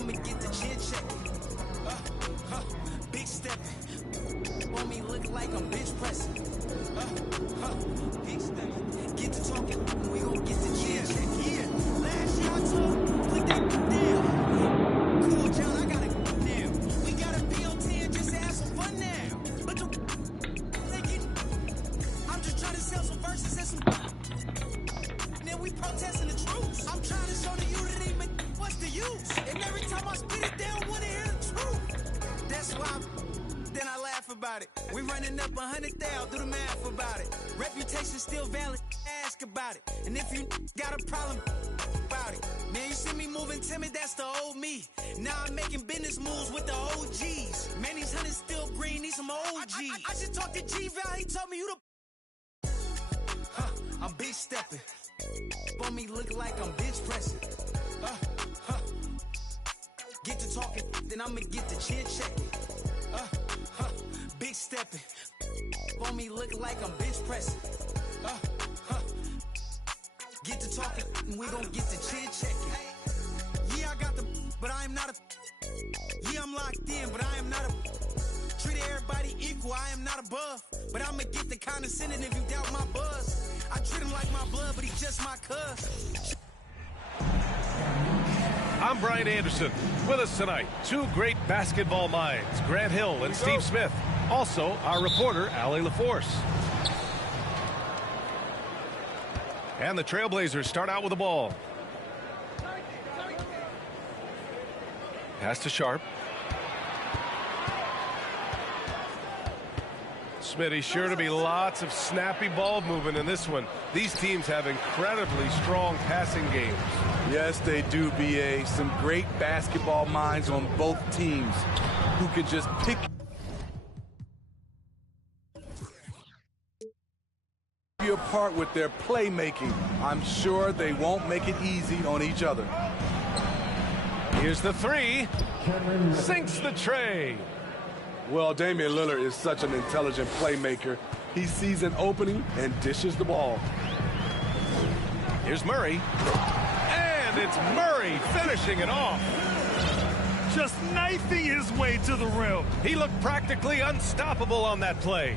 I'ma get the chin check. Big stepping. On me look like I'm bench pressing. Big stepping. Get to talking, we gon' get the chin check. Yeah, last year I told, put that down. Cool, John, I gotta go now. We gotta be on 10 just to have some fun now. But I'm just trying to sell some verses and some. And then we protesting the truth. I'm trying to show the unity, but what's the use? And every time I spit it, they don't wanna hear the truth. That's why then I laugh about it. We running up 100,000, do the math about it. Reputation still valid, ask about it. And if you got a problem about it, man, you see me moving timid, that's the old me. Now I'm making business moves with the OGs. Man, these hunters still green, need some OGs. I just talked to G-Val, he told me you the. I'm big stepping. On me look like I'm bench pressing. Get to talking, then I'ma get the chin checking. Big stepping. On me look like I'm bench pressing. Get to talking, and we gon' get the chin checking. Yeah, I got the, but I am not a. Yeah, I'm locked in, but I am not a. Treat everybody equal, I am not above. But I'ma get the condescending if you doubt my buzz. I treat him like my blood, but he just my cuz. I'm Brian Anderson. With us tonight, two great basketball minds, Grant Hill and Steve Smith. Also, our reporter, Allie LaForce. And the Trailblazers start out with the ball. Pass to Sharp. Smitty, sure to be lots of snappy ball movement in this one. These teams have incredibly strong passing games. Yes, they do, B.A. Some great basketball minds on both teams who can just pick you apart with their playmaking. I'm sure they won't make it easy on each other. Here's the three. Sinks the tray. Well, Damian Lillard is such an intelligent playmaker. He sees an opening and dishes the ball. Here's Murray. And it's Murray finishing it off. Just knifing his way to the rim. He looked practically unstoppable on that play.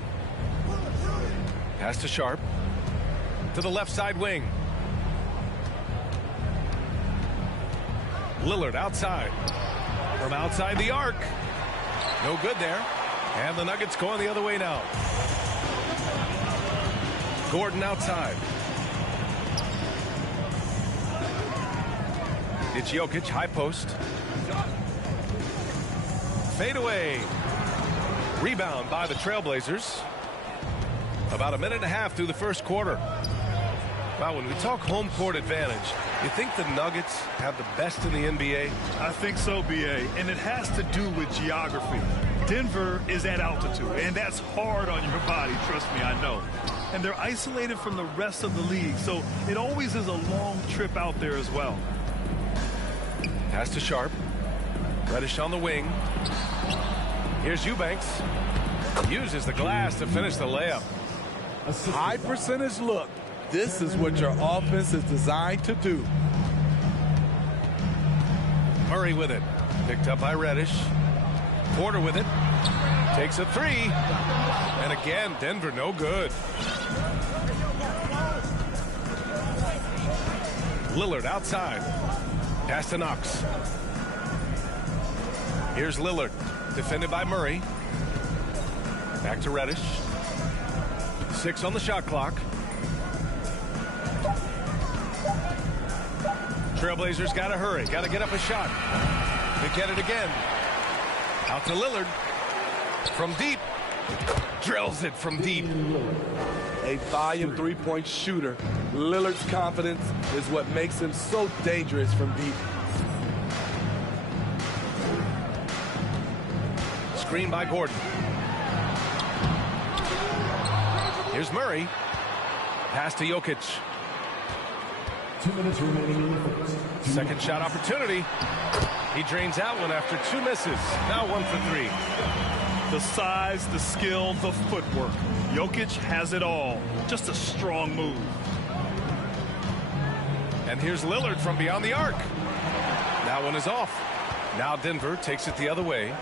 Pass to Sharp. To the left side wing. Lillard outside. From outside the arc. No good there. And the Nuggets going the other way now. Gordon outside. It's Jokic, high post. Fade away. Rebound by the Trailblazers. About a minute and a half through the first quarter. Wow, when we talk home court advantage, you think the Nuggets have the best in the NBA? I think so, B.A., and it has to do with geography. Denver is at altitude, and that's hard on your body, trust me, I know. And they're isolated from the rest of the league, so it always is a long trip out there as well. Pass to Sharp. Reddish on the wing. Here's Eubanks. Uses the glass to finish the layup. High percentage look. This is what your offense is designed to do. Murray with it. Picked up by Reddish. Porter with it. Takes a three. And again, Denver no good. Lillard outside. Pass to Knox. Here's Lillard. Defended by Murray. Back to Reddish. 6 on the shot clock. Trailblazers got to hurry. Got to get up a shot. They get it again. Out to Lillard. From deep. Drills it from deep. A volume three-point shooter. Lillard's confidence is what makes him so dangerous from deep. Screen by Gordon. Here's Murray. Pass to Jokic. 2 minutes remaining in the first. Second shot opportunity. He drains out one after 2 misses. Now 1 for 3. The size, the skill, the footwork. Jokic has it all. Just a strong move. And here's Lillard from beyond the arc. That one is off. Now Denver takes it the other way.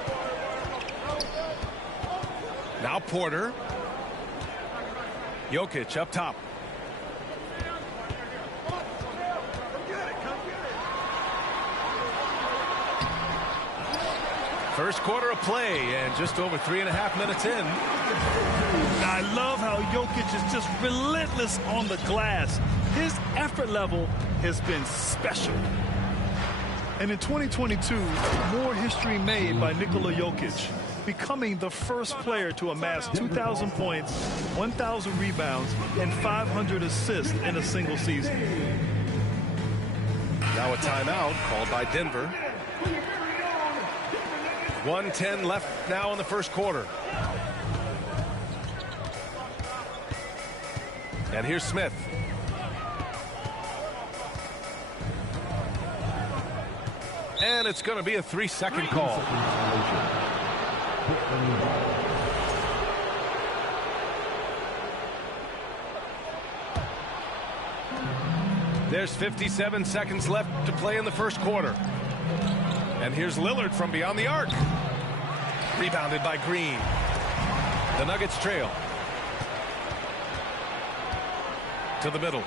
Now Porter. Jokic up top. First quarter of play and just over 3.5 minutes in. I love how Jokic is just relentless on the glass. His effort level has been special. And in 2022, more history made by Nikola Jokic, becoming the first player to amass 2,000 points, 1,000 rebounds, and 500 assists in a single season. Now a timeout called by Denver. 1:10 left now in the first quarter. And here's Smith. And it's going to be a 3-second call. There's 57 seconds left to play in the first quarter. And here's Lillard from beyond the arc. Rebounded by Green. The Nuggets trail. To the middle.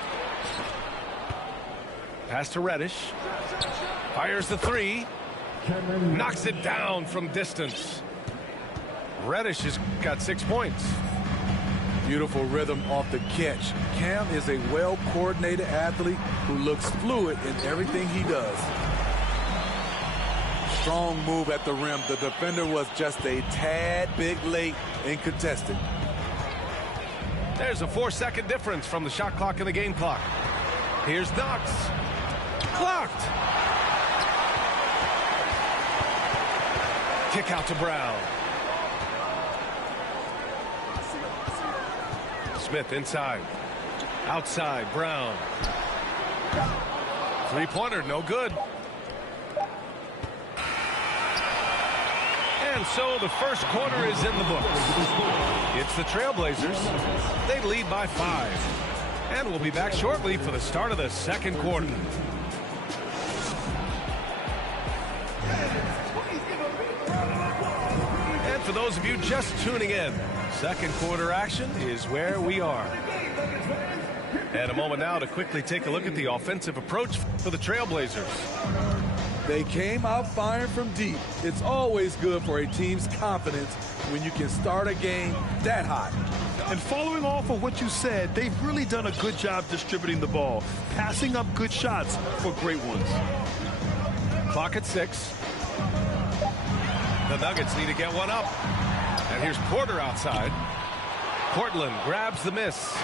Pass to Reddish. Fires the three. Knocks it down from distance. Reddish has got 6 points. Beautiful rhythm off the catch. Cam is a well-coordinated athlete who looks fluid in everything he does. Strong move at the rim. The defender was just a tad bit late in contesting. There's a 4-second difference from the shot clock and the game clock. Here's Knox. Clocked. Kick out to Brown. Smith inside. Outside, Brown. Three-pointer, no good. And so the first quarter is in the books. It's the Trailblazers. They lead by 5. And we'll be back shortly for the start of the second quarter. And for those of you just tuning in, second quarter action is where we are. And a moment now to quickly take a look at the offensive approach for the Trailblazers. They came out firing from deep. It's always good for a team's confidence when you can start a game that hot. And following off of what you said, they've really done a good job distributing the ball, passing up good shots for great ones. Clock at 6. The Nuggets need to get one up. And here's Porter outside. Portland grabs the miss.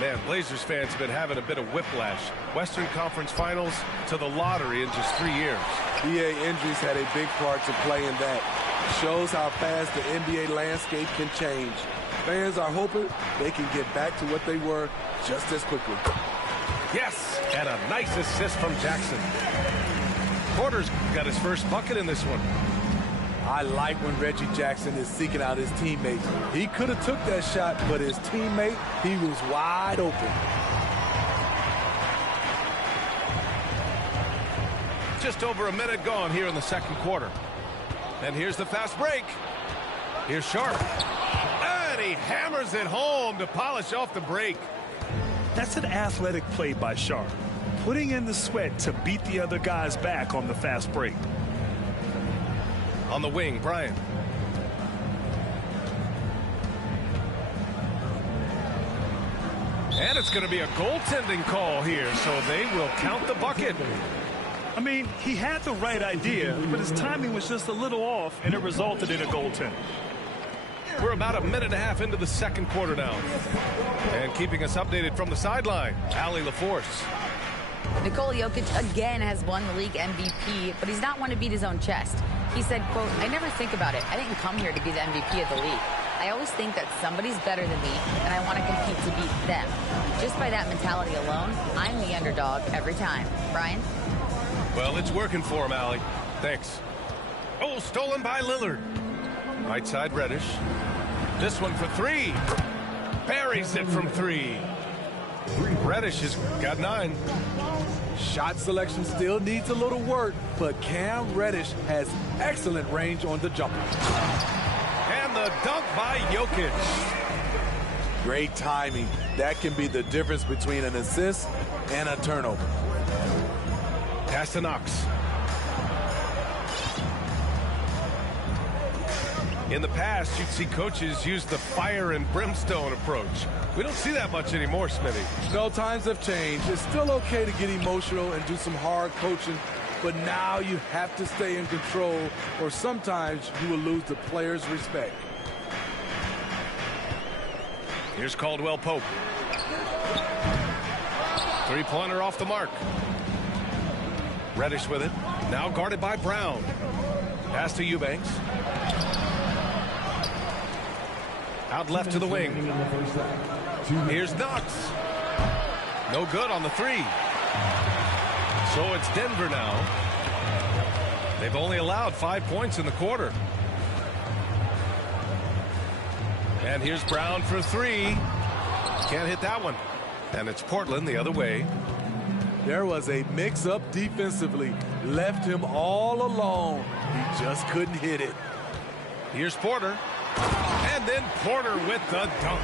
Man, Blazers fans have been having a bit of whiplash. Western Conference Finals to the lottery in just 3 years. EA injuries had a big part to play in that. Shows how fast the NBA landscape can change. Fans are hoping they can get back to what they were just as quickly. Yes, and a nice assist from Jackson. Porter's got his first bucket in this one. I like when Reggie Jackson is seeking out his teammates. He could have took that shot, but his teammate, he was wide open. Just over a minute gone here in the second quarter. And here's the fast break. Here's Sharp. And he hammers it home to polish off the break. That's an athletic play by Sharp, putting in the sweat to beat the other guys back on the fast break. On the wing, Bryant. And it's going to be a goaltending call here, so they will count the bucket. I mean, he had the right idea, but his timing was just a little off, and it resulted in a goaltend. We're about a minute and a half into the second quarter now. And keeping us updated from the sideline, Allie LaForce. Nikola Jokic again has won the league MVP, but he's not one to beat his own chest. He said, quote, "I never think about it. I didn't come here to be the MVP of the league. I always think that somebody's better than me, and I want to compete to beat them. Just by that mentality alone, I'm the underdog every time." Brian? Well, it's working for him, Allie. Thanks. Oh, stolen by Lillard. Right side, Reddish. This one for 3. Buries it from 3. Reddish has got 9. Shot selection still needs a little work, but Cam Reddish has excellent range on the jumper. And the dunk by Jokic. Great timing. That can be the difference between an assist and a turnover. Pass to Knox. In the past, you'd see coaches use the fire and brimstone approach. We don't see that much anymore, Smitty. No, times have changed. It's still okay to get emotional and do some hard coaching, but now you have to stay in control, or sometimes you will lose the player's respect. Here's Caldwell Pope. Three-pointer off the mark. Reddish with it. Now guarded by Brown. Pass to Eubanks. Out left to the wing. Here's Knox. No good on the three. So it's Denver now. They've only allowed 5 points in the quarter. And here's Brown for three. Can't hit that one. And it's Portland the other way. There was a mix-up defensively. Left him all alone. He just couldn't hit it. Here's Porter. And then Porter with the dunk.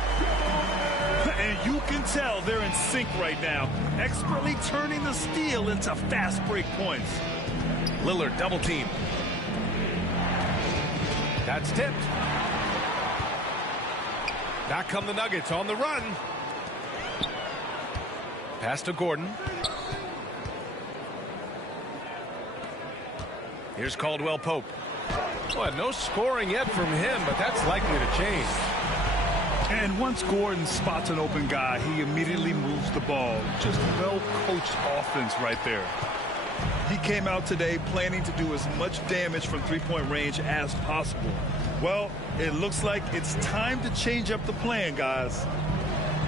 And you can tell they're in sync right now, expertly turning the steal into fast break points. Lillard double team. That's tipped. Back come the Nuggets on the run. Pass to Gordon. Here's Caldwell Pope. Boy, no scoring yet from him, but that's likely to change. And once Gordon spots an open guy, he immediately moves the ball. Just well-coached offense right there. He came out today planning to do as much damage from three-point range as possible. Well, it looks like it's time to change up the plan, guys.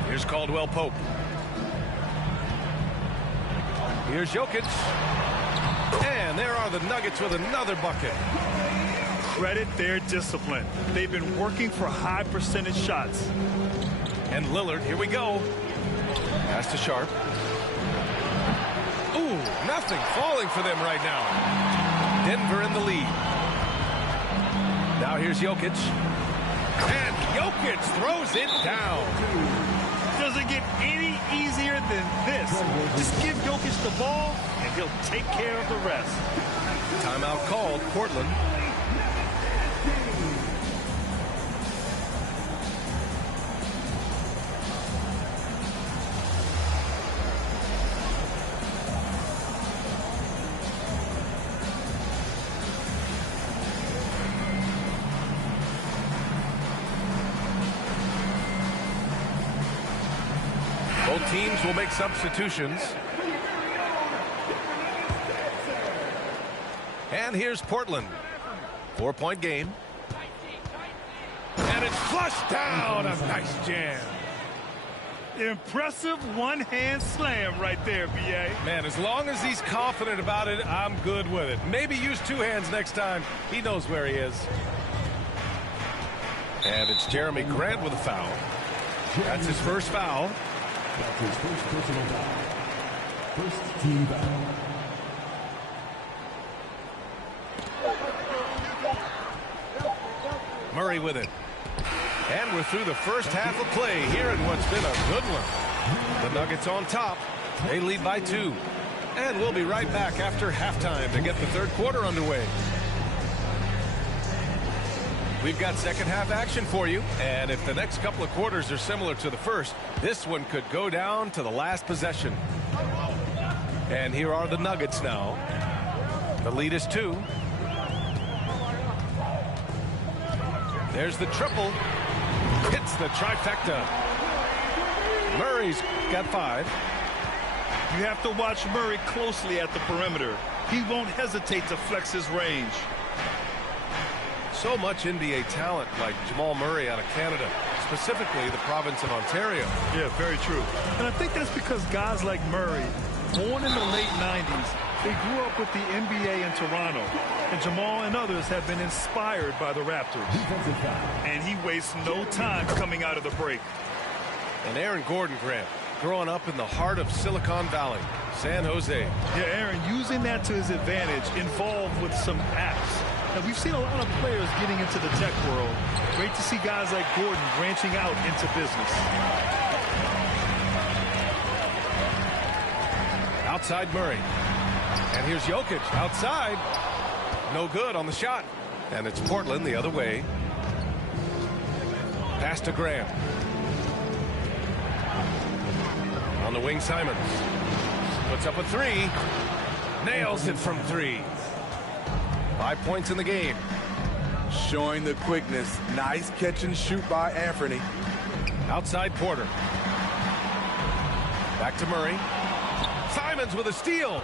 Here's Caldwell Pope. Here's Jokic. And there are the Nuggets with another bucket. Credit their discipline. They've been working for high percentage shots. And Lillard, here we go. Pass to Sharp. Ooh, nothing falling for them right now. Denver in the lead. Now here's Jokic. And Jokic throws it down. Doesn't get any easier than this. Just give Jokic the ball, and he'll take care of the rest. Timeout called, Portland. Both teams will make substitutions. And here's Portland. 4-point game. And it's flushed down. A nice jam. Impressive one-hand slam right there, B.A. Man, as long as he's confident about it, I'm good with it. Maybe use two hands next time. He knows where he is. And it's Jeremy Grant with a foul. That's his first foul. That's his first personal foul. First team foul. Murray with it. And we're through the first half of play here in what's been a good one. The Nuggets on top. They lead by 2. And we'll be right back after halftime to get the third quarter underway. We've got second half action for you. And if the next couple of quarters are similar to the first, this one could go down to the last possession. And here are the Nuggets now. The lead is 2. There's the triple. Hits the trifecta. Murray's got 5. You have to watch Murray closely at the perimeter. He won't hesitate to flex his range. So much NBA talent like Jamal Murray out of Canada, specifically the province of Ontario. Yeah, very true. And I think that's because guys like Murray, born in the late 90s, they grew up with the NBA in Toronto. And Jamal and others have been inspired by the Raptors. And he wastes no time coming out of the break. And Aaron Gordon, Grant, growing up in the heart of Silicon Valley, San Jose. Yeah, Aaron, using that to his advantage, involved with some apps. Now, we've seen a lot of players getting into the tech world. Great to see guys like Gordon branching out into business. Outside Murray. And here's Jokic outside. No good on the shot. And it's Portland the other way. Pass to Graham. On the wing, Simons. Puts up a three. Nails it from three. 5 points in the game. Showing the quickness. Nice catch and shoot by Anthony. Outside Porter. Back to Murray. Simons with a steal.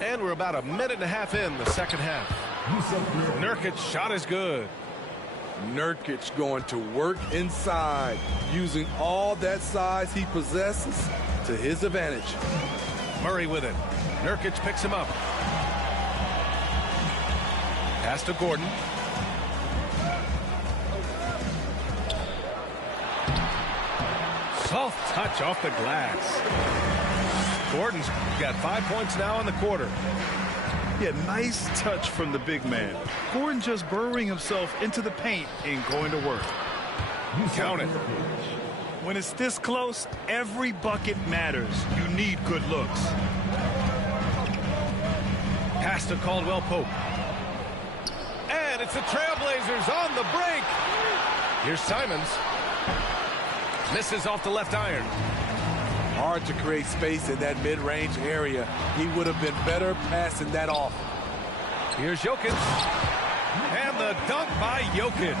And we're about a minute and a half in the second half. Nurkic shot is good. Nurkic going to work inside, using all that size he possesses to his advantage. Murray with it. Nurkic picks him up. Pass to Gordon. Soft touch off the glass. Gordon's got 5 points now in the quarter. Yeah, nice touch from the big man. Gordon just burrowing himself into the paint and going to work. Count it. When it's this close, every bucket matters. You need good looks. Pass to Caldwell Pope. And it's the Trailblazers on the break. Here's Simons. Misses off the left iron. Hard to create space in that mid-range area. He would have been better passing that off. Here's Jokic. And the dunk by Jokic.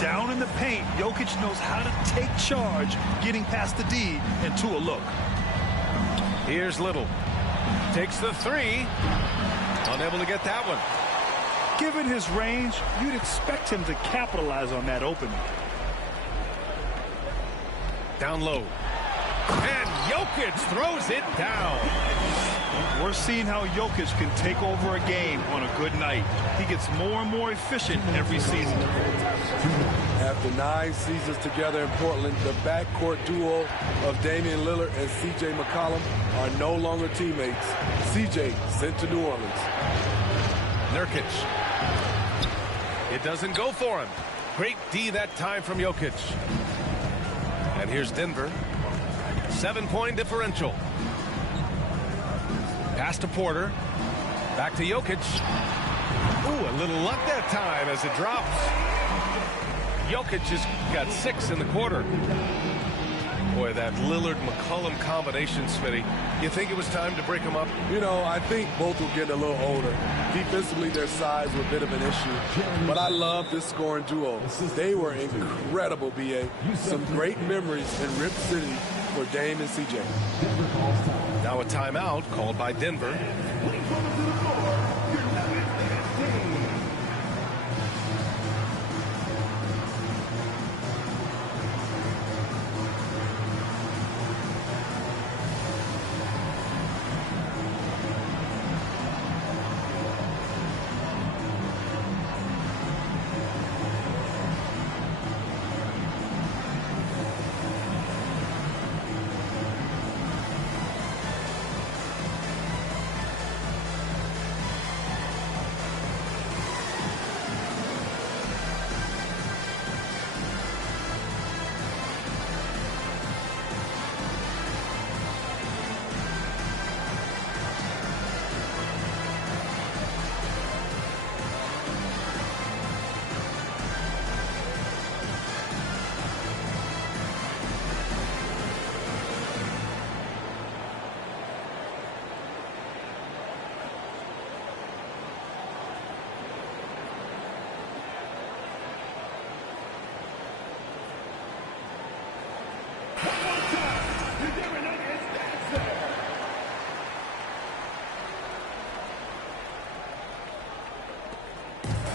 Down in the paint, Jokic knows how to take charge, getting past the D and to a look. Here's Little. Takes the three. Unable to get that one. Given his range, you'd expect him to capitalize on that opening. Down low. And Jokic throws it down. We're seeing how Jokic can take over a game on a good night. He gets more and more efficient every season. After 9 seasons together in Portland, the backcourt duo of Damian Lillard and C.J. McCollum are no longer teammates. C.J. sent to New Orleans. Nurkic. It doesn't go for him. Great D that time from Jokic. And here's Denver. 7-point differential. Pass to Porter. Back to Jokic. Ooh, a little luck that time as it drops. Jokic has got 6 in the quarter. Boy, that Lillard-McCollum combination, Smitty. You think it was time to break them up? You know, I think both were getting a little older. Defensively, their size were a bit of an issue. But I love this scoring duo. They were incredible, B.A. Some great memories in Rip City for Dame and C.J. Now a timeout called by Denver.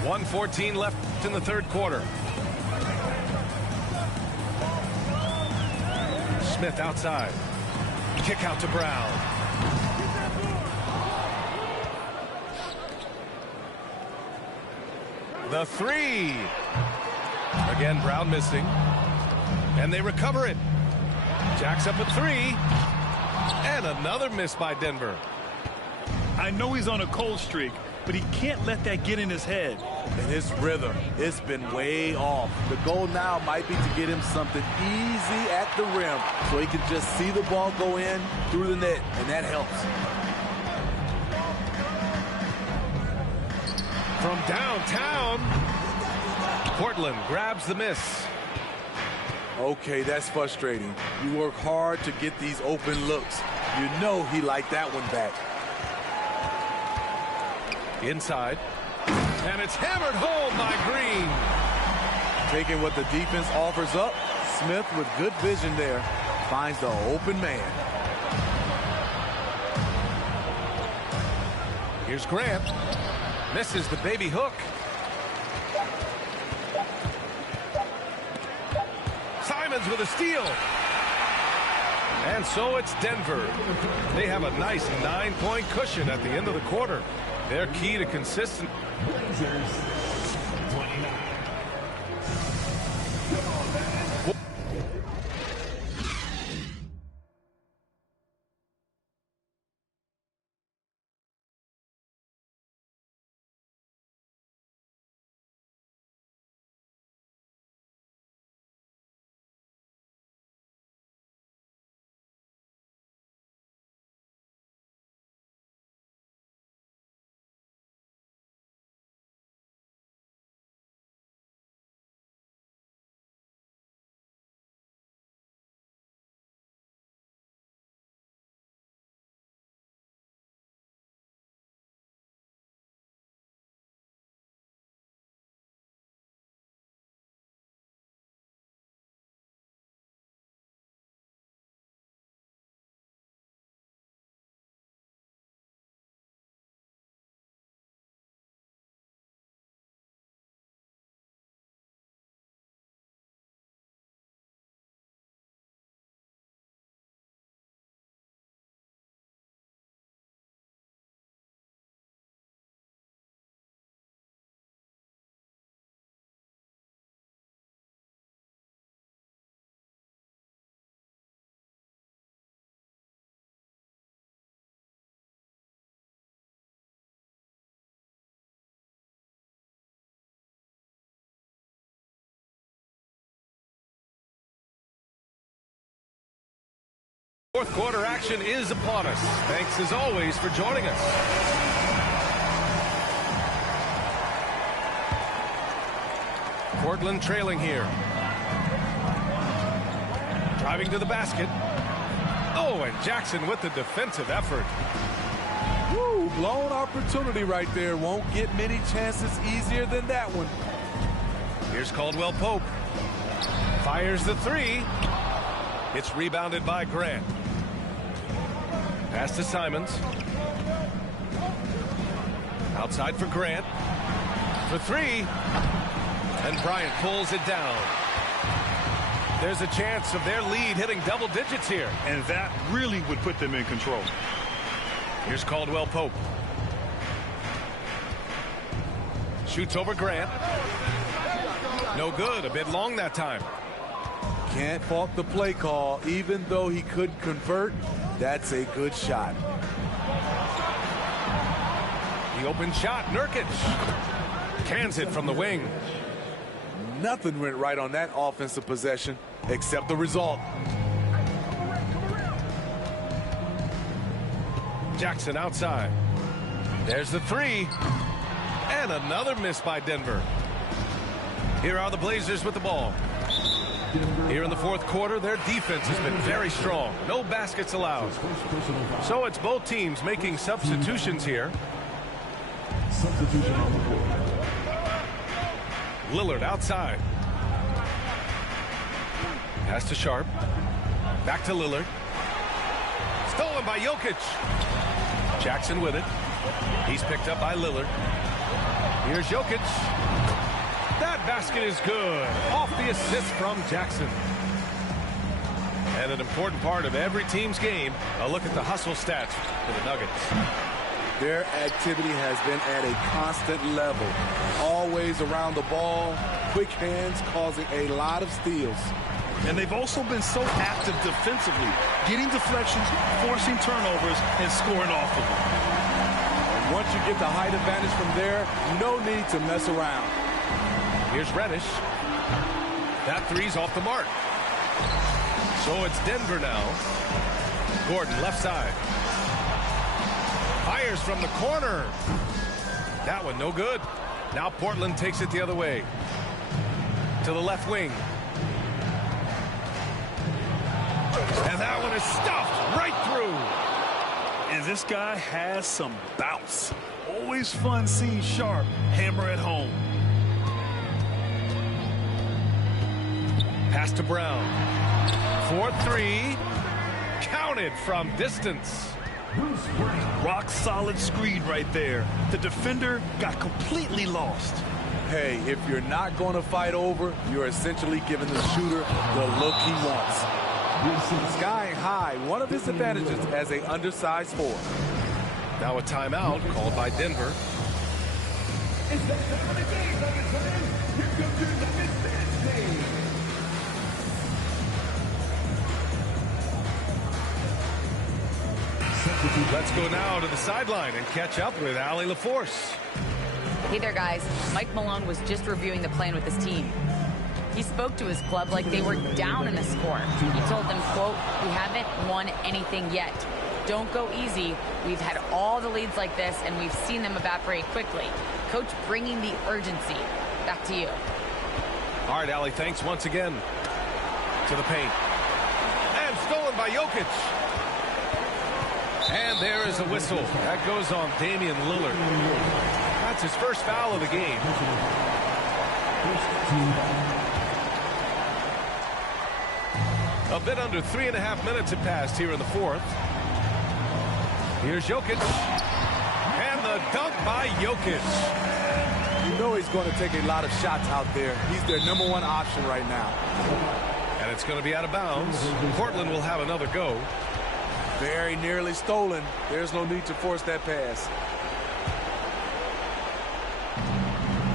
.114 left in the third quarter. Smith outside. Kick out to Brown. The three. Again, Brown missing. And they recover it. Jacks up a 3. And another miss by Denver. I know he's on a cold streak, but he can't let that get in his head. And his rhythm, it's been way off. The goal now might be to get him something easy at the rim so he can just see the ball go in through the net, and that helps. From downtown, Portland grabs the miss. Okay, that's frustrating. You work hard to get these open looks. You know he liked that one back. Inside. And it's hammered home by Green. Taking what the defense offers up, Smith with good vision there finds the open man. Here's Grant. Misses the baby hook. Simons with a steal. And so it's Denver. They have a nice 9-point cushion at the end of the quarter. Their key to consistent. Blazers 29. Fourth quarter action is upon us. Thanks as always for joining us. Portland trailing here. Driving to the basket. Oh, and Jackson with the defensive effort. Woo, blown opportunity right there. Won't get many chances easier than that one. Here's Caldwell Pope. Fires the 3. It's rebounded by Grant. Pass to Simons. Outside for Grant. For 3. And Bryant pulls it down. There's a chance of their lead hitting double digits here. And that really would put them in control. Here's Caldwell Pope. Shoots over Grant. No good. A bit long that time. Can't fault the play call. Even though he could convert, that's a good shot. The open shot, Nurkic. Cans it from the wing. Nothing went right on that offensive possession except the result. Jackson outside. There's the 3. And another miss by Denver. Here are the Blazers with the ball. Here in the fourth quarter, their defense has been very strong. No baskets allowed. So it's both teams making substitutions here. Substitution on the court. Lillard outside. Pass to Sharp. Back to Lillard. Stolen by Jokic. Jackson with it. He's picked up by Lillard. Here's Jokic. That basket is good. Off the assist from Jackson. And an important part of every team's game, a look at the hustle stats for the Nuggets. Their activity has been at a constant level. Always around the ball, quick hands, causing a lot of steals. And they've also been so active defensively, getting deflections, forcing turnovers, and scoring off of them. And once you get the height advantage from there, no need to mess around. Here's Reddish. That three's off the mark. So it's Denver now. Gordon, left side. Fires from the corner. That one no good. Now Portland takes it the other way. To the left wing. And that one is stuffed right through. And this guy has some bounce. Always fun seeing Sharp hammer at home. Pass to Brown. 4-3. Counted from distance. Rock solid screen right there. The defender got completely lost. Hey, if you're not going to fight over, you're essentially giving the shooter the look he wants. Skying high, one of his advantages as an undersized forward. Now a timeout called by Denver. Let's go now to the sideline and catch up with Allie LaForce. Hey there, guys. Mike Malone was just reviewing the plan with his team. He spoke to his club like they were down in a score. He told them, quote, "We haven't won anything yet. Don't go easy. We've had all the leads like this, and we've seen them evaporate quickly." Coach bringing the urgency. Back to you. All right, Allie, thanks once again. To the paint. And stolen by Jokic. And there is a whistle. That goes on Damian Lillard. That's his first foul of the game. A bit under 3.5 minutes have passed here in the fourth. Here's Jokic. And the dunk by Jokic. You know he's going to take a lot of shots out there. He's their #1 option right now. And it's going to be out of bounds. Portland will have another go. Very nearly stolen. There's no need to force that pass.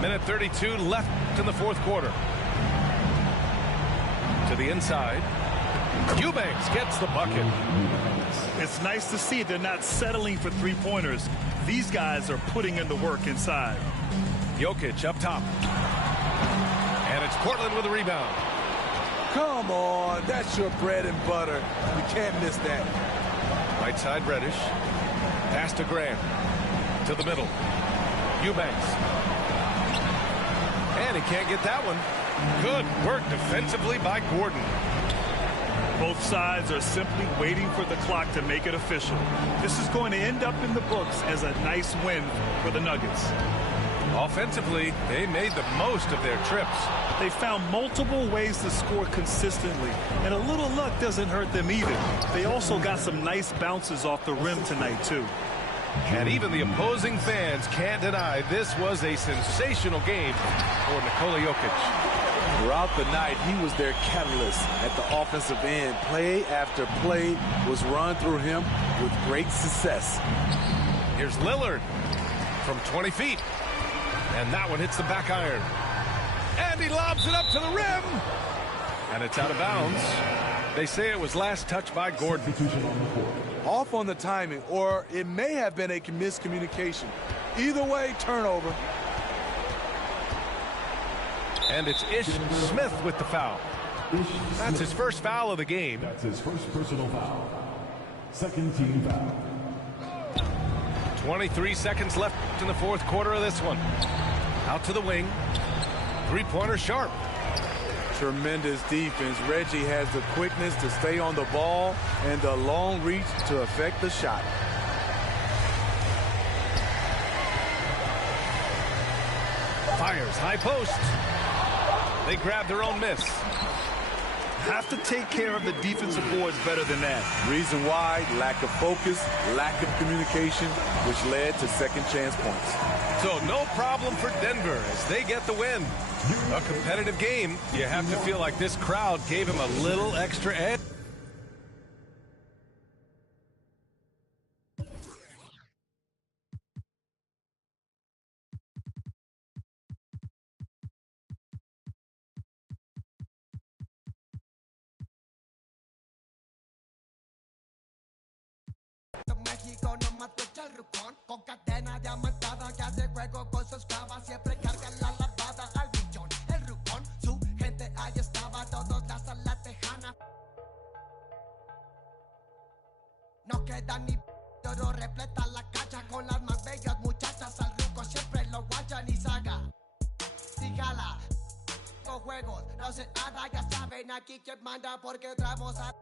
Minute 32 left in the fourth quarter. To the inside. Eubanks gets the bucket. It's nice to see they're not settling for three-pointers. These guys are putting in the work inside. Jokic up top. And it's Portland with a rebound. Come on, that's your bread and butter. You can't miss that. Right side Reddish. Pass to Grant. To the middle. Eubanks. And he can't get that one. Good work defensively by Gordon. Both sides are simply waiting for the clock to make it official. This is going to end up in the books as a nice win for the Nuggets. Offensively, they made the most of their trips. They found multiple ways to score consistently, and a little luck doesn't hurt them either. They also got some nice bounces off the rim tonight, too. And even the opposing fans can't deny this was a sensational game for Nikola Jokic. Throughout the night, he was their catalyst at the offensive end. Play after play was run through him with great success. Here's Lillard from 20 feet. And that one hits the back iron. And he lobs it up to the rim. And it's out of bounds. They say it was last touched by Gordon. Off on the timing, or it may have been a miscommunication. Either way, turnover. And it's Ish Smith with the foul. That's his first foul of the game. That's his first personal foul. Second team foul. 23 seconds left in the fourth quarter of this one. Out to the wing. Three-pointer Sharp. Tremendous defense. Reggie has the quickness to stay on the ball and the long reach to affect the shot. Fires high post. They grab their own miss. Have to take care of the defensive boards better than that. Reason why, lack of focus, lack of communication, which led to second chance points. So no problem for Denver as they get the win. A competitive game. You have to feel like this crowd gave him a little extra edge. México no mató el rucón. Con cadena diamantada que hace juego con sus clavas. Siempre carga la lavada al millón. El rucón, su gente ahí estaba. Todos las a la tejana. No queda ni oro, repleta la cacha con las más bellas muchachas. Al ruco siempre lo guachan y saga. Sígala. Con juegos, no se nada, ya saben aquí quién manda porque entramos a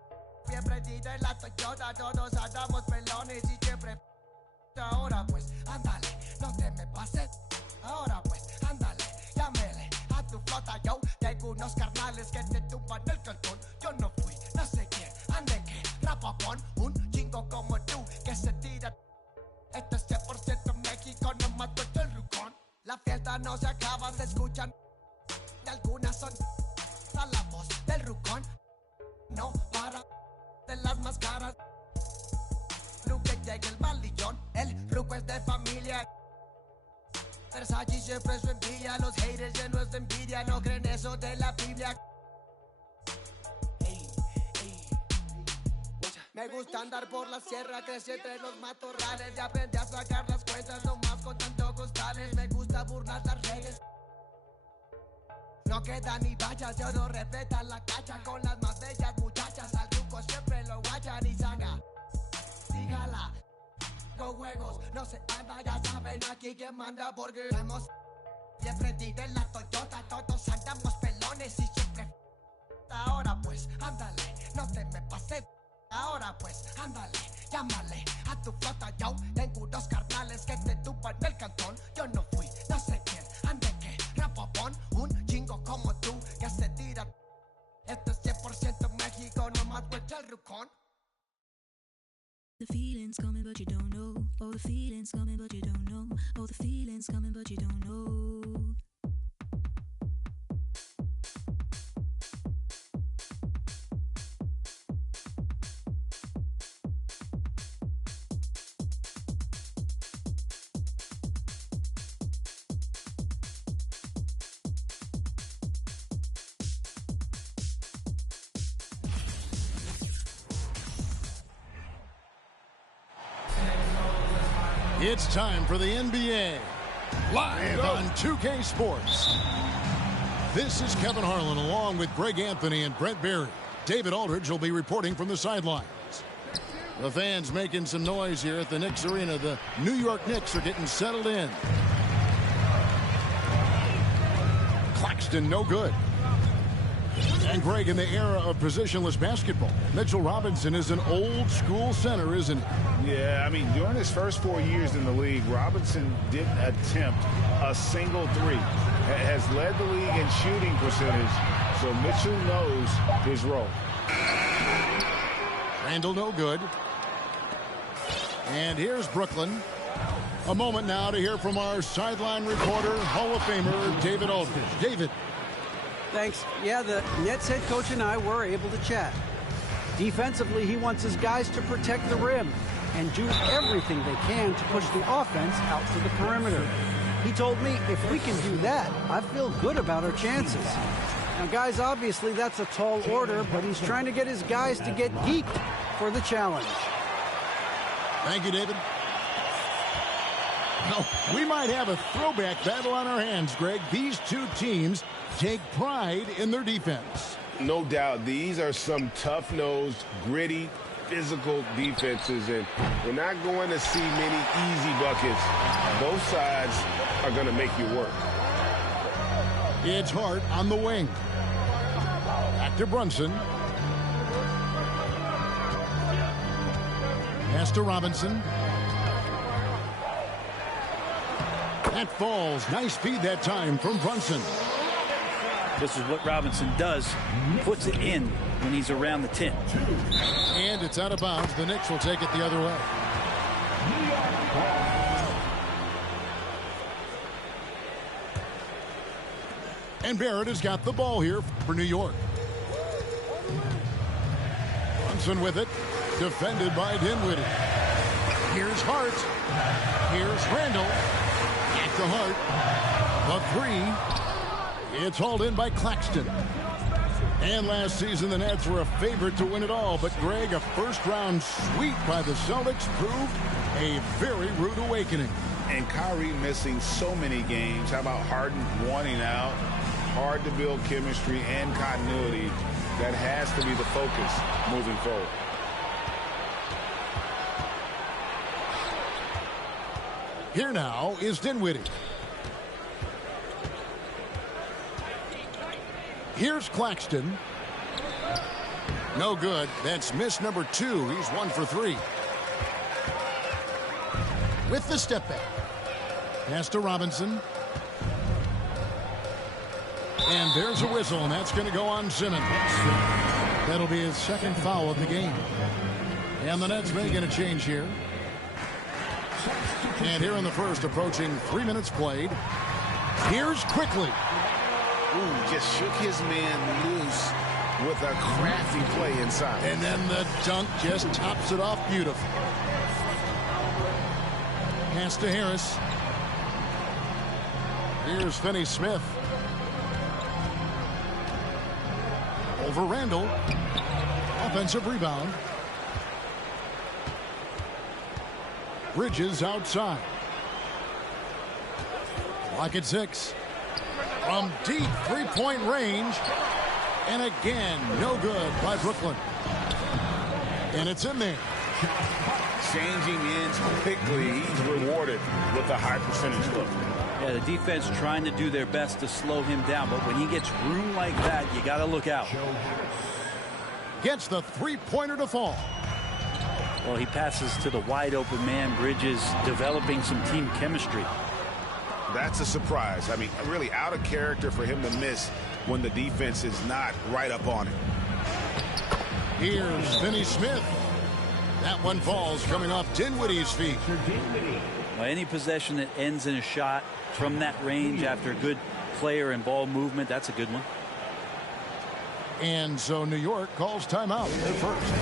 bien prendida en la Toyota. Todos andamos pelones y siempre. Ahora pues, ándale, no te me pases. Ahora pues, ándale, llámele a tu flota. Yo tengo unos carnales que te tumban el cantón. Yo no fui, no sé quién, ande que rapapón. Un chingo como tú que se tira. Este es 100% México, no mató el rucón. La fiesta no se acaba, se escuchan. Y algunas son a la voz del rucón. No para de las máscaras. Luke llega el balillón. El ruco es de familia. Versace siempre su envidia. Los haters llenos de envidia. No creen eso de la Biblia. Me gusta andar por la sierra, crecí entre los matorrales y aprendí a sacar las cuentas nomás con tanto costales. Me gusta burlar las redes. No queda ni vallas, yo no respeta la cacha con las más bellas muchachas. Al truco siempre lo guachan y saga. Sígala. Con juegos, no se anda, ya saben aquí quién manda porque hemos siempre prendida en la Toyota. Todos andamos pelones y siempre. Ahora pues, ándale, no te me pases. Ahora pues, ándale, llámale a tu flota. Yo tengo unos carnales que te tupan el cantón. Yo no fui, no sé quién, ande que rapapón. Un chingo como tú que se tira. Esto es 100% México, no mató el rucón. The feeling's coming but you don't know. Oh, the feeling's coming but you don't know. Oh, the feeling's coming but you don't know. It's time for the NBA, live on 2K Sports. This is Kevin Harlan along with Greg Anthony and Brent Berry. David Aldridge will be reporting from the sidelines. The fans making some noise here at the Knicks Arena. The New York Knicks are getting settled in. Claxton, no good. And Greg, in the era of positionless basketball, Mitchell Robinson is an old-school center, isn't he? Yeah, I mean, during his first 4 years in the league, Robinson didn't attempt a single three. Has led the league in shooting percentage, so Mitchell knows his role. Randall, no good. And here's Brooklyn. A moment now to hear from our sideline reporter, Hall of Famer David Aldridge. David. Thanks. Yeah, the Nets head coach and I were able to chat. Defensively, he wants his guys to protect the rim and do everything they can to push the offense out to the perimeter. He told me if we can do that, I feel good about our chances. Now, guys, obviously that's a tall order, but he's trying to get his guys to get geeked for the challenge. Thank you, David. Now, we might have a throwback battle on our hands, Greg. These two teams take pride in their defense. No doubt. These are some tough-nosed, gritty, physical defenses, and we're not going to see many easy buckets. Both sides are going to make you work. It's Hart on the wing. Back to Brunson. Pass to Robinson. That falls. Nice feed that time from Brunson. This is what Robinson does. He puts it in when he's around the 10. And it's out of bounds. The Knicks will take it the other way. And Barrett has got the ball here for New York. Brunson with it. Defended by Dinwiddie. Here's Hart. Here's Randall. Back to Hart. The three. It's hauled in by Claxton. And last season, the Nets were a favorite to win it all. But, Greg, a first-round sweep by the Celtics proved a very rude awakening. And Kyrie missing so many games. How about Harden wanting out? Hard to build chemistry and continuity. That has to be the focus moving forward. Here now is Dinwiddie. Here's Claxton. No good. That's miss number 2. He's 1 for 3. With the step back. Pass to Robinson. And there's a whistle, and that's going to go on Simmons. That'll be his second foul of the game. And the Nets making a change here. And here in the first, approaching 3 minutes played. Here's Quickly. Ooh, just shook his man loose with a crafty play inside. And then the dunk just tops it off beautifully. Pass to Harris. Here's Finney-Smith. Over Randall. Offensive rebound. Bridges outside. Clock at 6. From deep three-point range. And again, no good by Brooklyn. And it's in there. Changing ends quickly. He's rewarded with a high percentage look. Yeah, the defense trying to do their best to slow him down, but when he gets room like that, you got to look out. Gets the three-pointer to fall. Well, he passes to the wide-open man. Bridges developing some team chemistry. That's a surprise. I mean, really out of character for him to miss when the defense is not right up on it. Here's Finney-Smith. That one falls coming off Dinwiddie's feet. Well, any possession that ends in a shot from that range after good player and ball movement, that's a good one. And so New York calls timeout at first.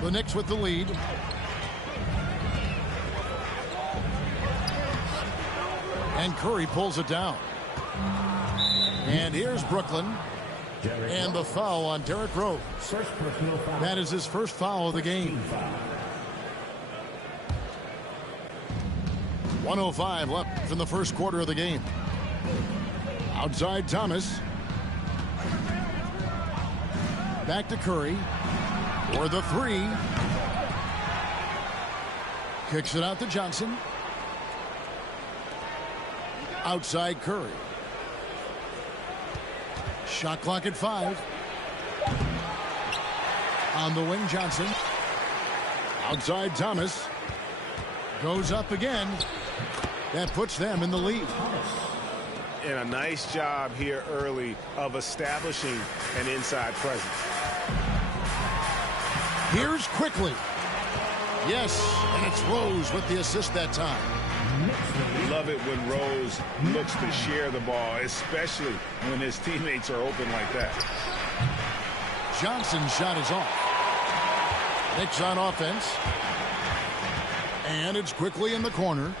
The Knicks with the lead. And Curry pulls it down. And here's Brooklyn. And the foul on Derrick Rose. That is his first foul of the game. 1:05 left in the first quarter of the game. Outside Thomas. Back to Curry. For the three. Kicks it out to Johnson. Outside Curry. Shot clock at 5. On the wing, Johnson. Outside Thomas. Goes up again. That puts them in the lead. And a nice job here early of establishing an inside presence. Here's Quickly. Yes, and it's Rose with the assist that time. Love it when Rose looks to share the ball, especially when his teammates are open like that. Johnson's shot is off. Knicks on offense. And it's Quickly in the corner.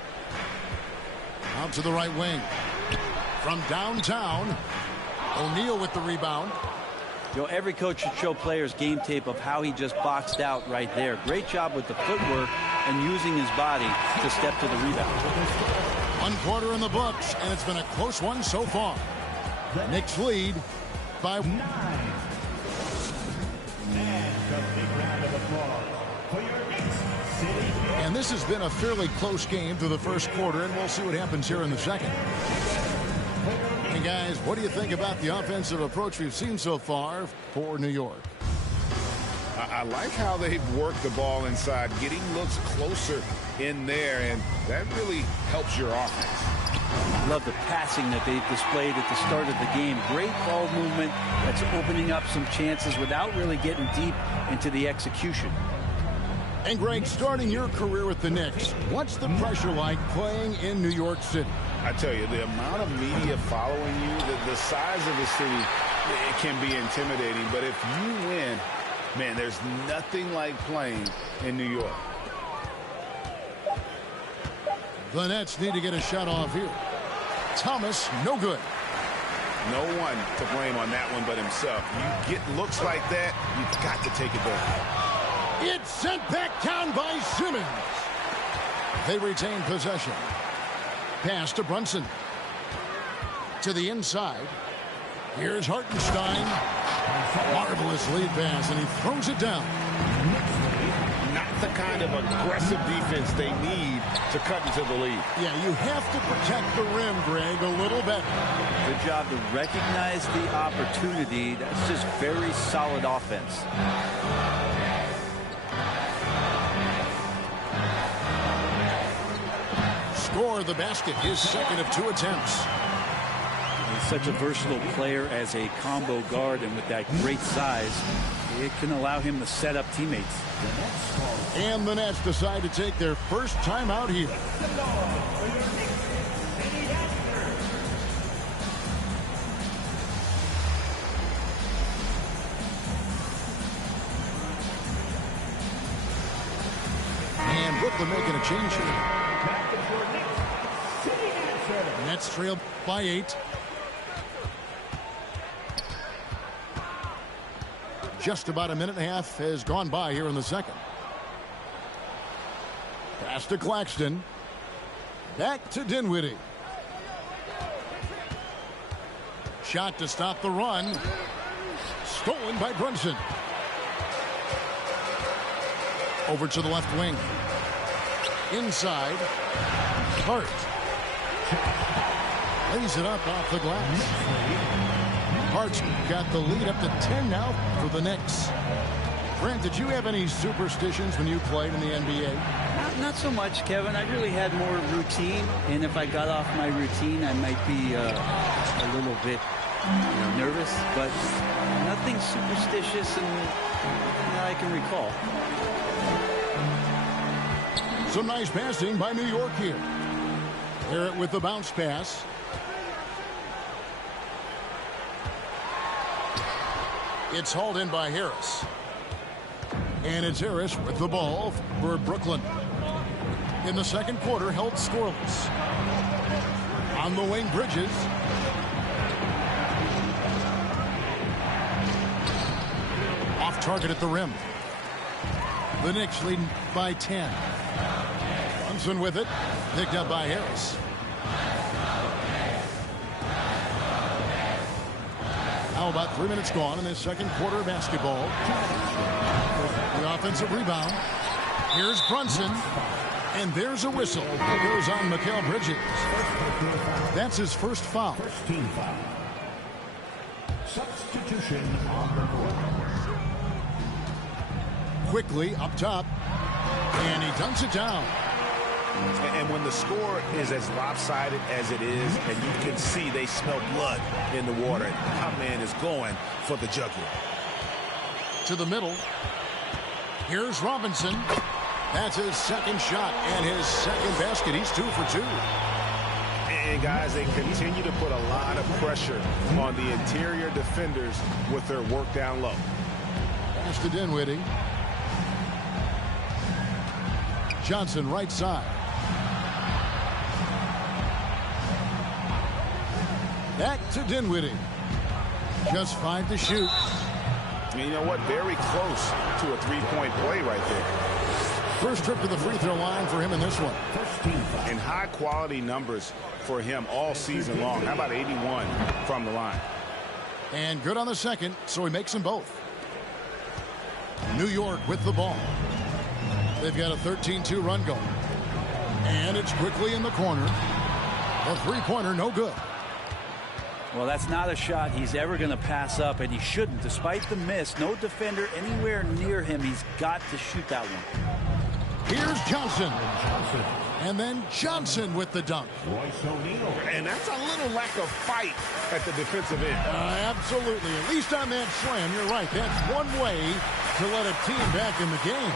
Out to the right wing. From downtown, O'Neal with the rebound. You know, every coach should show players game tape of how he just boxed out right there. Great job with the footwork and using his body to step to the rebound. 1 quarter in the books, and it's been a close one so far. Knicks lead by 9. And this has been a fairly close game through the first quarter, and we'll see what happens here in the second. And guys, what do you think about the offensive approach we've seen so far for New York? I like how they've worked the ball inside, getting looks closer in there, and that really helps your offense. Love the passing that they've displayed at the start of the game. Great ball movement that's opening up some chances without really getting deep into the execution. And Greg, starting your career with the Knicks, what's the pressure like playing in New York City? I tell you, the amount of media following you, the size of the city, it can be intimidating. But if you win, man, there's nothing like playing in New York. The Nets need to get a shot off here. Thomas, no good. No one to blame on that one but himself. You get looks like that, you've got to take it back. It's sent back down by Simmons. They retain possession. Pass to Brunson. To the inside. Here's Hartenstein. Marvelous lead pass, and he throws it down. Not the kind of aggressive defense they need to cut into the lead. Yeah, you have to protect the rim, Greg, a little better. Good job to recognize the opportunity. That's just very solid offense. Score the basket, his second of 2 attempts. He's such a versatile player as a combo guard, and with that great size, it can allow him to set up teammates. And the Nets decide to take their first time out here. And Brooklyn making a change here. Nets trail by 8. Just about a minute and a half has gone by here in the second. Pass to Claxton. Back to Dinwiddie. Shot to stop the run. Stolen by Brunson. Over to the left wing. Inside. Hart. Lays it up off the glass. Hart's got the lead up to 10 now for the Knicks. Brent, did you have any superstitions when you played in the NBA? Not so much, Kevin. I really had more routine, and if I got off my routine, I might be a little bit nervous, but nothing superstitious and nothing that I can recall. Some nice passing by New York here. Barrett with the bounce pass. It's hauled in by Harris. And it's Harris with the ball for Brooklyn. In the second quarter, held scoreless. On the wing, Bridges. Off target at the rim. The Knicks leading by 10. Brunson with it. Picked up by Harris. Now about 3 minutes gone in this second quarter of basketball. The offensive rebound. Here's Brunson. And there's a whistle. It goes on Mikal Bridges. That's his first foul. First team foul. Substitution on the court. Quickly up top. And he dunks it down. And when the score is as lopsided as it is, and you can see they smell blood in the water, my man is going for the jugular. To the middle. Here's Robinson. That's his second shot and his second basket. He's 2 for 2. And guys, they continue to put a lot of pressure on the interior defenders with their work down low. Pass to Dinwiddie. Johnson right side. Back to Dinwiddie. Just 5 to shoot. And you know what? Very close to a three-point play right there. First trip to the free throw line for him in this one. And high-quality numbers for him all season long. How about 81 from the line? And good on the second, so he makes them both. New York with the ball. They've got a 13-2 run going. And it's quickly in the corner. The three-pointer, no good. Well, that's not a shot he's ever going to pass up, and he shouldn't. Despite the miss, no defender anywhere near him. He's got to shoot that one. Here's Johnson. And then Johnson with the dunk. And that's a little lack of fight at the defensive end. Absolutely. At least on that slam, you're right. That's one way to let a team back in the game.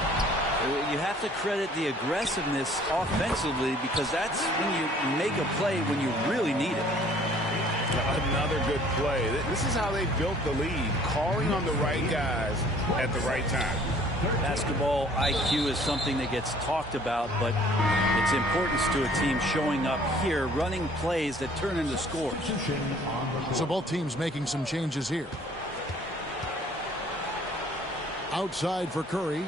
You have to credit the aggressiveness offensively, because that's when you make a play when you really need it. Another good play. This is how they built the lead, calling on the right guys at the right time. Basketball IQ is something that gets talked about, but its importance to a team showing up here, running plays that turn into scores. So both teams making some changes here. Outside for Curry.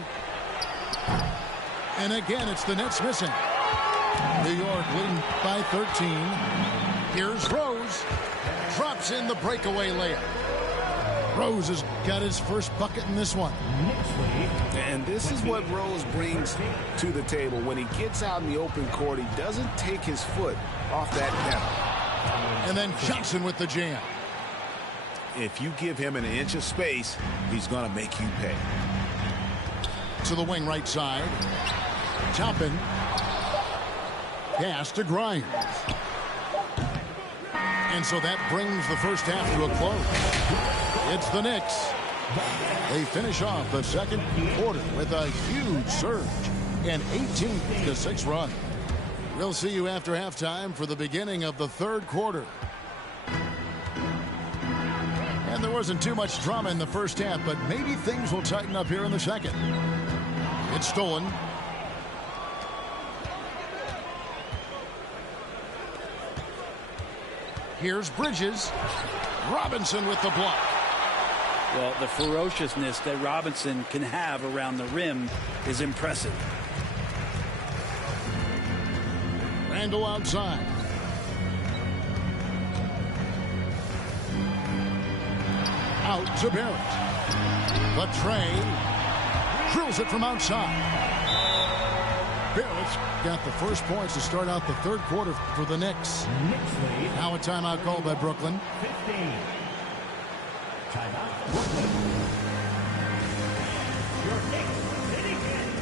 And again, it's the Nets missing. New York leading by 13. Here's Rose. Drops in the breakaway layup. Rose has got his first bucket in this one. And this is what Rose brings to the table. When he gets out in the open court, he doesn't take his foot off that pedal. And then Johnson with the jam. If you give him an inch of space, he's going to make you pay. To the wing right side. Toppin. Pass to Grimes. And so that brings the first half to a close. It's the Knicks. They finish off the second quarter with a huge surge, an 18-6 run. We'll see you after halftime for the beginning of the third quarter. And there wasn't too much drama in the first half, but maybe things will tighten up here in the second. It's stolen. Here's Bridges. Robinson with the block. Well, the ferociousness that Robinson can have around the rim is impressive. Randall outside. Out to Barrett. Latrey drills it from outside. Barrett's got the first points to start out the third quarter for the Knicks. Now a timeout called by Brooklyn. 15. Timeout, Brooklyn. Your Knicks City Kid.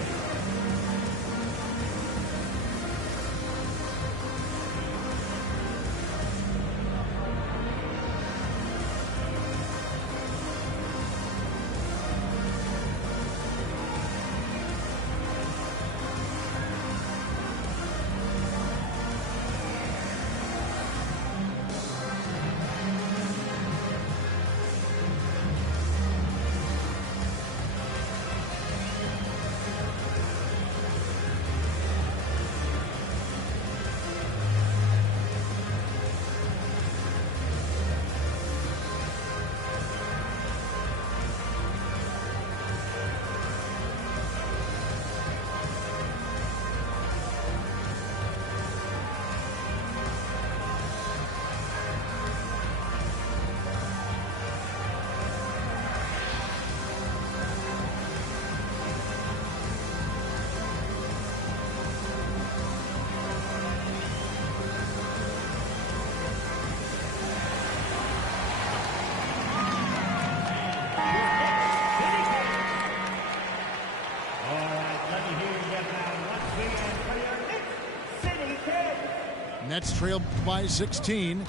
Nets trail by 16.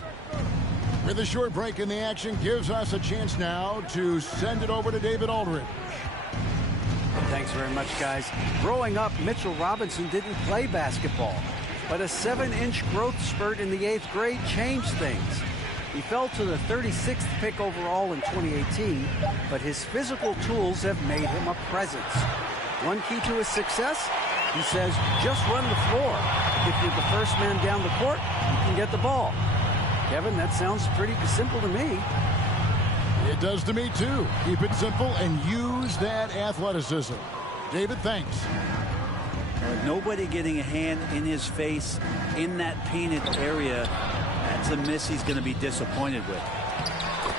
With a short break in the action, gives us a chance now to send it over to David Aldridge. Thanks very much, guys. Growing up, Mitchell Robinson didn't play basketball, but a 7-inch growth spurt in the 8th grade changed things. He fell to the 36th pick overall in 2018, but his physical tools have made him a presence. One key to his success, he says, just run the floor. If you're the first man down the court, you can get the ball. Kevin, that sounds pretty simple to me. It does to me, too. Keep it simple and use that athleticism. David, thanks. Nobody getting a hand in his face in that painted area. That's a miss he's going to be disappointed with.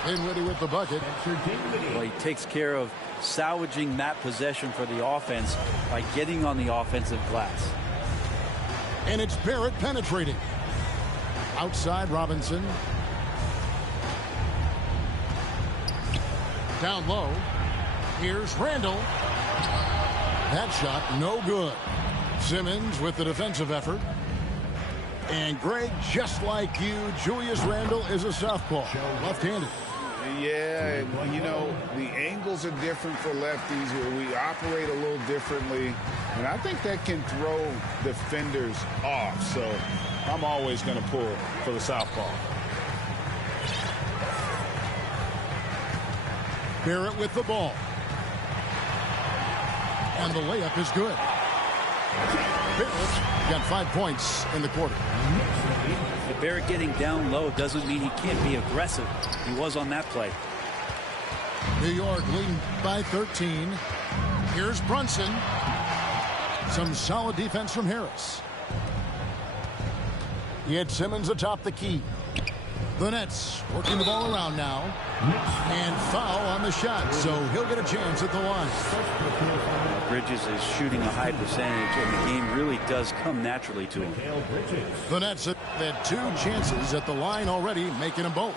Dinwiddie with the bucket. Well, he takes care of salvaging that possession for the offense by getting on the offensive glass. And it's Barrett penetrating. Outside Robinson. Down low. Here's Randall. That shot no good. Simmons with the defensive effort. And Greg, just like you, Julius Randle is a southpaw, left-handed. Yeah, you know, the angles are different for lefties. We operate a little differently. And I think that can throw defenders off. So I'm always going to pull for the southpaw. Barrett with the ball. And the layup is good. Barrett got 5 points in the quarter. Barrett getting down low doesn't mean he can't be aggressive. He was on that play. New York leading by 13. Here's Brunson. Some solid defense from Harris. He had Simmons atop the key. The Nets working the ball around now. And foul on the shot, so he'll get a chance at the line. Bridges is shooting a high percentage, and the game really does come naturally to him. The Nets have had 2 chances at the line already, making them both.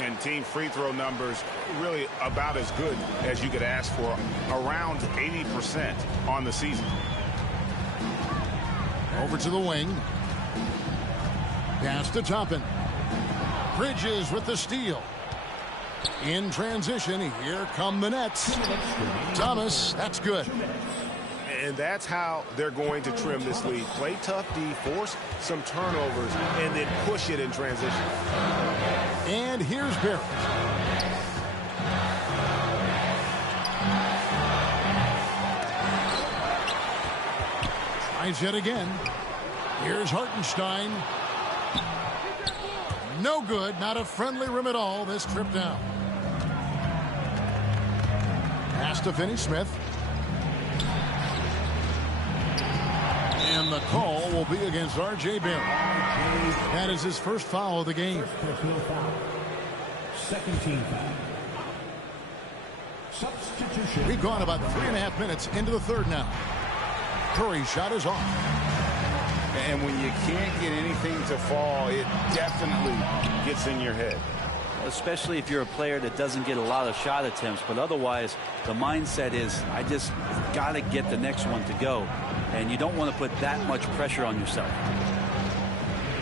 And team free throw numbers really about as good as you could ask for, around 80% on the season. Over to the wing. Pass to Toppin. Bridges with the steal. In transition, here come the Nets. Thomas, that's good. And that's how they're going to trim this lead. Play tough D, force some turnovers, and then push it in transition. And here's Barrett. Tries yet again. Here's Hartenstein. No good. Not a friendly rim at all this trip down. Pass to Finney-Smith. And the call will be against R.J. Barrett. That is his first foul of the game. Second team foul. Substitution. We've gone about 3.5 minutes into the third now. Curry's shot is off. And when you can't get anything to fall, it definitely gets in your head. Especially if you're a player that doesn't get a lot of shot attempts, but otherwise the mindset is I just got to get the next one to go, and you don't want to put that much pressure on yourself.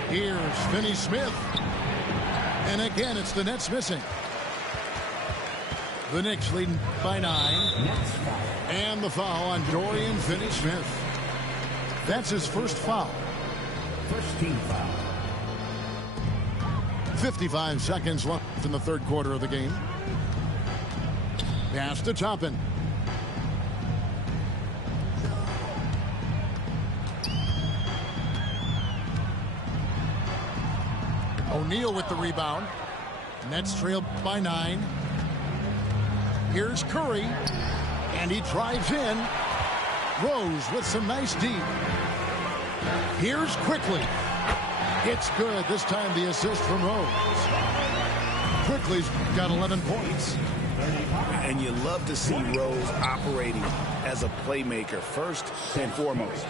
Here's Finney-Smith, and again it's the Nets missing. The Knicks leading by 9, and the foul on Dorian Finney-Smith. That's his first foul. First team foul. 55 seconds left in the third quarter of the game. Pass to Toppin. O'Neal with the rebound. Nets trail by 9. Here's Curry, and he drives in. Rose with some nice D. Here's Quickly. It's good. This time the assist from Rose. Quickly's got 11 points. And you love to see Rose operating as a playmaker first and foremost.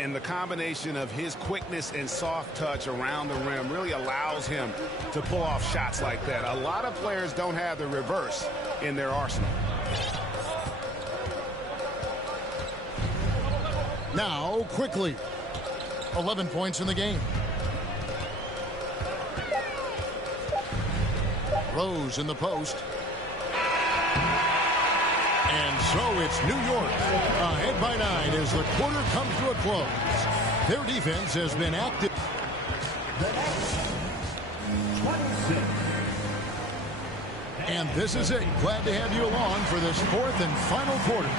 And the combination of his quickness and soft touch around the rim really allows him to pull off shots like that. A lot of players don't have the reverse in their arsenal. Now, Quickly. 11 points in the game. Rose in the post. And so it's New York ahead by 9 as the quarter comes to a close. Their defense has been active. The Nets, 26. And this is it. Glad to have you along for this fourth and final quarter.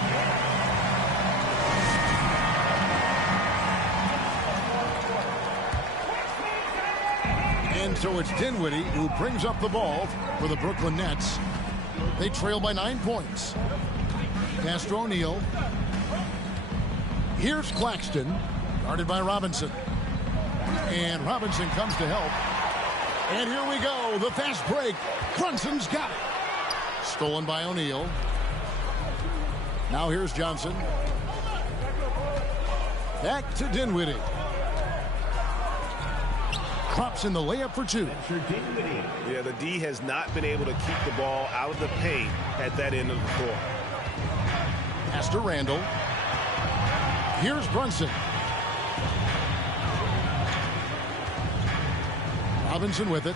And so it's Dinwiddie who brings up the ball for the Brooklyn Nets. They trail by 9 points. Pass to O'Neal. Here's Claxton, guarded by Robinson. And Robinson comes to help. And here we go, the fast break. Brunson's got it. Stolen by O'Neal. Now here's Johnson. Back to Dinwiddie. Drops in the layup for two. Yeah, the D has not been able to keep the ball out of the paint at that end of the floor. Pass to Randall. Here's Brunson. Robinson with it.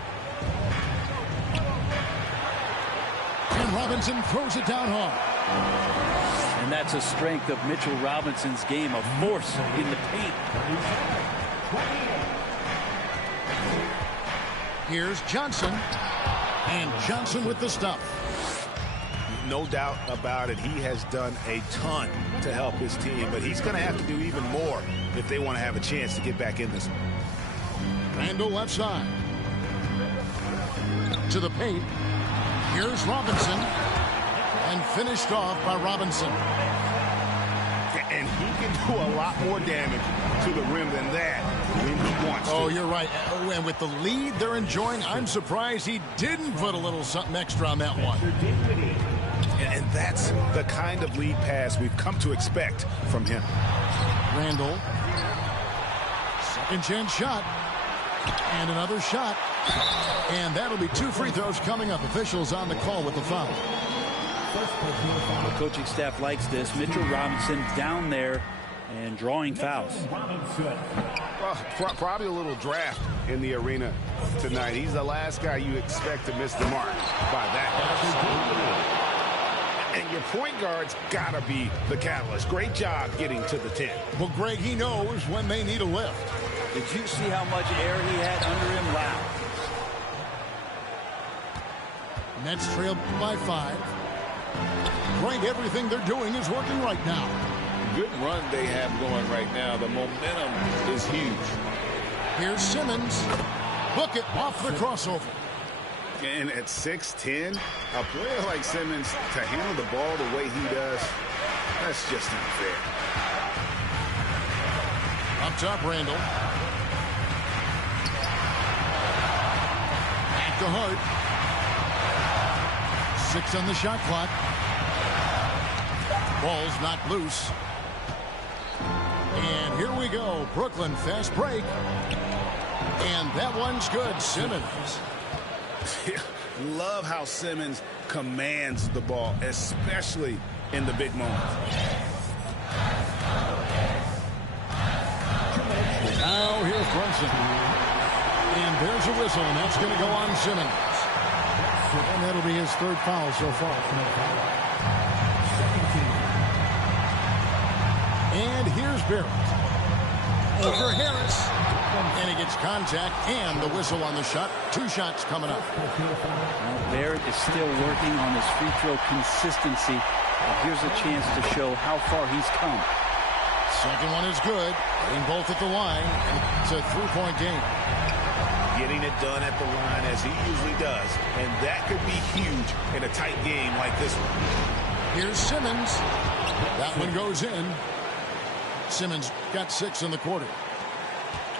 And Robinson throws it down hard. And that's a strength of Mitchell Robinson's game, a force in the paint. Here's Johnson. And Johnson with the stuff. No doubt about it. He has done a ton to help his team, but he's going to have to do even more if they want to have a chance to get back in this one. Randall left side. To the paint. Here's Robinson. And finished off by Robinson. And he can do a lot more damage to the rim than that when he wants to. Oh, you're right. And with the lead they're enjoying, I'm surprised he didn't put a little something extra on that one. And that's the kind of lead pass we've come to expect from him. Randall. Second chance shot. And another shot. And that'll be 2 free throws coming up. Officials on the call with the foul. The coaching staff likes this. Mitchell Robinson down there and drawing fouls. Well, probably a little draft in the arena tonight. He's the last guy you expect to miss the mark by that. And your point guard's got to be the catalyst. Great job getting to the 10. Well, Greg, he knows when they need a lift. Did you see how much air he had under him? Wow. Nets trail by 5. Greg, everything they're doing is working right now. Good run they have going right now. The momentum is huge. Here's Simmons. Book it off the crossover. And at 6'10", a player like Simmons to handle the ball the way he does, that's just unfair. Up top, Randall. Back to Hart. 6 on the shot clock. Ball's knocked loose. And here we go. Brooklyn fast break. And that one's good. Simmons. Love how Simmons commands the ball, especially in the big moments. Now here's Brunson. And there's a whistle, and that's going to go on Simmons. And that'll be his 3rd foul so far. And here's Barrett. Over Harris. And he gets contact and the whistle on the shot. 2 shots coming up. Well, Barrett is still working on his free throw consistency. But here's a chance to show how far he's come. Second one is good. Getting both at the line. It's a 3-point game. Getting it done at the line as he usually does. And that could be huge in a tight game like this one. Here's Simmons. That one goes in. Simmons got 6 in the quarter.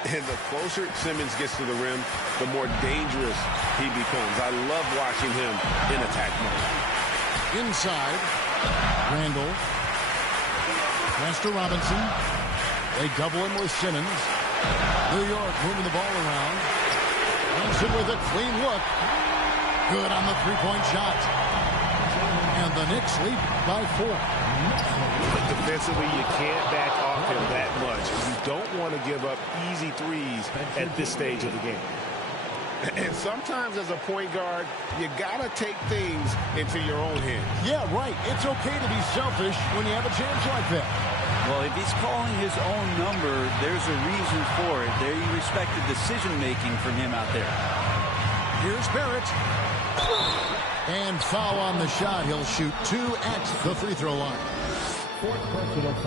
And the closer Simmons gets to the rim, the more dangerous he becomes. I love watching him in attack mode. Inside, Randall. Pass to Robinson. They double him with Simmons. New York moving the ball around. Robinson with a clean look. Good on the 3-point shot. And the Knicks lead by 4. But defensively, you can't back off him that much. You don't want to give up easy threes at this stage of the game. And sometimes as a point guard, you got to take things into your own hands. Yeah, right. It's okay to be selfish when you have a chance like that. Well, if he's calling his own number, there's a reason for it. There you respect the decision-making from him out there. Here's Barrett. And foul on the shot. He'll shoot 2 at the free throw line.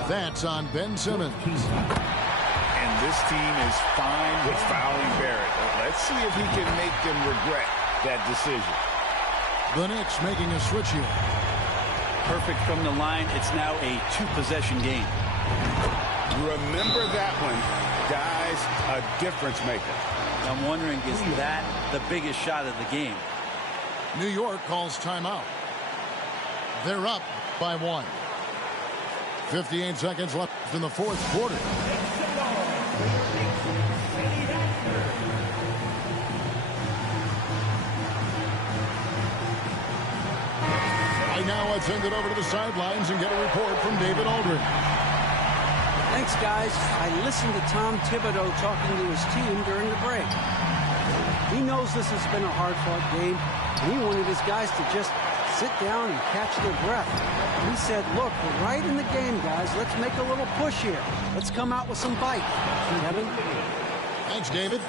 That's on Ben Simmons. And this team is fine with fouling Barrett. Let's see if he can make them regret that decision. The Knicks making a switch here. Perfect from the line. It's now a 2-possession game. Remember that one, guys, a difference maker. I'm wondering, is that the biggest shot of the game? New York calls timeout. They're up by 1. 58 seconds left in the 4th quarter. let's send it over to the sidelines and get a report from David Aldridge. Thanks, guys. I listened to Tom Thibodeau talking to his team during the break. He knows this has been a hard-fought game, and he wanted his guys to just sit down and catch their breath. He said, look, we're right in the game, guys. Let's make a little push here. Let's come out with some bite. Kevin? Thanks, David.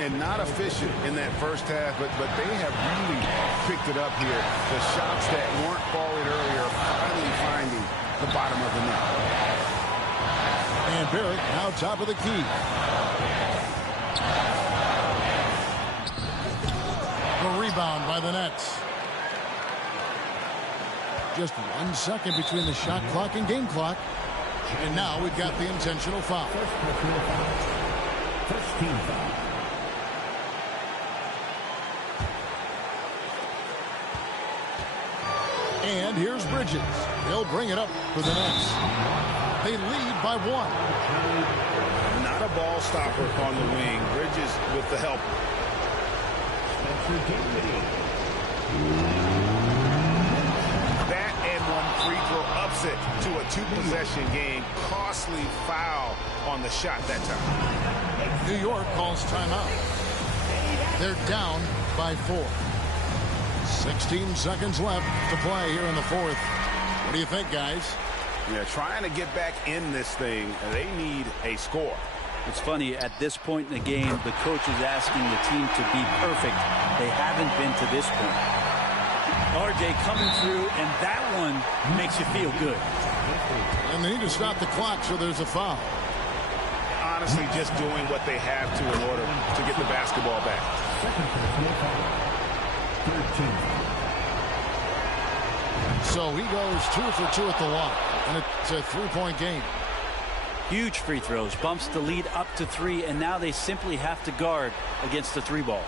And not efficient in that first half, but they have really picked it up here. The shots that weren't falling earlier finally finding the bottom of the net. And Barrett now top of the key. A rebound by the Nets. Just 1 second between the shot clock and game clock. And now we've got the intentional foul. First team foul. And here's Bridges. He'll bring it up for the Nets. They lead by 1. Not a ball stopper on the wing. Bridges with the help. That and one free throw ups it to a 2-possession game. Costly foul on the shot that time. New York calls timeout. They're down by 4. 16 seconds left to play here in the fourth. What do you think, guys? Yeah, trying to get back in this thing. They need a score. It's funny, at this point in the game, the coach is asking the team to be perfect. They haven't been to this point. RJ coming through, and that one makes you feel good. And they need to stop the clock, so there's a foul. Honestly, just doing what they have to in order to get the basketball back. So he goes 2 for 2 at the line, and it's a 3-point game. Huge free throws, bumps the lead up to 3, and now they simply have to guard against the 3-ball.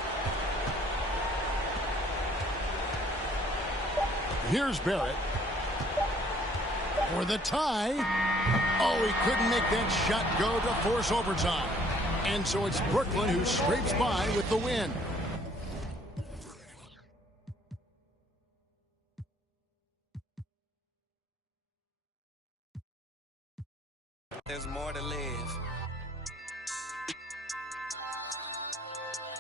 Here's Barrett for the tie. Oh, he couldn't make that shot go to force overtime. And so it's Brooklyn who scrapes by with the win. There's more to live.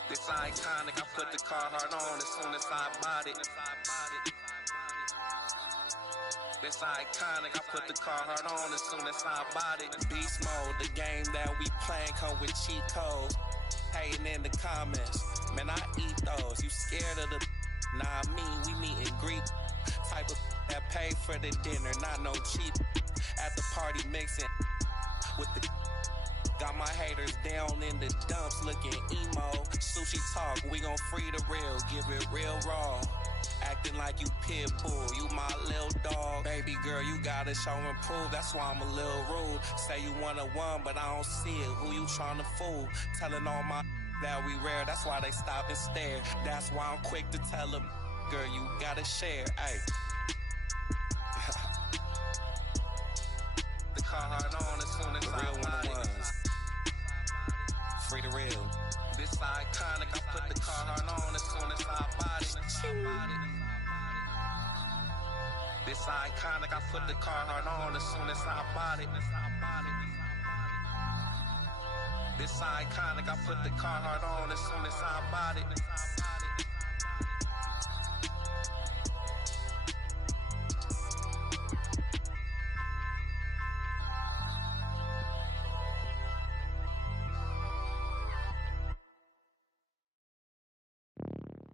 This iconic, I put the Carhartt on as soon as I bought it. This iconic, I put the Carhartt on as soon as I bought it. Beast mode, the game that we playing come with cheat codes. Hating in the comments, man, I eat those. You scared of the nah, me, we meet and greet. Type of that pay for the dinner, not no cheap. At the party mixing with the got my haters down in the dumps looking emo. Sushi talk, we gon' free the real, give it real raw. Acting like you pit bull, you my little dog. Baby girl, you gotta show and prove, that's why I'm a little rude. Say you one, but I don't see it, who you tryna fool? Telling all my that we rare, that's why they stop and stare. That's why I'm quick to tell them, girl, you gotta share, ayy. The Carhartt on as soon as I want it. Free the real. This iconic, I put the Carhartt on as soon as I bought it. This iconic, I put the Carhartt on as soon as I bought it. This iconic, I put the Carhartt on as soon as I bought it.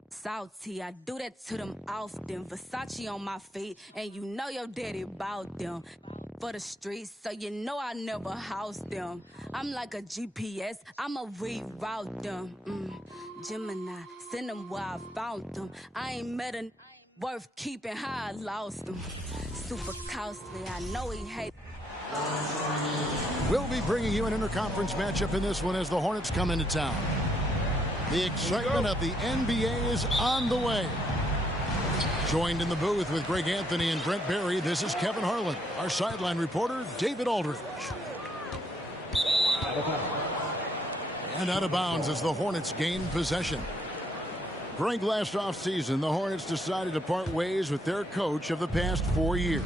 Salty, I do that to them often. Versace on my feet, and you know your daddy bought them. For the streets, so you know I never house them. I'm like a GPS, I'ma reroute them. Gemini, send them where I found them. I ain't met a worth keeping how I lost them. Super costly, I know he hate. We'll be bringing you an interconference matchup in this one as the Hornets come into town. The excitement of the NBA is on the way. Joined in the booth with Greg Anthony and Brent Barry, this is Kevin Harlan. Our sideline reporter, David Aldridge. And out of bounds as the Hornets gain possession. Greg, last offseason, the Hornets decided to part ways with their coach of the past 4 years.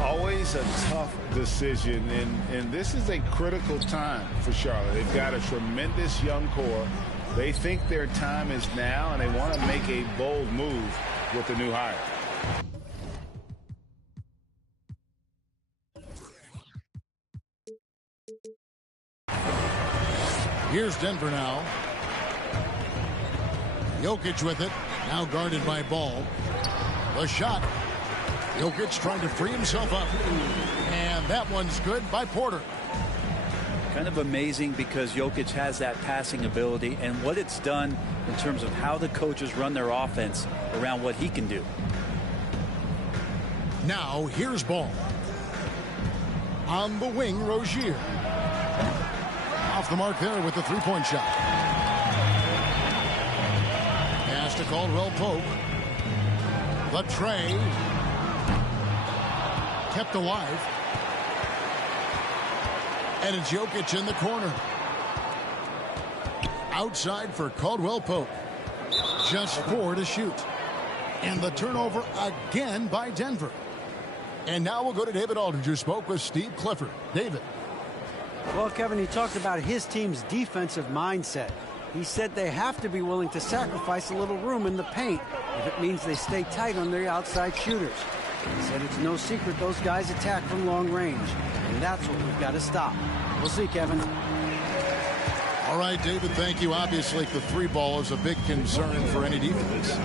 Always a tough decision, and this is a critical time for Charlotte. They've got a tremendous young core. They think their time is now, and they want to make a bold move with the new hire. Here's Denver now. Jokic with it, now guarded by Ball. The shot. Jokic trying to free himself up. And that one's good by Porter. Kind of amazing because Jokic has that passing ability and what it's done in terms of how the coaches run their offense around what he can do. Now here's Ball. On the wing, Rozier. Off the mark there with the three-point shot. Pass to Caldwell Pope. The tray. Kept alive. And it's Jokic in the corner. Outside for Caldwell Pope. Just 4 to shoot. And the turnover again by Denver. And now we'll go to David Aldridge, who spoke with Steve Clifford. David. Well, Kevin, he talked about his team's defensive mindset. He said they have to be willing to sacrifice a little room in the paint if it means they stay tight on their outside shooters. He said it's no secret those guys attack from long range, and that's what we've got to stop. We'll see, Kevin. All right, David, thank you. Obviously, the three ball is a big concern for any defense.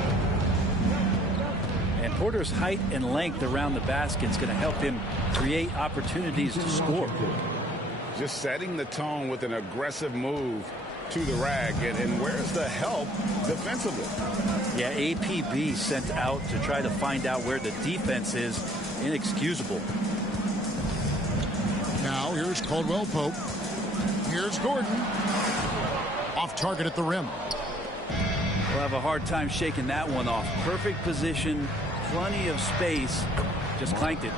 And Porter's height and length around the basket is going to help him create opportunities to score. Just setting the tone with an aggressive move to the rack. And where's the help defensively? Yeah, APB sent out to try to find out where the defense is. Inexcusable. Now here's Caldwell Pope. Here's Gordon. Off target at the rim. We'll have a hard time shaking that one off. Perfect position, plenty of space. Just clanked it.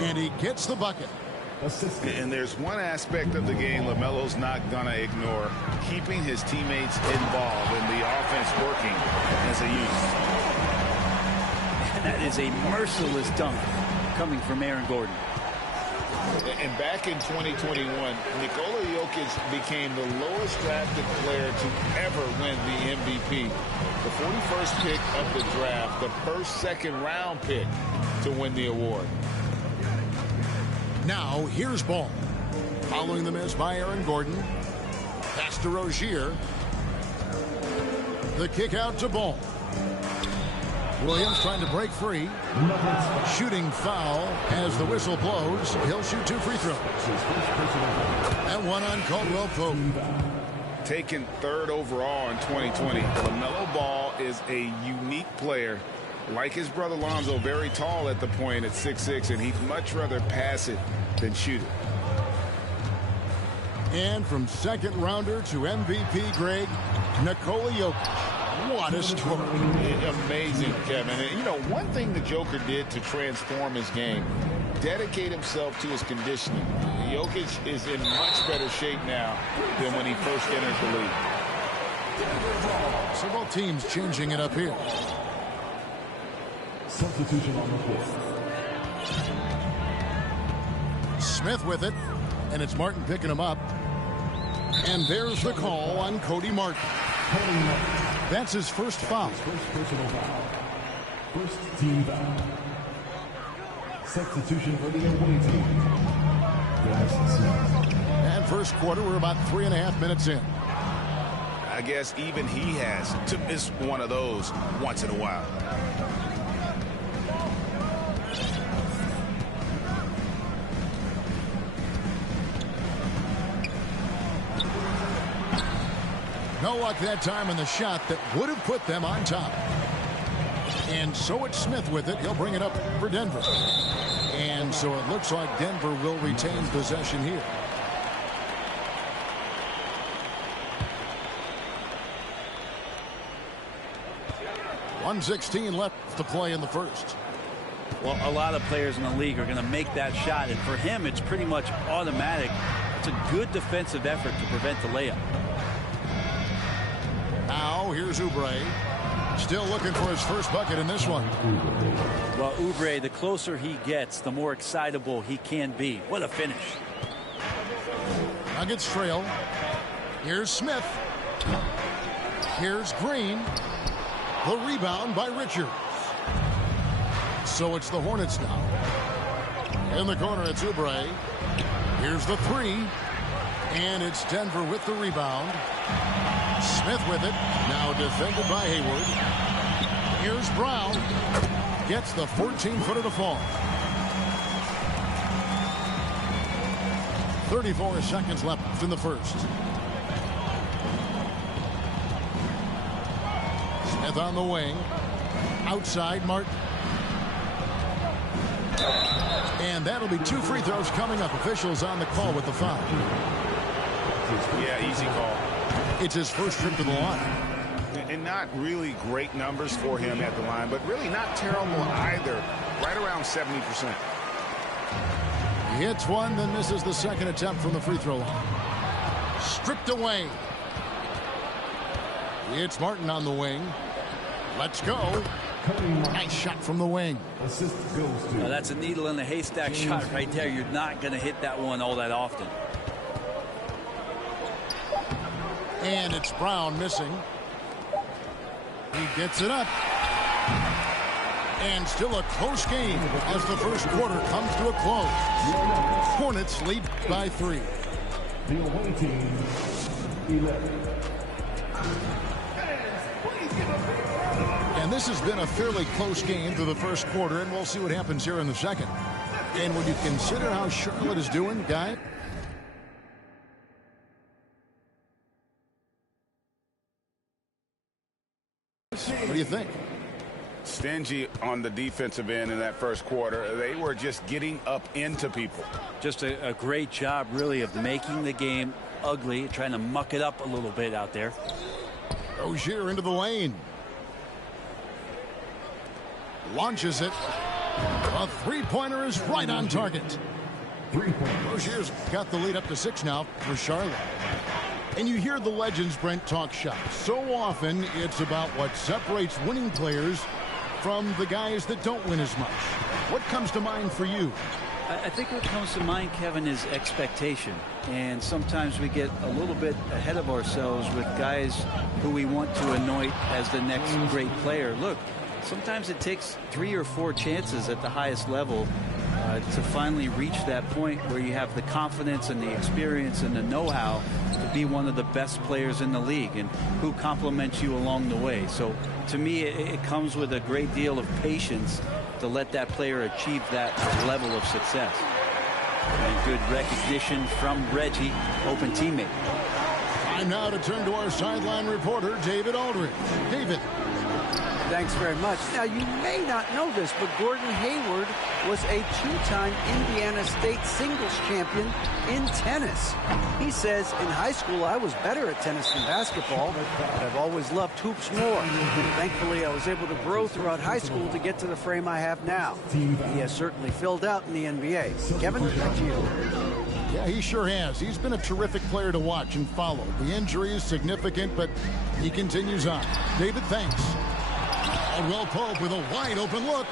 And he gets the bucket. And there's one aspect of the game LaMelo's not going to ignore. Keeping his teammates involved and the offense working as a unit. And that is a merciless dunk coming from Aaron Gordon. And back in 2021, Nikola Jokic became the lowest drafted player to ever win the MVP. The 41st pick of the draft, the first second-round pick to win the award. Now here's Ball. Following the miss by Aaron Gordon. Pass to Rozier. The kick out to Ball. Williams trying to break free. Shooting foul as the whistle blows. He'll shoot 2 free throws. And one on Caldwell Pope. Taken 3rd overall in 2020, LaMelo Ball is a unique player. Like his brother Lonzo, very tall at the point at 6'6", and he'd much rather pass it than shoot it. And from second rounder to MVP, Greg, Nikola Jokic. What a story. Amazing, Kevin. And, you know, one thing the Joker did to transform his game, dedicate himself to his conditioning. Jokic is in much better shape now than when he first entered the league. So both teams changing it up here. Substitution on the court. Smith with it, and it's Martin picking him up. And there's the call on Cody Martin. That's his first foul. First personal foul. First team foul. Substitution for the away team. And first quarter, we're about 3.5 minutes in. I guess even he has to miss one of those once in a while. No luck that time in the shot that would have put them on top. And so it's Smith with it. He'll bring it up for Denver. And so it looks like Denver will retain possession here. .116 left to play in the first. Well, a lot of players in the league are going to make that shot, and for him, it's pretty much automatic. It's a good defensive effort to prevent the layup. Now, here's Oubre. Still looking for his first bucket in this one. Well, Oubre, the closer he gets, the more excitable he can be. What a finish. Nuggets trail. Here's Smith. Here's Green. The rebound by Richards. So it's the Hornets now. In the corner, it's Oubre. Here's the three. And it's Denver with the rebound. Smith with it. Now defended by Hayward. Here's Brown. Gets the 14-footer to fall. 34 seconds left in the first. Smith on the wing. Outside, Martin. And that'll be 2 free throws coming up. Officials on the call with the foul. Yeah, easy call. It's his first trip to the line. And not really great numbers for him at the line, but really not terrible either. Right around 70%. He hits one, then misses the second attempt from the free throw line. Stripped away. It's Martin on the wing. Let's go. Nice shot from the wing. Well, that's a needle in the haystack shot right there. You're not going to hit that one all that often. And it's Brown missing. He gets it up. And still a close game as the first quarter comes to a close. Hornets lead by 3. The away team, 11. And this has been a fairly close game through the first quarter, and we'll see what happens here in the second. And when you consider how Charlotte is doing, Guy, what do you think? Stingy on the defensive end in that first quarter. They were just getting up into people. Just a great job, really, of making the game ugly, trying to muck it up a little bit out there. Rozier into the lane. Launches it. A three-pointer is right on target. Rozier's got the lead up to 6 now for Charlotte. And you hear the legends, Brent, talk shop. So often it's about what separates winning players from the guys that don't win as much. What comes to mind for you? I think what comes to mind, Kevin, is expectation. And sometimes we get a little bit ahead of ourselves with guys who we want to anoint as the next great player. Look, sometimes it takes 3 or 4 chances at the highest level to finally reach that point where you have the confidence and the experience and the know-how to be one of the best players in the league and who compliments you along the way. So to me, it comes with a great deal of patience to let that player achieve that level of success. And good recognition from Reggie, open teammate. Time now to turn to our sideline reporter, David Aldridge. David. Thanks very much. Now, you may not know this, but Gordon Hayward was a 2-time Indiana State singles champion in tennis. He says, in high school, I was better at tennis than basketball, but I've always loved hoops more. Thankfully, I was able to grow throughout high school to get to the frame I have now. He has certainly filled out in the NBA. Kevin, back to you. Yeah, he sure has. He's been a terrific player to watch and follow. The injury is significant, but he continues on. David, thanks. Caldwell Pope with a wide open look.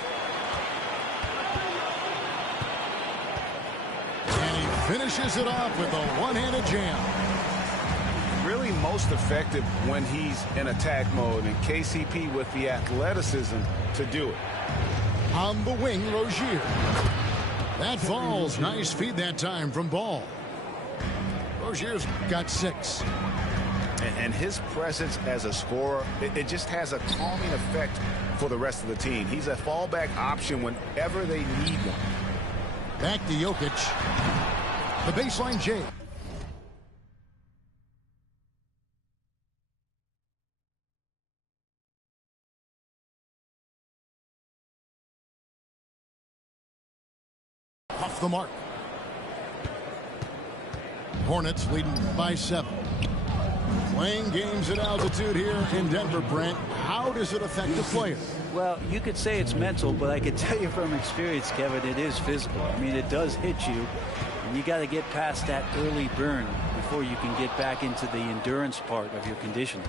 And he finishes it off with a one-handed jam. Really most effective when he's in attack mode, and KCP with the athleticism to do it. On the wing, Rozier. That falls. Nice feed that time from Ball. Rozier's got 6. And his presence as a scorer, it just has a calming effect for the rest of the team. He's a fallback option whenever they need one. Back to Jokic. The baseline J. Off the mark. Hornets leading by 7. Playing games at altitude here in Denver, Brent. How does it affect the player? Well, you could say it's mental, but I could tell you from experience, Kevin, it is physical. I mean, it does hit you, and you got to get past that early burn before you can get back into the endurance part of your conditioning.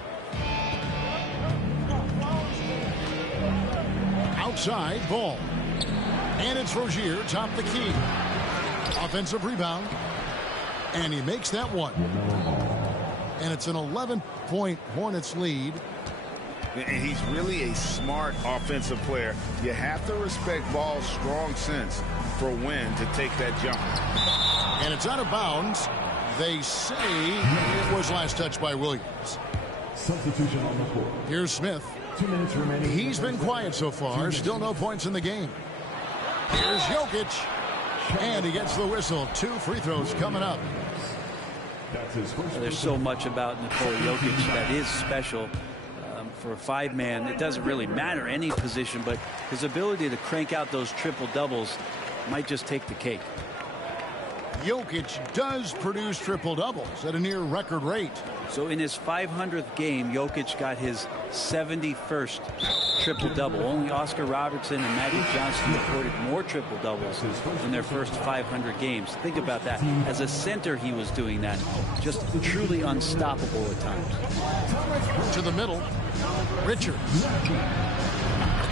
side, Ball. And it's Rozier, top the key. Offensive rebound. And he makes that one. And it's an 11-point Hornets lead. And he's really a smart offensive player. You have to respect Ball's strong sense for when to take that jump. And it's out of bounds. They say it was last touched by Williams. Substitution on the court. Here's Smith. 2 minutes remaining. He's been quiet so far. Still no points in the game. Here's Jokic. And he gets the whistle. 2 free throws coming up. There's so much about Nikola Jokic that is special. For a 5-man, it doesn't really matter any position, but his ability to crank out those triple doubles might just take the cake. Jokic does produce triple doubles at a near record rate. So in his 500th game, Jokic got his 71st triple double. Only Oscar Robertson and Magic Johnson recorded more triple doubles in their first 500 games. Think about that. As a center, he was doing that. Just truly unstoppable at times. To the middle, Richards.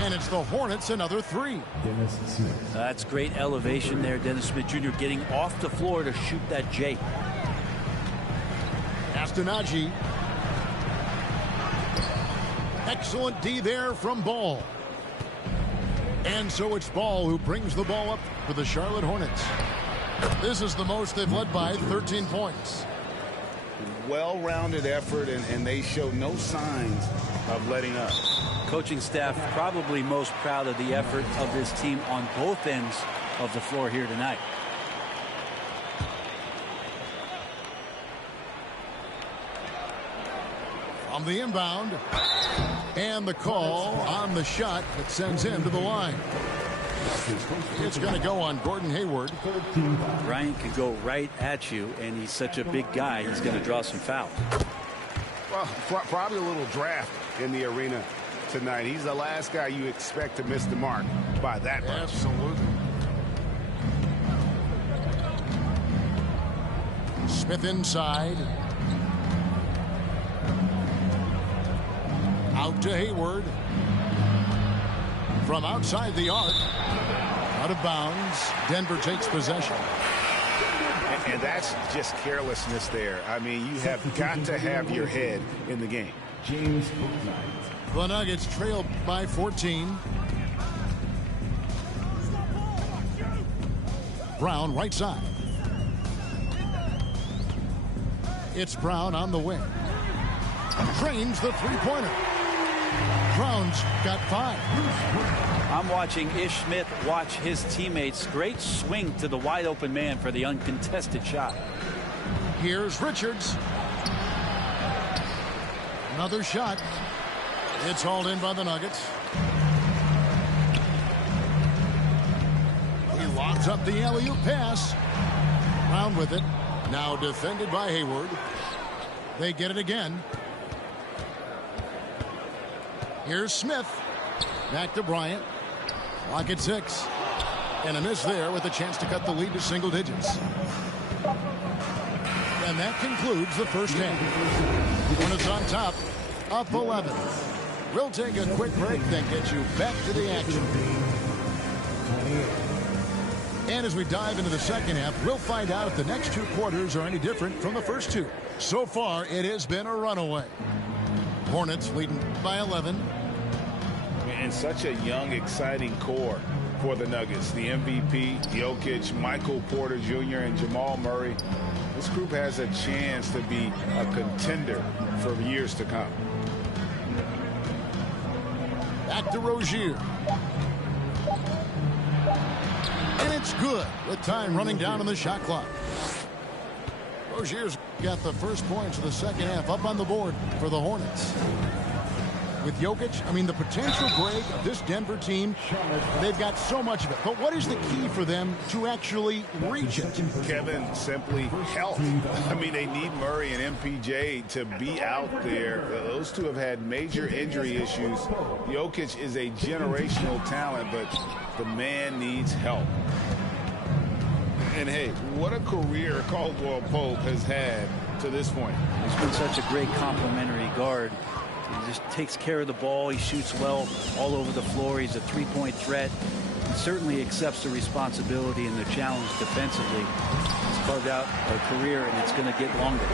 And it's the Hornets, another 3. Dennis Smith. That's great elevation there. Dennis Smith Jr. getting off the floor to shoot that J. Astonagi. Excellent D there from Ball. And so it's Ball who brings the ball up for the Charlotte Hornets. This is the most they've led by, 13 points. Well-rounded effort, and they show no signs of letting up. Coaching staff probably most proud of the effort of this team on both ends of the floor here tonight. On the inbound. And the call on the shot that sends him to the line. It's going to go on Gordon Hayward. Bryant could go right at you, and he's such a big guy, he's going to draw some fouls. Well, probably a little draft in the arena tonight. He's the last guy you expect to miss the mark by that much. Absolutely. Smith inside. Out to Hayward. From outside the arc. Out of bounds. Denver takes possession. And that's just carelessness there. I mean, you have got to have your head in the game. James Bouknight. The Nuggets trail by 14. Brown right side. It's Brown on the wing. Drains the three-pointer. Brown's got 5. I'm watching Ish Smith watch his teammates. Great swing to the wide open man for the uncontested shot. Here's Richards. Another shot. It's hauled in by the Nuggets. He lobs up the alley-oop pass. Brown with it. Now defended by Hayward. They get it again. Here's Smith. Back to Bryant. Clock at 6. And a miss there with a chance to cut the lead to single digits. And that concludes the first half. Hornets on top, up 11. We'll take a quick break, then get you back to the action. And as we dive into the second half, we'll find out if the next 2 quarters are any different from the first 2. So far, it has been a runaway. Hornets leading by 11. And such a young, exciting core for the Nuggets. The MVP, Jokic, Michael Porter Jr., and Jamal Murray. This group has a chance to be a contender for years to come. Back to Rozier. And it's good with time running down on the shot clock. Rozier's got the first points of the second half up on the board for the Hornets. With Jokic, I mean, the potential, Greg, of this Denver team, they've got so much of it. But what is the key for them to actually reach it? Kevin, simply health. I mean, they need Murray and MPJ to be out there. Those two have had major injury issues. Jokic is a generational talent, but the man needs help. And, hey, what a career Caldwell Pope has had to this point. He's been such a great complimentary guard He just takes care of the ball. He shoots well all over the floor. He's a three-point threat. He certainly accepts the responsibility and the challenge defensively. He's carved out a career, and it's going to get longer.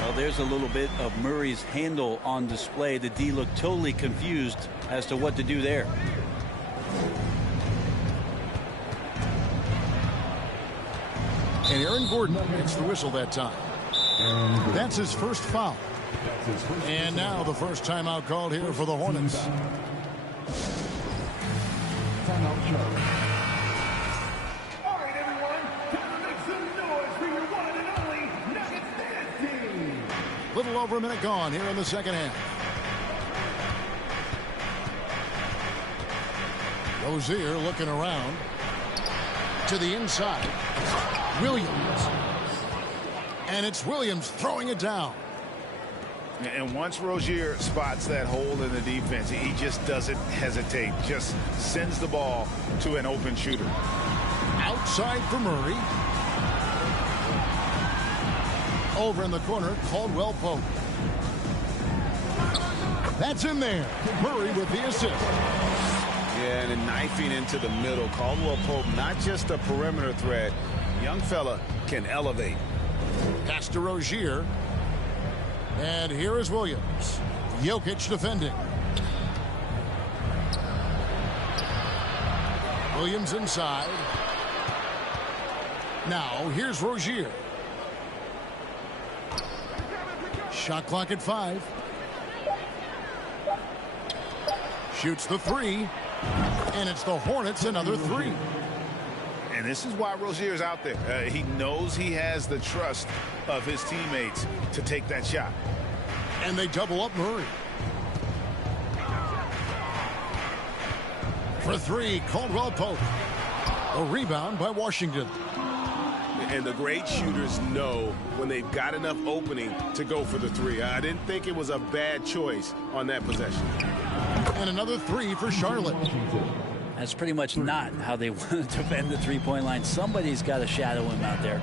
Well, there's a little bit of Murray's handle on display. The D looked totally confused as to what to do there. And Aaron Gordon gets the whistle that time. That's his first foul. And now the first timeout called here for the Hornets. Timeout charge. All right, everyone. Time to make some noise for your one and only Nuggets dance team. Little over a minute gone here in the second half. Rozier looking around to the inside. Williams. And it's Williams throwing it down. And once Rozier spots that hole in the defense, he just doesn't hesitate. Just sends the ball to an open shooter. Outside for Murray. Over in the corner, Caldwell Pope. That's in there. Murray with the assist. Yeah, and then knifing into the middle. Caldwell Pope, not just a perimeter threat. Young fella can elevate. Pass to Rozier. And here is Williams. Jokic defending. Williams inside. Now here's Rozier. Shot clock at 5. Shoots the 3. And it's the Hornets another 3. And this is why Rozier's out there. He knows he has the trust of his teammates to take that shot. And they double up Murray. For 3, Caldwell Pope. A rebound by Washington. And the great shooters know when they've got enough opening to go for the 3. I didn't think it was a bad choice on that possession. And another 3 for Charlotte. That's pretty much not how they want to defend the three-point line. Somebody's got to shadow him out there.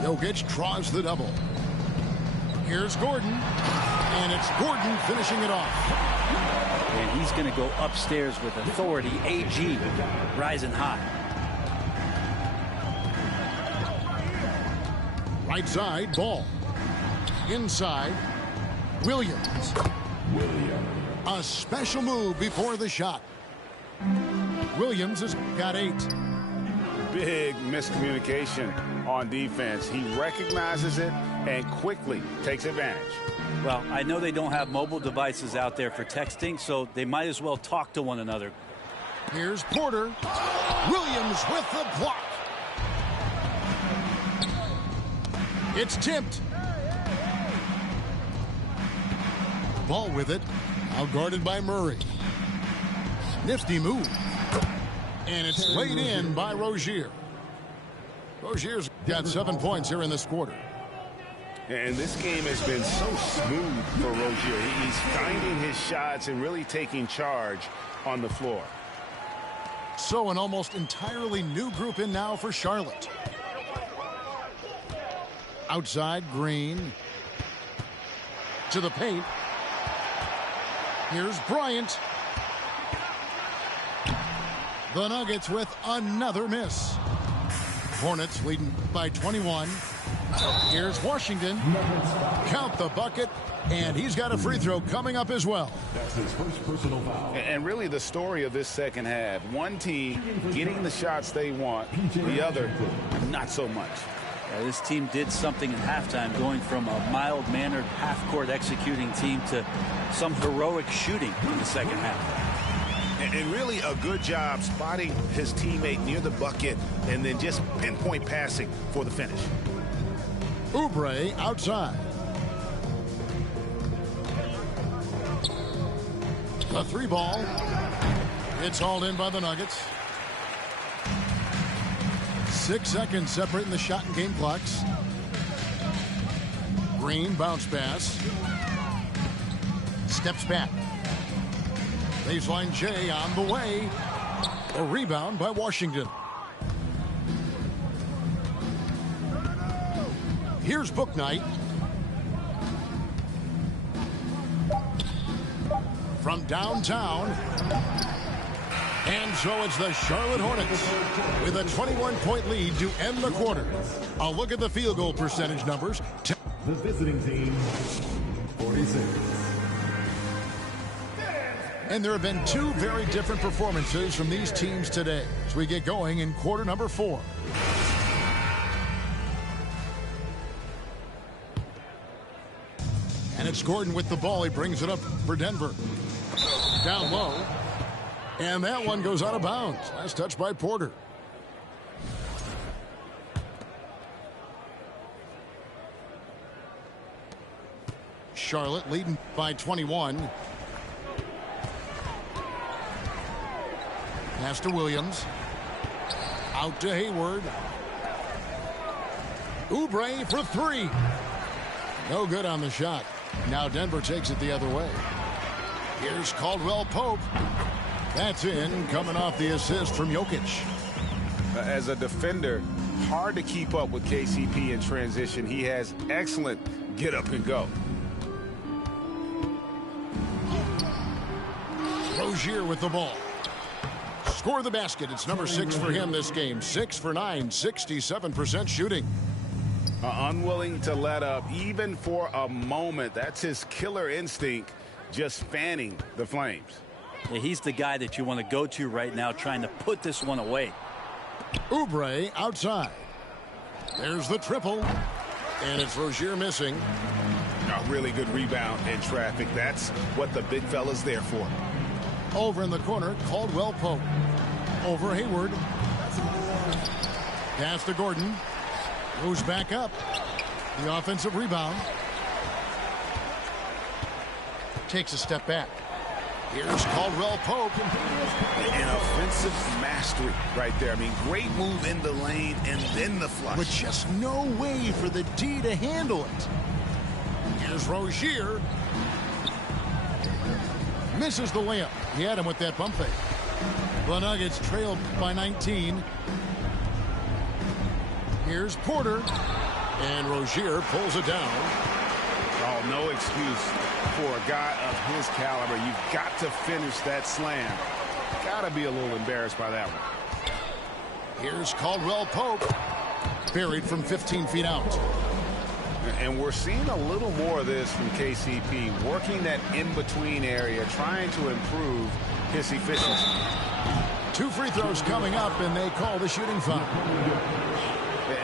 Jokic draws the double. Here's Gordon. And it's Gordon finishing it off. And he's going to go upstairs with authority. AG rising high. Right side, Ball. Inside, Williams. A special move before the shot. Williams has got 8. Big miscommunication on defense. He recognizes it and quickly takes advantage. Well, I know they don't have mobile devices out there for texting, so they might as well talk to one another. Here's Porter. Williams with the block. It's tipped. Ball with it. Out guarded by Murray. Nifty move. And it's laid in by Rozier. Rozier's got 7 points here in this quarter. And this game has been so smooth for Rozier. He's finding his shots and really taking charge on the floor. So an almost entirely new group in now for Charlotte. Outside, Green. To the paint. Here's Bryant. The Nuggets with another miss. Hornets leading by 21. Here's Washington. Count the bucket. And he's got a free throw coming up as well. That's his first personal foul. And really the story of this second half. One team getting the shots they want. The other, not so much. Yeah, this team did something at halftime, going from a mild-mannered half-court executing team to some heroic shooting in the second half. And really a good job spotting his teammate near the bucket and then just pinpoint passing for the finish. Oubre outside. A 3 ball. It's hauled in by the Nuggets. 6 seconds separating the shot and game clocks. Green bounce pass. Steps back. Baseline J on the way. A rebound by Washington. Here's Bouknight. from downtown. And so it's the Charlotte Hornets with a 21-point lead to end the quarter. A look at the field goal percentage numbers. The visiting team, 46. And there have been two very different performances from these teams today as we get going in quarter number 4. And it's Gordon with the ball. He brings it up for Denver. Down low. And that one goes out of bounds. Last touch by Porter. Charlotte leading by 21. Pass to Williams. Out to Hayward. Oubre for 3. No good on the shot. Now Denver takes it the other way. Here's Caldwell Pope. That's in, coming off the assist from Jokic. As a defender, hard to keep up with KCP in transition. He has excellent get up and go. Rozier with the ball. Score the basket. It's number 6 for him this game. 6 for 9, 67% shooting. Unwilling to let up even for a moment. That's his killer instinct, just fanning the flames. Yeah, he's the guy that you want to go to right now, trying to put this one away. Oubre outside. There's the triple. And it's Rozier missing. A really good rebound in traffic. That's what the big fella's there for. Over in the corner, Caldwell Pope. Over Hayward. Pass to Gordon. Goes back up. The offensive rebound. Takes a step back. Here's Caldwell Pope. An offensive mastery right there. I mean, great move in the lane and then the flush. With just no way for the D to handle it. Here's Rozier. Misses the layup. He had him with that bump fake. The Nuggets trailed by 19. Here's Porter. And Rozier pulls it down. Oh, no excuse for a guy of his caliber. You've got to finish that slam. Got to be a little embarrassed by that one. Here's Caldwell Pope. Buried from 15 feet out. And we're seeing a little more of this from KCP, working that in-between area, trying to improve his efficiency. 2 free throws coming up, and they call the shooting foul.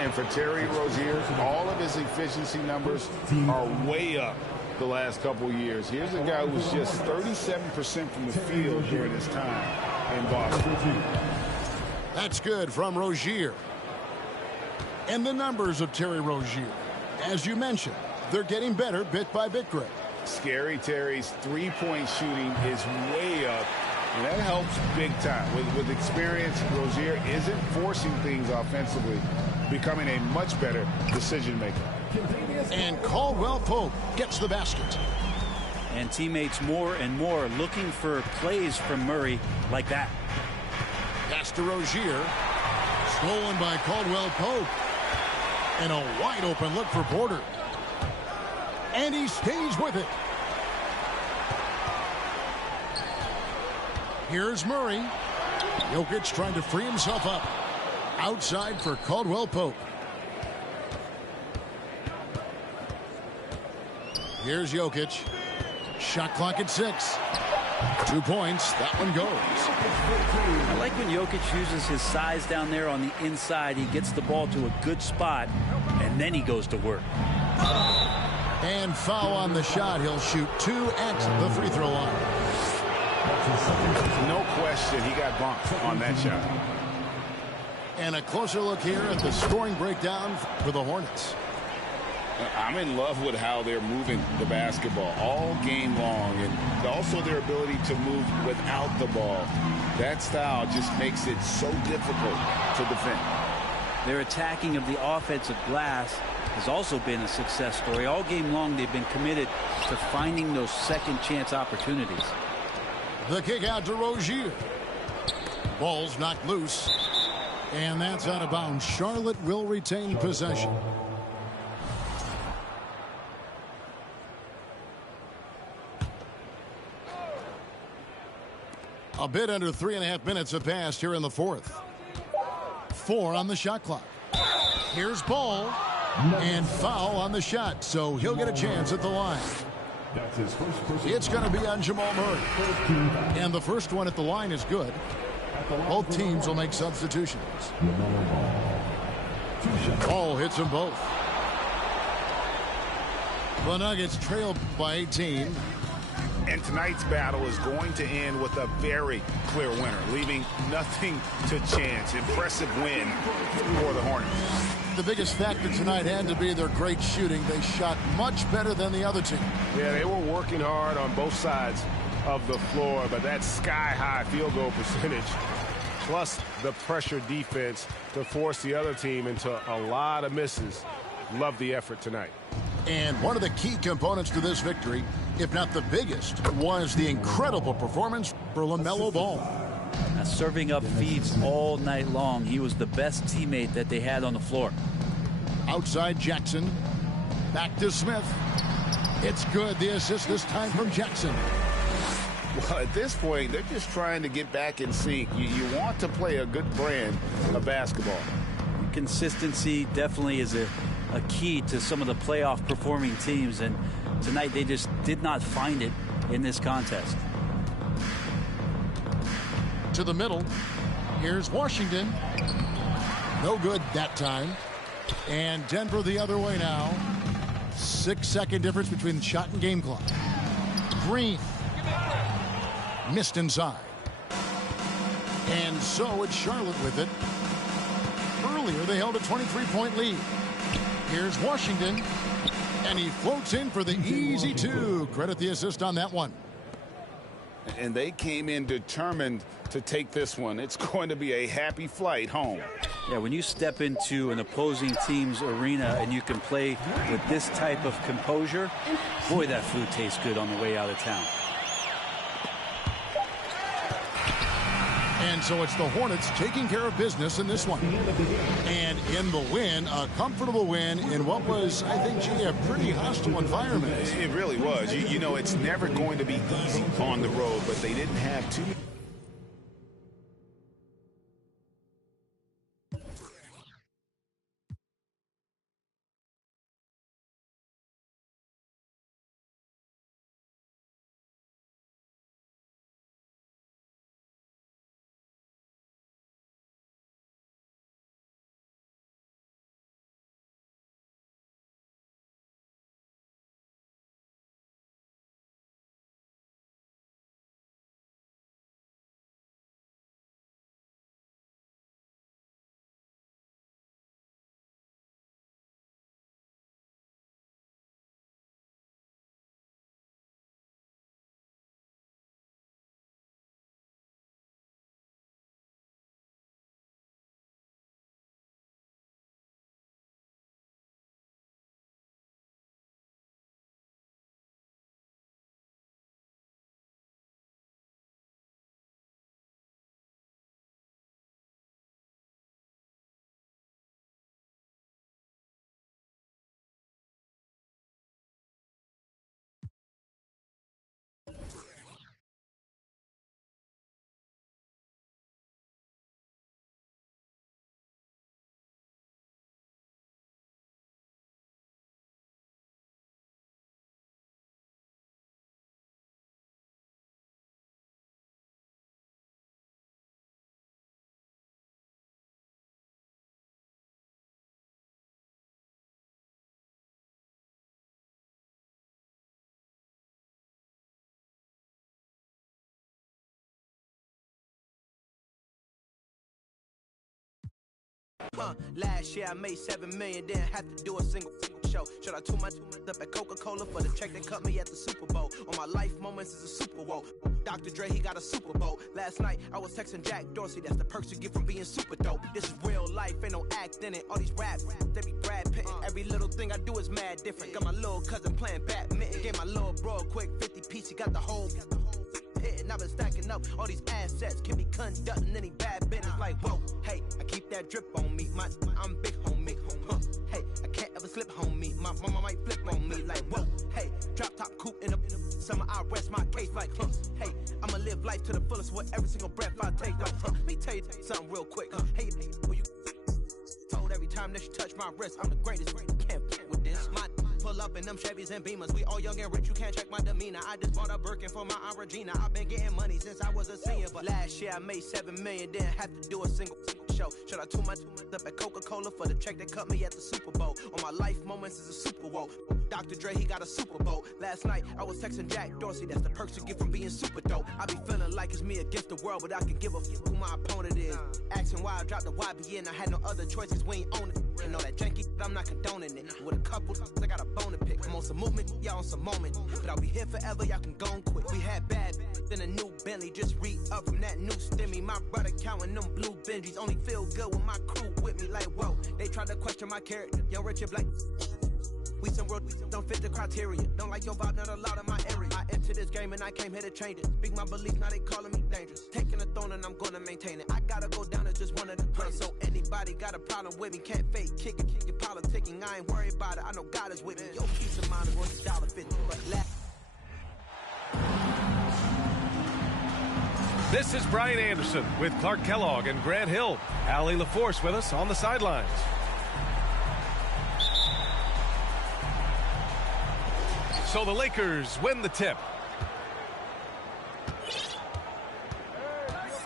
And for Terry Rozier, all of his efficiency numbers are way up the last couple years. Here's a guy who's just 37% from the field during his time in Boston. That's good from Rozier. And the numbers of Terry Rozier. As you mentioned, they're getting better bit by bit, Greg. Scary Terry's three-point shooting is way up, and that helps big time. With experience, Rozier isn't forcing things offensively, becoming a much better decision maker. And Caldwell Pope gets the basket. And teammates more and more looking for plays from Murray like that. Pass to Rozier. Stolen by Caldwell Pope. And a wide open look for Porter. And he stays with it. Here's Murray. Jokic trying to free himself up. Outside for Caldwell Pope. Here's Jokic. Shot clock at 6. 2 points. That one goes. I like when Jokic uses his size down there on the inside. He gets the ball to a good spot, and then he goes to work. And foul on the shot. He'll shoot 2 at the free throw line. No question he got bumped on that shot. And a closer look here at the scoring breakdown for the Hornets. I'm in love with how they're moving the basketball all game long, and also their ability to move without the ball. That style just makes it so difficult to defend. Their attacking of the offensive glass has also been a success story. All game long, they've been committed to finding those second chance opportunities. The kick out to Rozier. Ball's knocked loose. And that's out of bounds. Charlotte will retain possession. A bit under 3.5 minutes have passed here in the fourth. 4 on the shot clock. Here's Ball. And foul on the shot, so he'll get a chance at the line. It's going to be on Jamal Murray. And the first one at the line is good. Both teams will make substitutions. Ball hits them both. The Nuggets trail by 18. And tonight's battle is going to end with a very clear winner, leaving nothing to chance. Impressive win for the Hornets. The biggest factor tonight had to be their great shooting. They shot much better than the other team. Yeah, they were working hard on both sides of the floor, but that sky-high field goal percentage, plus the pressure defense to force the other team into a lot of misses. Love the effort tonight. And one of the key components to this victory, if not the biggest, was the incredible performance for LaMelo Ball. Now, serving up feeds all night long. He was the best teammate that they had on the floor. Outside Jackson. Back to Smith. It's good. The assist this time from Jackson. Well, at this point, they're just trying to get back in sync. You want to play a good brand of basketball. Consistency definitely is a key to some of the playoff performing teams, and tonight they just did not find it in this contest. To the middle. Here's Washington. No good that time. And Denver the other way now. 6-second difference between shot and game clock. Green. Missed inside. And so it's Charlotte with it. Earlier they held a 23-point lead. Here's Washington. And he floats in for the easy 2. Credit the assist on that one. And they came in determined to take this one. It's going to be a happy flight home. Yeah, when you step into an opposing team's arena and you can play with this type of composure, boy, that food tastes good on the way out of town. And so it's the Hornets taking care of business in this one. And in the win, a comfortable win in what was, I think, G, a pretty hostile environment. It really was. You know, it's never going to be easy on the road, but they didn't have too many. Last year I made $7 million, didn't have to do a single show. Should I tune my up at Coca-Cola for the check that cut me at the Super Bowl? On my life moments is a Super Bowl. Dr. Dre, he got a Super Bowl. Last night I was texting Jack Dorsey, that's the perks you get from being super dope. This is real life, ain't no act in it. All these raps, they be Brad Pitt. Every little thing I do is mad different. Got my little cousin playing badminton. Gave my little bro a quick 50 piece, he got the whole hit. And I've been stacking up all these assets, keep me conducting any bad business. Like, whoa, hey, I keep that drip on me. I'm big homie. Hey, I can't ever slip homie. My mama might flip on me. Like, whoa, hey, drop top coupe in the summer. I rest my case. Like, hey, I'ma live live life to the fullest with every single breath I take. Like, let me tell you something real quick. Hey, who you told every time that you touch my wrist, I'm the greatest. Can't f with this. My pull up in them Chevys and Beamers. We all young and rich, you can't check my demeanor. I just bought a Birkin for my Aunt Regina. I've been getting money since I was a senior, but last year I made $7 million, didn't have to do a single show. Should I tune my up at Coca-Cola for the check that cut me at the Super Bowl? On my life moments is a Super Bowl. Dr. Dre, he got a Super Bowl. Last night I was texting Jack Dorsey. That's the perks you get from being super dope. I be feeling like it's me against the world, but I can give a f who my opponent is. Asking why I dropped the YBN, I had no other choices. We ain't own it. And all that janky, I'm not condoning it. With a couple, I got a bone to pick. I'm on some movement, y'all on some moment. But I'll be here forever, y'all can go and quit. We had bad, then a new Bentley. Just re-up from that new stimmy. My brother counting them blue Benjis. Only feel good with my crew with me. Like, whoa, they tried to question my character. Young Richard Blake. We some world, don't fit the criteria. Don't like your vibe, not allowed in my area. I entered this game and I came here to change it. Speak my beliefs, now they calling me dangerous. Taking a throne and I'm gonna maintain it. I gotta go down as just one of the greats. So anybody got a problem with me, can't fake kick it, kick it, politicking. I ain't worried about it, I know God is with me. Your peace of mind is worth $1.50. But This is Brian Anderson with Clark Kellogg and Grant Hill. Allie LaForce with us on the sidelines. So the Lakers win the tip.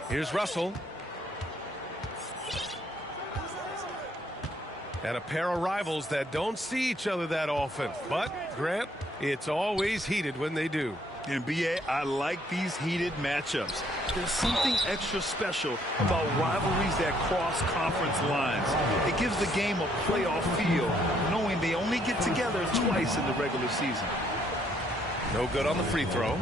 Here's Russell. And a pair of rivals that don't see each other that often. But, Grant, it's always heated when they do. And BA, I like these heated matchups. There's something extra special about rivalries that cross conference lines. It gives the game a playoff feel, knowing they only get together twice in the regular season. No good on the free throw.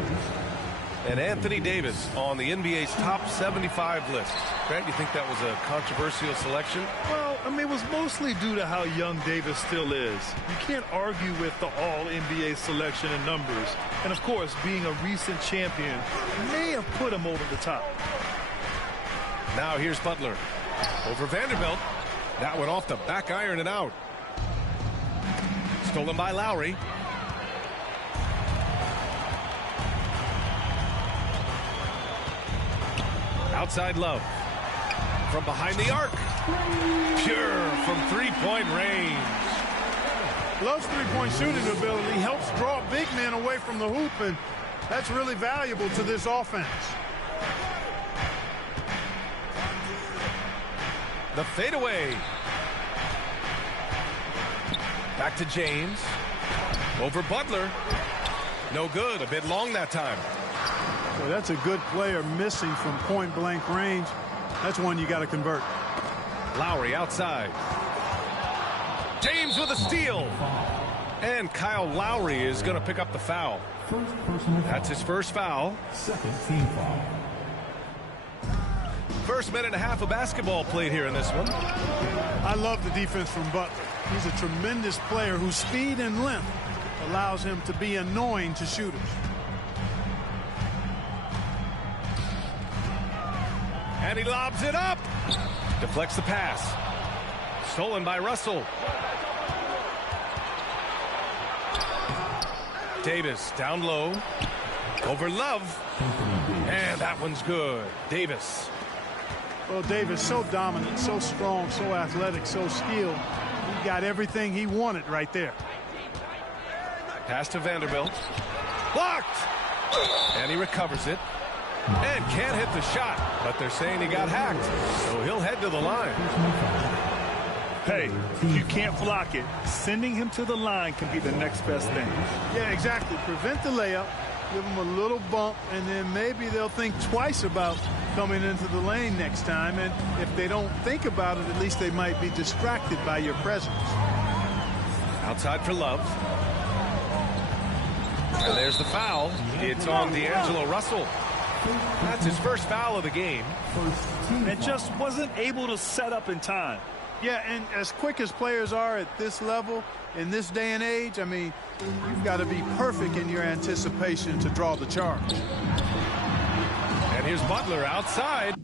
And Anthony Davis on the NBA's top 75 list. Grant, you think that was a controversial selection? Well, I mean, it was mostly due to how young Davis still is. You can't argue with the all-NBA selection and numbers. And, of course, being a recent champion may have put him over the top. Now here's Butler. Over Vanderbilt. That one off the back iron and out. Stolen by Lowry. Outside Love. From behind the arc. Pure from three-point range. Love's three-point shooting ability helps draw big men away from the hoop, and that's really valuable to this offense. The fadeaway. Back to James. Over Butler. No good. A bit long that time. So that's a good player missing from point-blank range. That's one you got to convert. Lowry outside. James with a steal. And Kyle Lowry is going to pick up the foul. That's his first foul. Second team foul. First minute and a half of basketball played here in this one. I love the defense from Butler. He's a tremendous player whose speed and length allows him to be annoying to shooters. And he lobs it up. Deflects the pass. Stolen by Russell. Davis down low. Over Love. And that one's good. Davis. Well, Davis so dominant, so strong, so athletic, so skilled. He got everything he wanted right there. Pass to Vanderbilt. Blocked. And he recovers it. And can't hit the shot, but they're saying he got hacked, so he'll head to the line. Hey, if you can't block it, sending him to the line can be the next best thing. Yeah, exactly. Prevent the layup, give him a little bump, and then maybe they'll think twice about coming into the lane next time. And if they don't think about it, at least they might be distracted by your presence. Outside for Love. And there's the foul. It's on D'Angelo Russell. That's his first foul of the game. And just wasn't able to set up in time. Yeah, and as quick as players are at this level, in this day and age, I mean, you've got to be perfect in your anticipation to draw the charge. And here's Butler outside.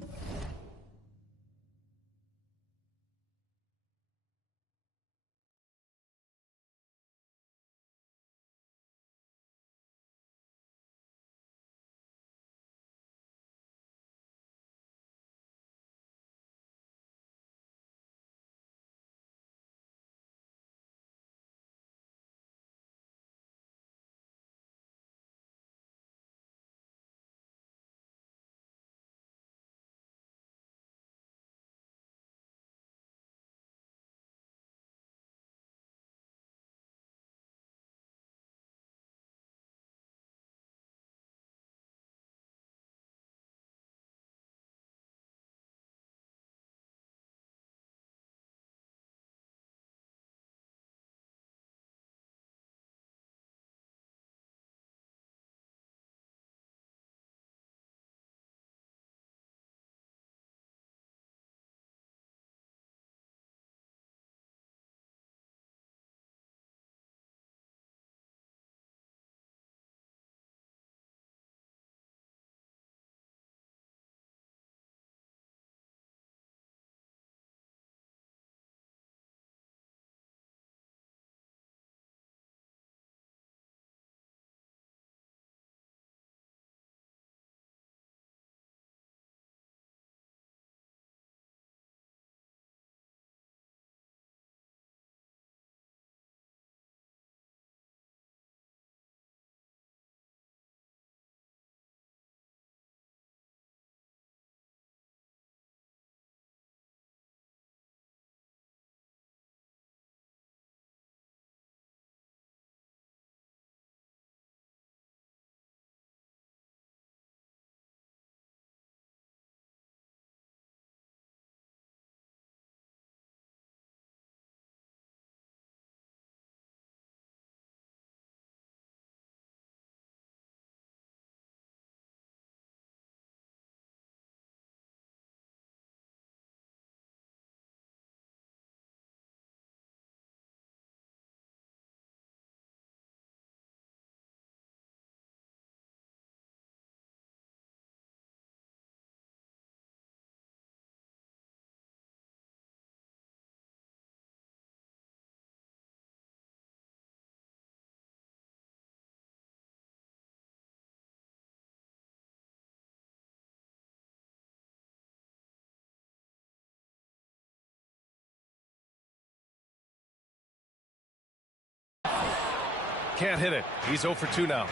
Can't hit it. He's 0 for 2 now.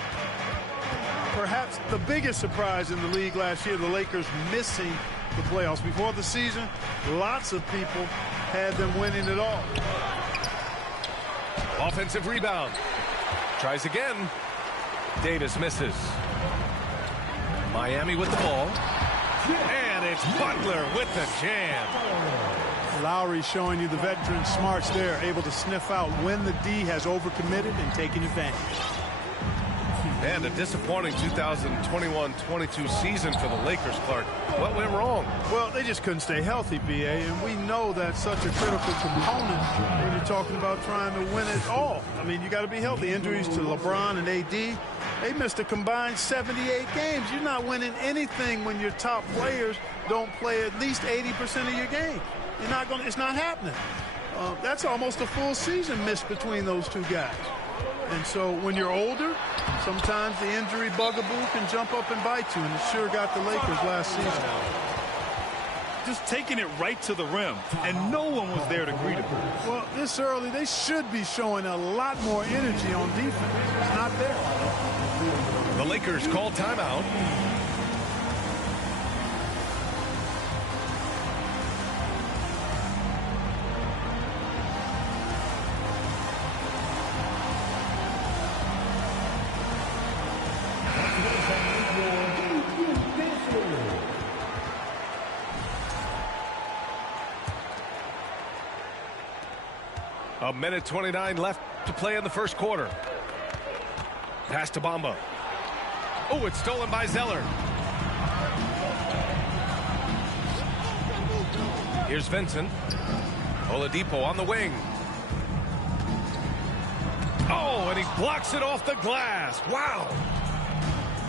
Perhaps the biggest surprise in the league last year, the Lakers missing the playoffs. Before the season, lots of people had them winning it all. Offensive rebound. Tries again. Davis misses. Miami with the ball. And it's Butler with the jam. Lowry showing you the veteran smarts there, able to sniff out when the D has overcommitted and taken advantage. And a disappointing 2021-22 season for the Lakers, Clark. What went wrong? Well, they just couldn't stay healthy, BA, and we know that's such a critical component when you're talking about trying to win it all. I mean, you got to be healthy. Injuries to LeBron and AD, they missed a combined 78 games. You're not winning anything when your top players don't play at least 80% of your game. You're not going. It's not happening. That's almost a full season missed between those two guys. And so when you're older, sometimes the injury bugaboo can jump up and bite you, and it sure got the Lakers last season. Just taking it right to the rim, and no one was there to greet him. Well, this early, they should be showing a lot more energy on defense. It's not there. The Lakers call timeout. A minute 29 left to play in the first quarter. Pass to Bamba. Oh, it's stolen by Zeller. Here's Vincent. Oladipo on the wing. Oh, and he blocks it off the glass. Wow.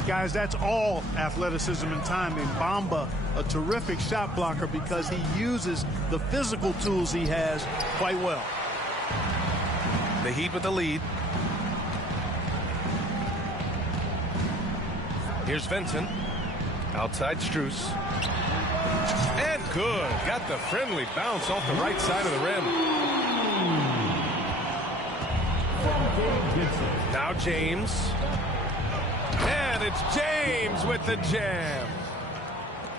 Guys, that's all athleticism and timing. Bamba, a terrific shot blocker because he uses the physical tools he has quite well. The Heat with the lead. Here's Vincent. Outside Strus. And good. Got the friendly bounce off the right side of the rim. Now James. And it's James with the jam.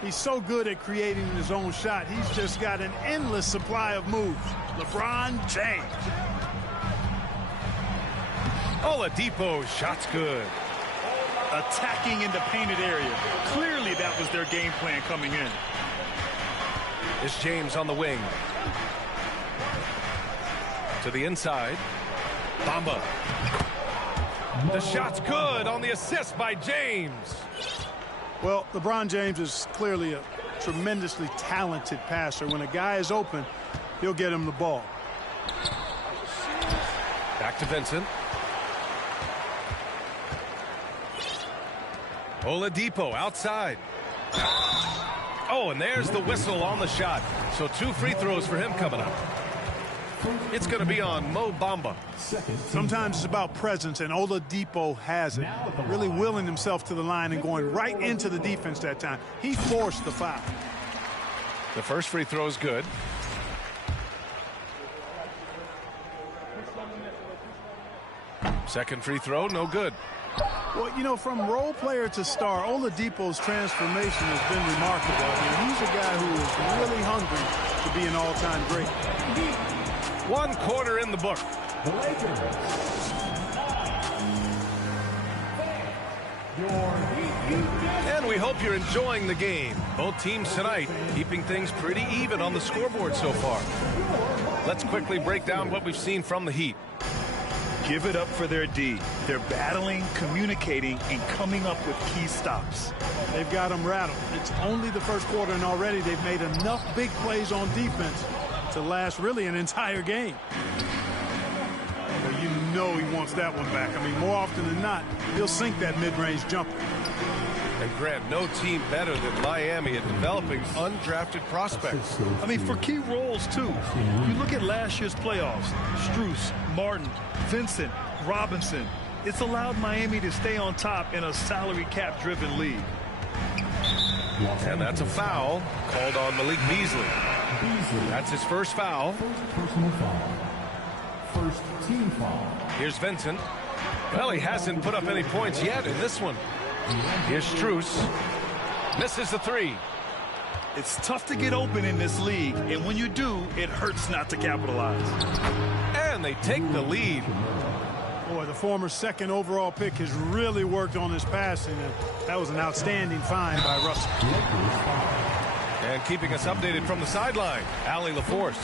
He's so good at creating his own shot. He's just got an endless supply of moves. LeBron James. Oladipo, shot's good. Attacking in the painted area. Clearly that was their game plan coming in. It's James on the wing. To the inside. Bamba. The shot's good on the assist by James. Well, LeBron James is clearly a tremendously talented passer. When a guy is open, he'll get him the ball. Back to Vincent. Oladipo outside. Oh, and there's the whistle on the shot. So 2 free throws for him coming up. It's going to be on Mo Bamba. Sometimes it's about presence, and Oladipo has it. Really willing himself to the line and going right into the defense that time. He forced the foul. The first free throw is good. Second free throw, no good. Well, you know, from role player to star, Oladipo's transformation has been remarkable. I mean, he's a guy who is really hungry to be an all-time great. 1 quarter in the book. The Lakers. And we hope you're enjoying the game. Both teams tonight keeping things pretty even on the scoreboard so far. Let's quickly break down what we've seen from the Heat. Give it up for their D. They're battling, communicating, and coming up with key stops. They've got them rattled. It's only the first quarter, and already they've made enough big plays on defense to last really an entire game. Well, you know he wants that one back. I mean, more often than not, he'll sink that mid-range jumper. And Grant, no team better than Miami at developing undrafted prospects. I mean, for key roles, too. You look at last year's playoffs. Strus, Martin, Vincent, Robinson. It's allowed Miami to stay on top in a salary cap-driven league. And that's a foul called on Malik Beasley. That's his first foul. First personal foul. First team foul. Here's Vincent. Well, he hasn't put up any points yet in this one. Here's Strus. Misses the three. It's tough to get open in this league, and when you do, it hurts not to capitalize. And they take the lead. Boy, the former second overall pick has really worked on his passing, and that was an outstanding find by Russell. And keeping us updated from the sideline, Allie LaForce.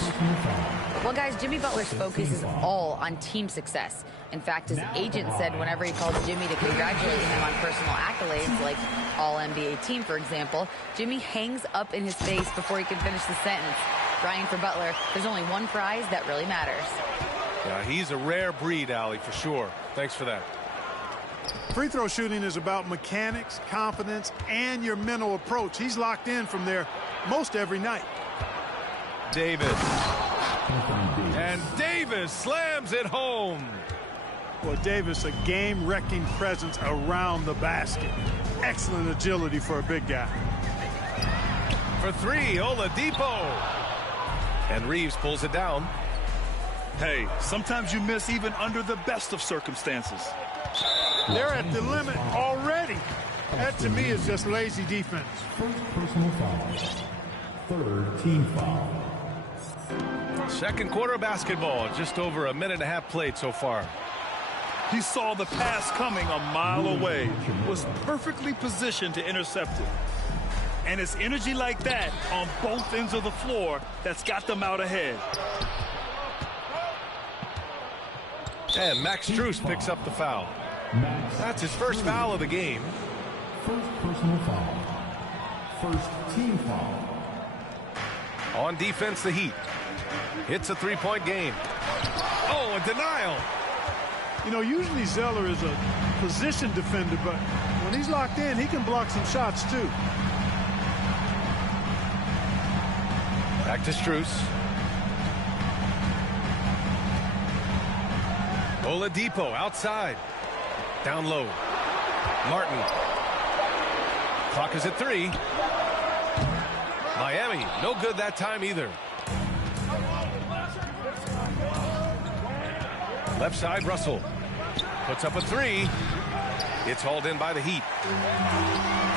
Well, guys, Jimmy Butler's focus is all on team success. In fact, his agent said whenever he calls Jimmy to congratulate him on personal accolades, like All-NBA team, for example, Jimmy hangs up in his face before he can finish the sentence. Ryan, for Butler, there's only one prize that really matters. Yeah, he's a rare breed, Allie, for sure. Thanks for that. Free throw shooting is about mechanics, confidence, and your mental approach. He's locked in from there most every night. Davis. And Davis slams it home. Well, Davis, a game-wrecking presence around the basket. Excellent agility for a big guy. For three, Oladipo. And Reeves pulls it down. Hey, sometimes you miss even under the best of circumstances. They're at the limit already. That, to me, is just lazy defense. First personal foul. Third team foul. Second quarter basketball. Just over a minute and a half played so far. He saw the pass coming a mile away, was perfectly positioned to intercept it. And it's energy like that on both ends of the floor that's got them out ahead. And Max Strus picks up the foul. That's his first foul of the game. First personal foul. First team foul. On defense, the Heat. It's a three-point game. Oh, a denial. You know, usually Zeller is a position defender, but when he's locked in, he can block some shots, too. Back to Strus. Oladipo outside. Down low. Martin. Clock is at 3. Miami, no good that time either. Left side, Russell. Puts up a 3. It's hauled in by the Heat.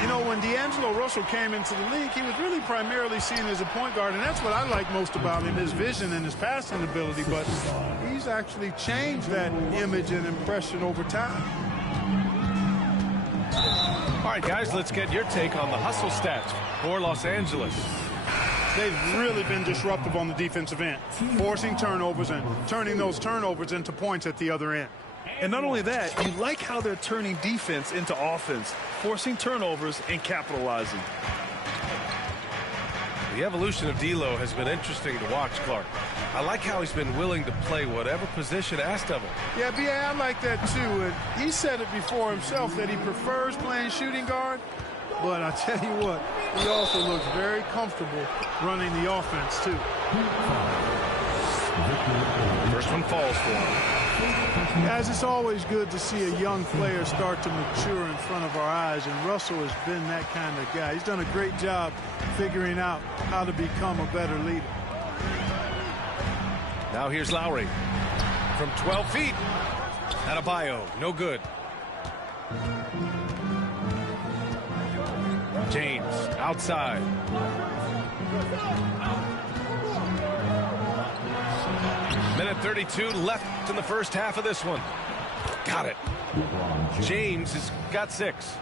You know, when D'Angelo Russell came into the league, he was really primarily seen as a point guard, and that's what I like most about him, his vision and his passing ability, but he's actually changed that image and impression over time. All right, guys, let's get your take on the hustle stats for Los Angeles. They've really been disruptive on the defensive end, forcing turnovers and turning those turnovers into points at the other end. And not only that, you like how they're turning defense into offense, forcing turnovers and capitalizing. The evolution of D'Lo has been interesting to watch, Clark. I like how he's been willing to play whatever position asked of him. Yeah, B.A., I like that too. And he said it before himself that he prefers playing shooting guard. But I tell you what, he also looks very comfortable running the offense too. First one falls for him. Guys, it's always good to see a young player start to mature in front of our eyes, and Russell has been that kind of guy. He's done a great job figuring out how to become a better leader. Now here's Lowry. From 12 feet. Adebayo, no good. James, outside. Minute 32 left in the first half of this one. Got it. James has got 6.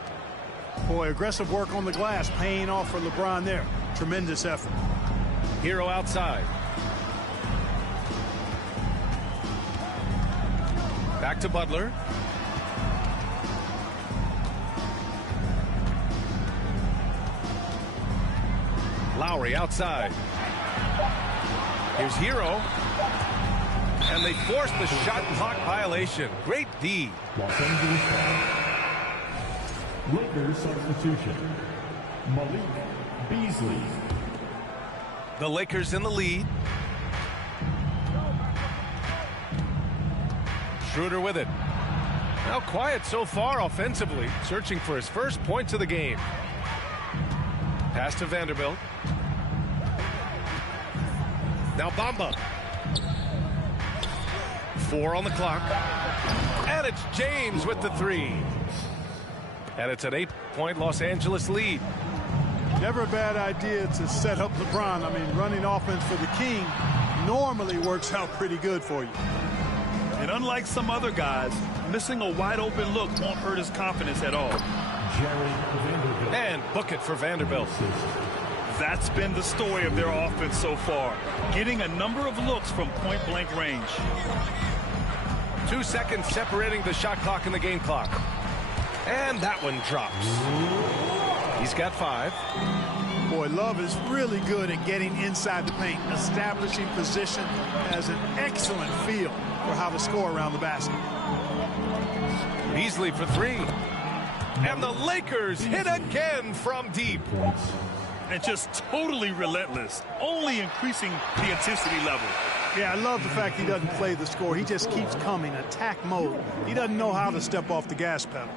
Boy, aggressive work on the glass, paying off for LeBron there. Tremendous effort. Hero outside. Back to Butler. Lowry outside. Here's Hero. And they force the shot clock violation. Great D. Los Angeles Lakers substitution. Malik Beasley. The Lakers in the lead. Schroeder with it. Now quiet so far offensively, searching for his first points of the game. Pass to Vanderbilt. Now Bamba. 4 on the clock. And it's James with the 3. And it's an 8-point Los Angeles lead. Never a bad idea to set up LeBron. I mean, running offense for the King normally works out pretty good for you. And unlike some other guys, missing a wide-open look won't hurt his confidence at all. And book it for Vanderbilt. That's been the story of their offense so far, getting a number of looks from point-blank range. 2 seconds separating the shot clock and the game clock. And that one drops. He's got 5. Boy, Love is really good at getting inside the paint, establishing position, has an excellent feel for how to score around the basket. Beasley for 3. And the Lakers hit again from deep. And just totally relentless, only increasing the intensity level. Yeah, I love the fact he doesn't play the score. He just keeps coming, attack mode. He doesn't know how to step off the gas pedal.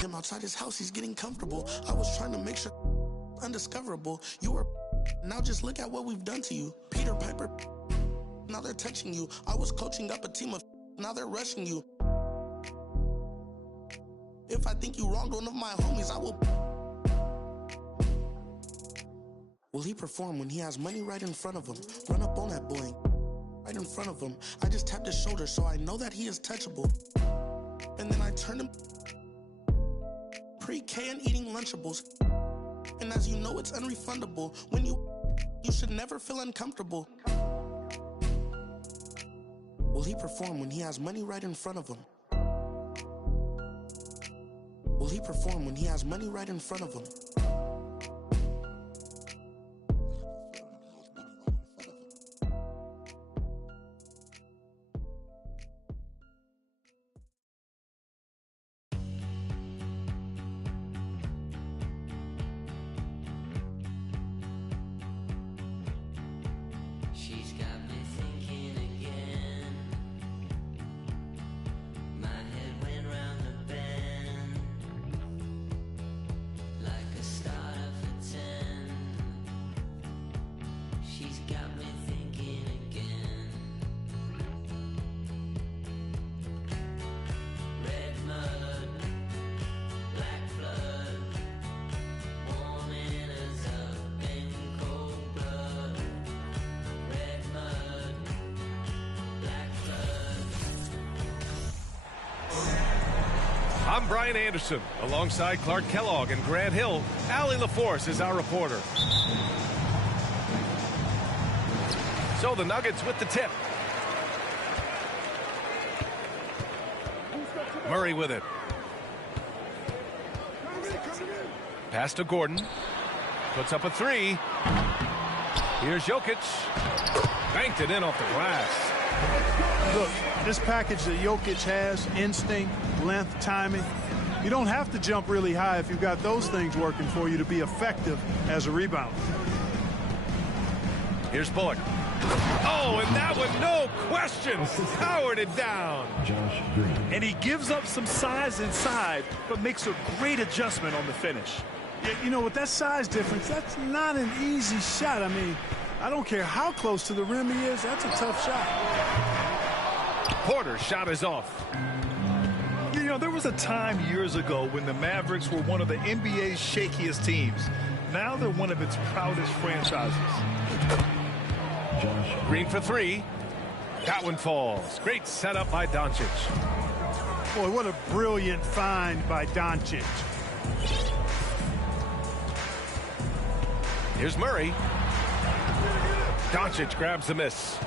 Him outside his house, he's getting comfortable. I was trying to make sure undiscoverable. You were now just look at what we've done to you. Peter Piper, now they're touching you. I was coaching up a team of now they're rushing you. If I think you wronged one of my homies, I will. Will he perform when he has money right in front of him? Run up on that boy right in front of him. I just tapped his shoulder so I know that he is touchable. And then I turned him pre-K and eating Lunchables. And as you know, it's unrefundable. When you should never feel uncomfortable. Will he perform when he has money right in front of him? Will he perform when he has money right in front of him? I'm Brian Anderson, alongside Clark Kellogg and Grant Hill. Allie LaForce is our reporter. So the Nuggets with the tip. Murray with it. Pass to Gordon. Puts up a 3. Here's Jokic. Banked it in off the glass. Look, this package that Jokic has, instinct, length, timing, you don't have to jump really high if you've got those things working for you to be effective as a rebounder. Here's Bullock. Oh, and that one, no question, powered it down. And he gives up some size inside, but makes a great adjustment on the finish. Yeah, you know, with that size difference, that's not an easy shot. I mean, I don't care how close to the rim he is, that's a tough shot. Porter's shot is off. You know, there was a time years ago when the Mavericks were one of the NBA's shakiest teams. Now they're one of its proudest franchises. Green for 3. That one falls. Great setup by Doncic. Boy, what a brilliant find by Doncic. Here's Murray. Doncic grabs the miss.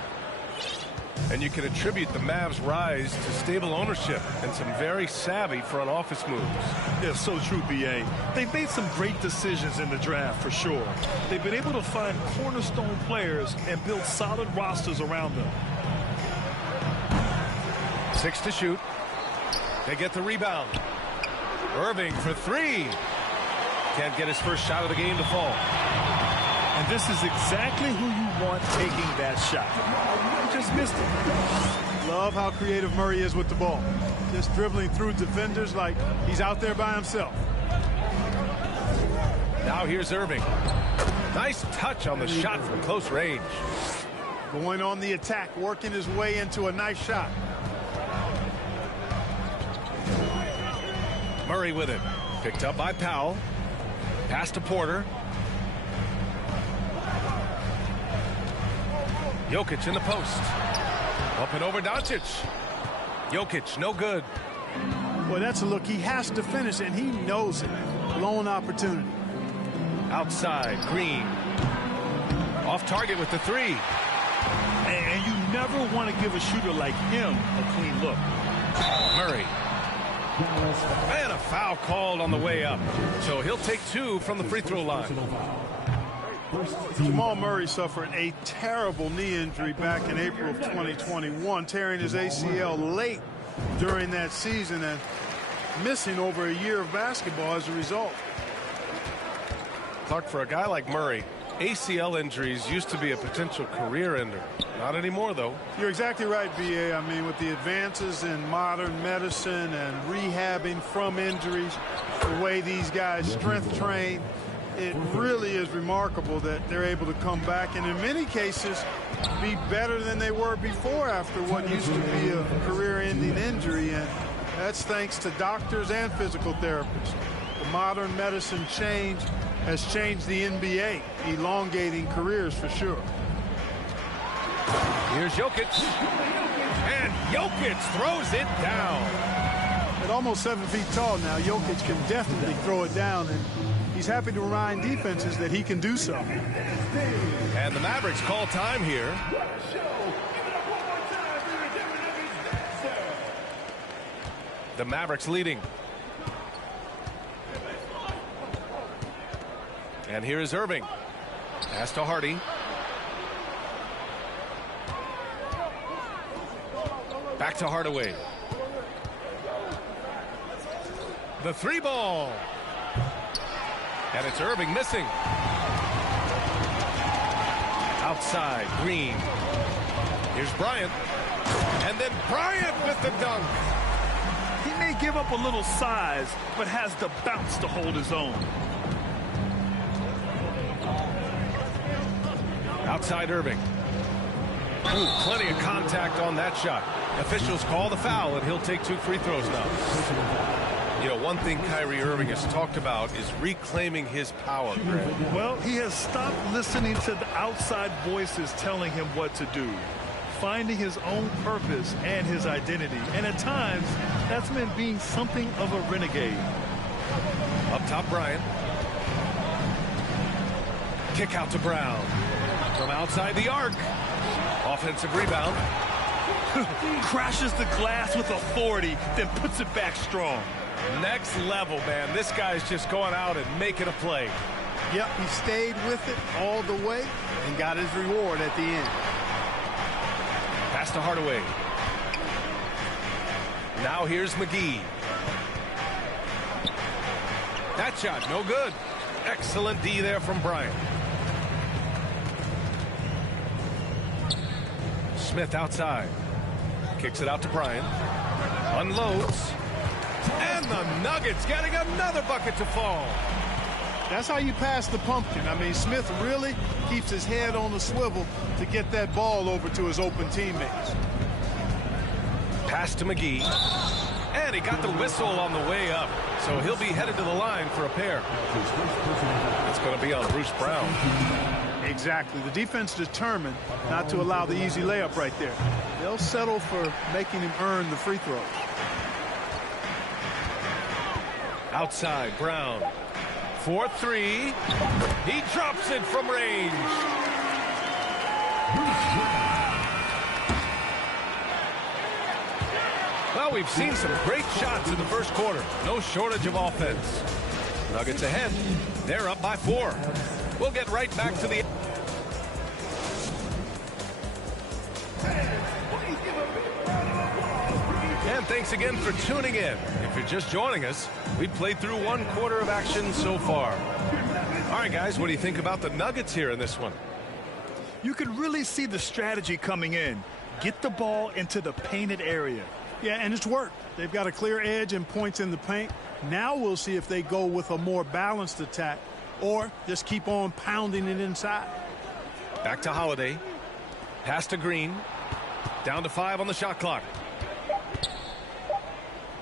And you can attribute the Mavs' rise to stable ownership and some very savvy front office moves. Yeah, so true, B.A. They've made some great decisions in the draft, for sure. They've been able to find cornerstone players and build solid rosters around them. 6 to shoot. They get the rebound. Irving for 3. Can't get his first shot of the game to fall. And this is exactly who you want taking that shot. He just missed it. Love how creative Murray is with the ball. Just dribbling through defenders like he's out there by himself. Now here's Irving. Nice touch on the shot from close range. Going on the attack, working his way into a nice shot. Murray with it. Picked up by Powell. Pass to Porter. Jokic in the post. Up and over Doncic. Jokic, no good. Boy, that's a look he has to finish, and he knows it. Blown opportunity. Outside, Green. Off target with the three. And you never want to give a shooter like him a clean look. Murray. And a foul called on the way up. So he'll take 2 from the free throw line. Jamal Murray suffered a terrible knee injury back in April of 2021, tearing his ACL late during that season and missing over a year of basketball as a result. Clark, for a guy like Murray, ACL injuries used to be a potential career ender. Not anymore, though. You're exactly right, B.A. I mean, with the advances in modern medicine and rehabbing from injuries, the way these guys strength train, it really is remarkable that they're able to come back and in many cases be better than they were before after what used to be a career-ending injury. And that's thanks to doctors and physical therapists. The modern medicine change has changed the NBA, elongating careers for sure. Here's Jokic. And Jokic throws it down. At almost 7 feet tall now, Jokic can definitely throw it down, and he's happy to remind defenses that he can do so. And the Mavericks call time here. The Mavericks leading. And here is Irving. Pass to Hardy. Back to Hardaway. The 3 ball. And it's Irving missing. Outside, Green. Here's Bryant. And then Bryant with the dunk. He may give up a little size, but has the bounce to hold his own. Outside Irving. Ooh, plenty of contact on that shot. Officials call the foul, and he'll take 2 free throws now. You know, one thing Kyrie Irving has talked about is reclaiming his power, Greg. Well, he has stopped listening to the outside voices telling him what to do, finding his own purpose and his identity. And at times, that's meant being something of a renegade. Up top, Bryant. Kick out to Brown. From outside the arc. Offensive rebound. Crashes the glass with authority, then puts it back strong. Next level, man. This guy's just going out and making a play. Yep, he stayed with it all the way and got his reward at the end. Pass to Hardaway. Now here's McGee. That shot, no good. Excellent D there from Bryant. Smith outside. Kicks it out to Bryant. Unloads. And the Nuggets getting another bucket to fall. That's how you pass the pumpkin. I mean, Smith really keeps his head on the swivel to get that ball over to his open teammates. Pass to McGee. And he got the whistle on the way up. So he'll be headed to the line for a pair. It's going to be on Bruce Brown. Exactly. The defense determined not to allow the easy layup right there. They'll settle for making him earn the free throws. Outside, Brown. 4-3. He drops it from range. Well, we've seen some great shots in the first quarter. No shortage of offense. Nuggets ahead. They're up by 4. We'll get right back to the... And thanks again for tuning in. If you're just joining us, we played through 1 quarter of action so far. All right, guys, what do you think about the Nuggets here in this one? You can really see the strategy coming in. Get the ball into the painted area. Yeah, and it's worked. They've got a clear edge and points in the paint. Now we'll see if they go with a more balanced attack or just keep on pounding it inside. Back to Holiday. Pass to Green. Down to 5 on the shot clock.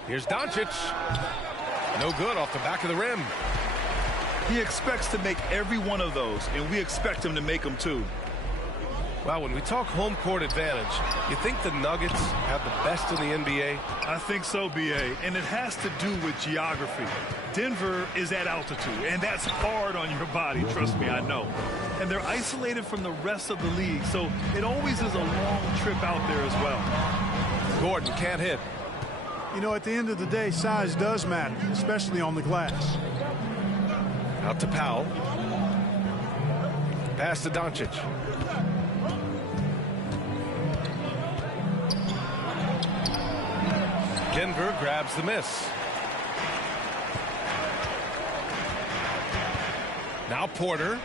Here's Doncic. No good off the back of the rim. He expects to make every one of those, and we expect him to make them too. Well, when we talk home court advantage, you think the Nuggets have the best in the NBA? I think so, B.A., and it has to do with geography. Denver is at altitude, and that's hard on your body, trust me, I know. And they're isolated from the rest of the league, so it always is a long trip out there as well. Gordon can't hit. You know, at the end of the day, size does matter, especially on the glass. Out to Powell. Pass to Doncic. Denver grabs the miss. Now Porter.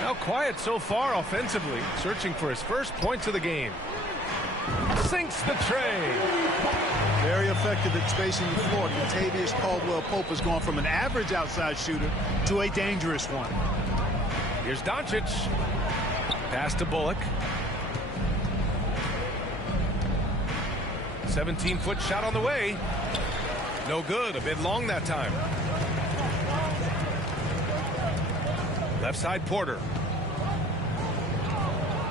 Now quiet so far offensively, searching for his first points of the game. Sinks the tray. Very effective at spacing the floor. Kentavious Caldwell-Pope has gone from an average outside shooter to a dangerous one. Here's Doncic. Pass to Bullock. 17-foot shot on the way. No good. A bit long that time. Left side Porter.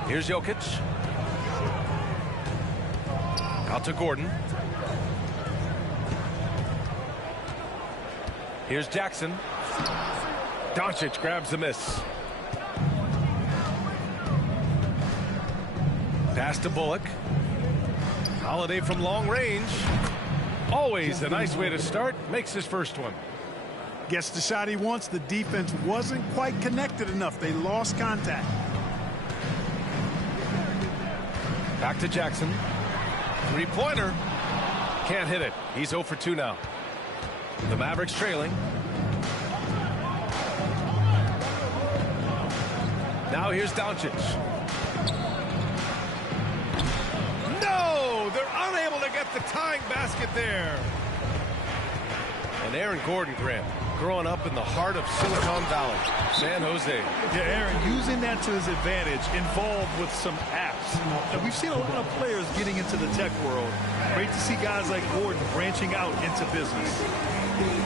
Here's Jokic. Out to Gordon. Here's Jackson. Doncic grabs the miss. Pass to Bullock. Holiday from long range. Always a nice way to start. Makes his first one. Gets the shot he wants. The defense wasn't quite connected enough. They lost contact. Back to Jackson. Three-pointer. Can't hit it. He's 0 for 2 now. The Mavericks trailing. Now here's Doncic. No! They're unable to get the tying basket there. And Aaron Gordon, Grant, growing up in the heart of Silicon Valley, San Jose. Yeah, Aaron, using that to his advantage, involved with some apps. Now, we've seen a lot of players getting into the tech world. Great to see guys like Gordon branching out into business.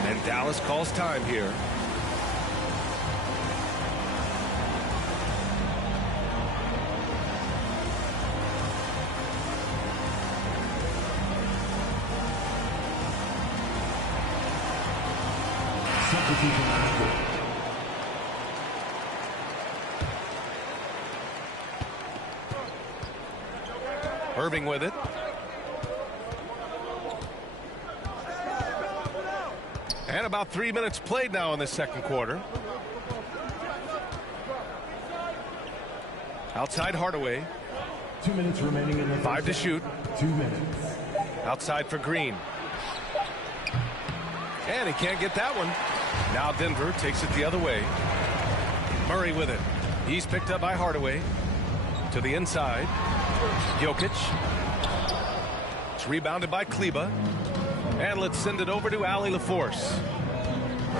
And Dallas calls time here. Irving with it. And about 3 minutes played now in the second quarter. Outside Hardaway. 2 minutes remaining in the 5 to shoot. 2 minutes. Outside for Green. And he can't get that one. Now Denver takes it the other way. Murray with it. He's picked up by Hardaway. To the inside. Jokic. It's rebounded by Kleba. And let's send it over to Allie LaForce.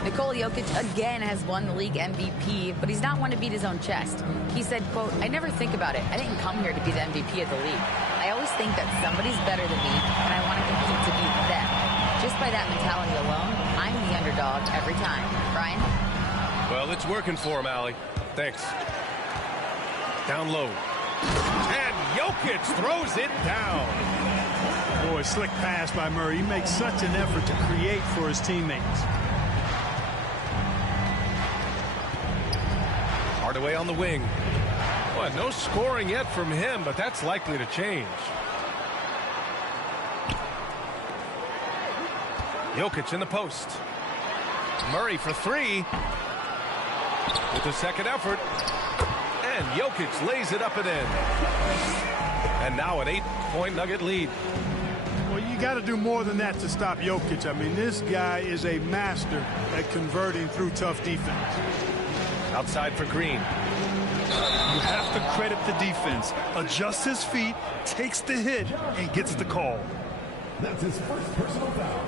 Nikola Jokic again has won the league MVP, but he's not one to beat his own chest. He said, quote, "I never think about it. I didn't come here to be the MVP of the league. I always think that somebody's better than me, and I want to compete to beat them. Just by that mentality alone, I'm the underdog every time." Brian? Well, it's working for him, Allie. Thanks. Down low. And Jokic throws it down. Boy, slick pass by Murray. He makes such an effort to create for his teammates. Hardaway on the wing. Well, no scoring yet from him, but that's likely to change. Jokic in the post. Murray for three. With the second effort. And Jokic lays it up and in. And now an 8-point Nugget lead. Well, you got to do more than that to stop Jokic. I mean, this guy is a master at converting through tough defense. Outside for Green. You have to credit the defense. Adjusts his feet, takes the hit, and gets the call. That's his first personal foul.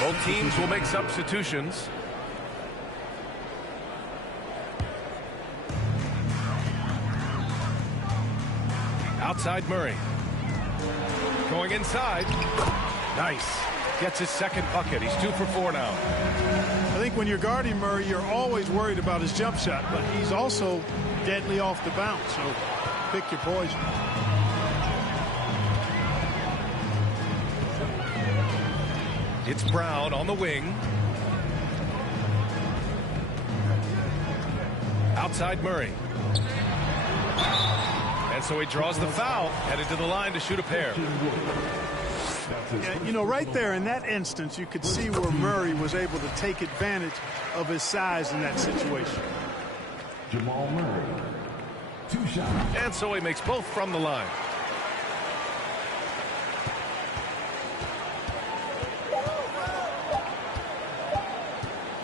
Both teams will make substitutions. Outside Murray. Going inside. Nice. Gets his second bucket. He's 2 for 4 now. I think when you're guarding Murray, you're always worried about his jump shot, but he's also deadly off the bounce, so pick your poison. It's Brown on the wing. Outside Murray. And so he draws the foul, headed to the line to shoot a pair. Yeah, you know, right there in that instance, you could see where Murray was able to take advantage of his size in that situation. Jamal Murray, 2 shots. And so he makes both from the line.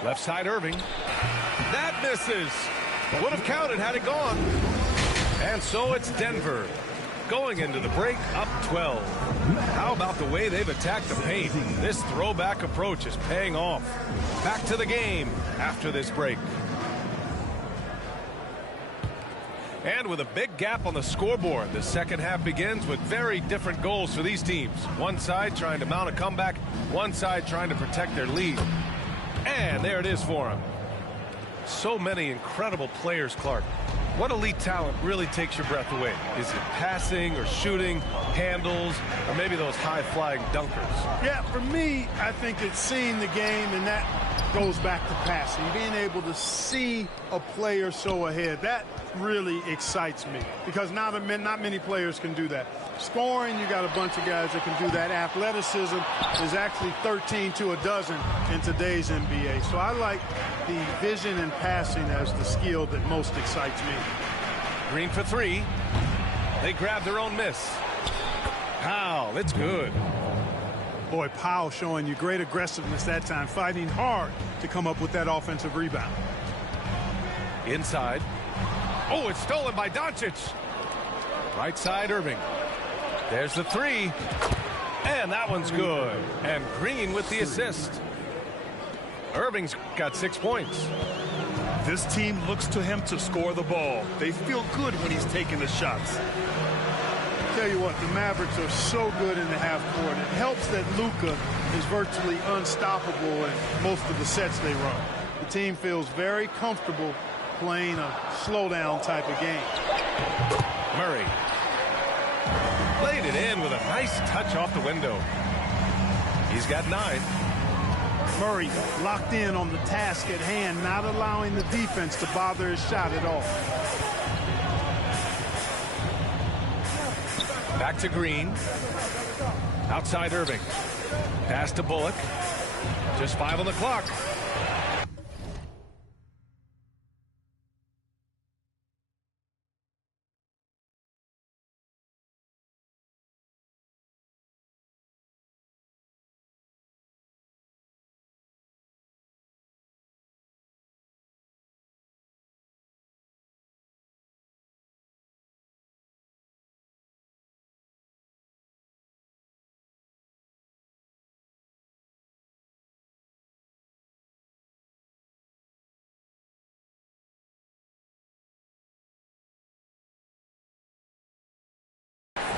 Left side Irving. That misses. Would have counted had it gone. And so it's Denver going into the break up 12. How about the way they've attacked the paint? This throwback approach is paying off. Back to the game after this break. And with a big gap on the scoreboard, the second half begins with very different goals for these teams. One side trying to mount a comeback, one side trying to protect their lead. And there it is for him. So many incredible players, Clark. What elite talent really takes your breath away? Is it passing or shooting, handles, or maybe those high-flying dunkers? Yeah, for me, I think it's seeing the game, and that goes back to passing. Being able to see a player so ahead, that really excites me because not many players can do that. Scoring, you got a bunch of guys that can do that. Athleticism is actually 13 to a dozen in today's NBA. So I like the vision and passing as the skill that most excites me. Green for 3. They grab their own miss. Powell, it's good. Boy, Powell showing you great aggressiveness that time, fighting hard to come up with that offensive rebound. Inside. Oh, it's stolen by Doncic. Right side, Irving. There's the 3. And that one's good. And Green with the assist. Irving's got 6 points. This team looks to him to score the ball. They feel good when he's taking the shots. Tell you what, the Mavericks are so good in the half court. It helps that Luka is virtually unstoppable in most of the sets they run. The team feels very comfortable playing a slowdown type of game. Murray laid it in with a nice touch off the window. He's got 9. Murray locked in on the task at hand, not allowing the defense to bother his shot at all. Back to Green. Outside Irving. Pass to Bullock. Just 5 on the clock.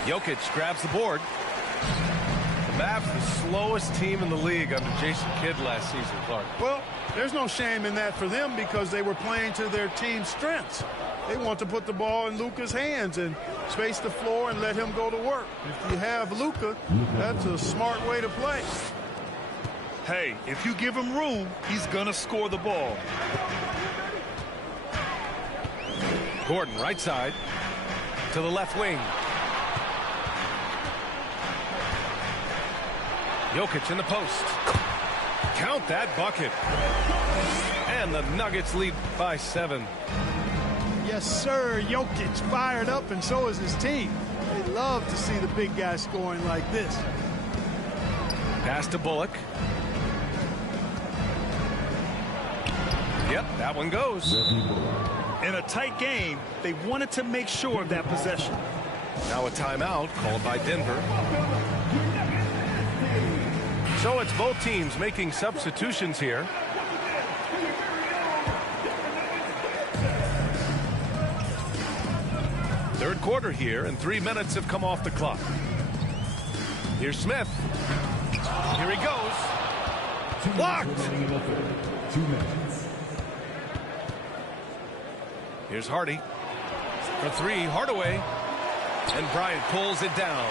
Jokic grabs the board. The Mavs the slowest team in the league under Jason Kidd last season, Clark. Well, there's no shame in that for them because they were playing to their team's strengths. They want to put the ball in Luka's hands and space the floor and let him go to work. If you have Luka, that's a smart way to play. Hey, if you give him room, he's going to score the ball. Gordon, right side, to the left wing. Jokic in the post. Count that bucket. And the Nuggets lead by 7. Yes, sir. Jokic fired up, and so is his team. They love to see the big guy scoring like this. Pass to Bullock. Yep, that one goes. In a tight game, they wanted to make sure of that possession. Now a timeout called by Denver. So it's both teams making substitutions here. Third quarter here, and 3 minutes have come off the clock. Here's Smith. Here he goes. Blocked. 2 minutes. Here's Hardy. For three, Hardaway. And Bryant pulls it down.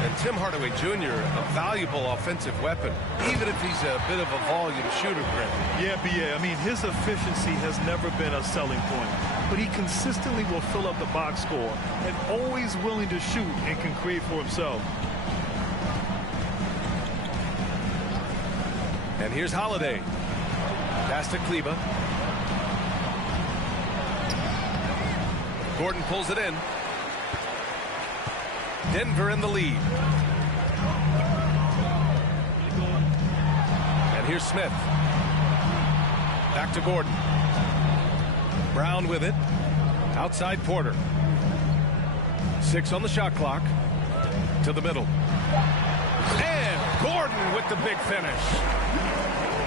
And Tim Hardaway Jr., a valuable offensive weapon, even if he's a bit of a volume shooter, Brent. Yeah, B.A. I mean, his efficiency has never been a selling point, but he consistently will fill up the box score and always willing to shoot and can create for himself. And here's Holiday. Pass to Kleber. Gordon pulls it in. Denver in the lead. And here's Smith. Back to Gordon. Brown with it. Outside Porter. 6 on the shot clock. To the middle. And Gordon with the big finish.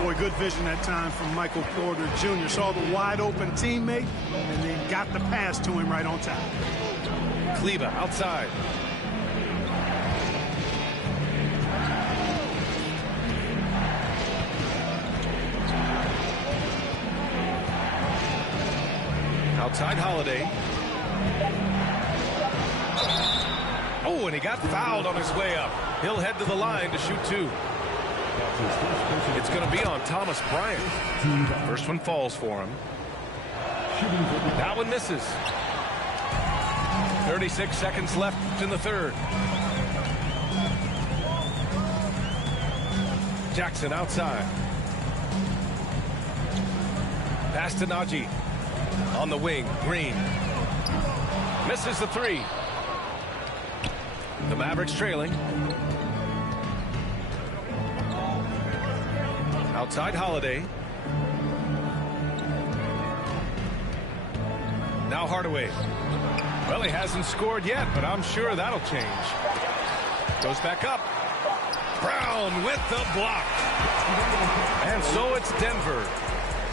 Boy, good vision that time from Michael Porter Jr. Saw the wide open teammate and then got the pass to him right on time. Kleber outside. Outside Holiday. Oh, and he got fouled on his way up. He'll head to the line to shoot 2. It's going to be on Thomas Bryant. First one falls for him. That one misses. 36 seconds left in the third. Jackson outside. Pass to Najee. On the wing, Green. Misses the 3. The Mavericks trailing. Outside Holiday. Now Hardaway. Well, he hasn't scored yet, but I'm sure that'll change. Goes back up. Brown with the block. And so it's Denver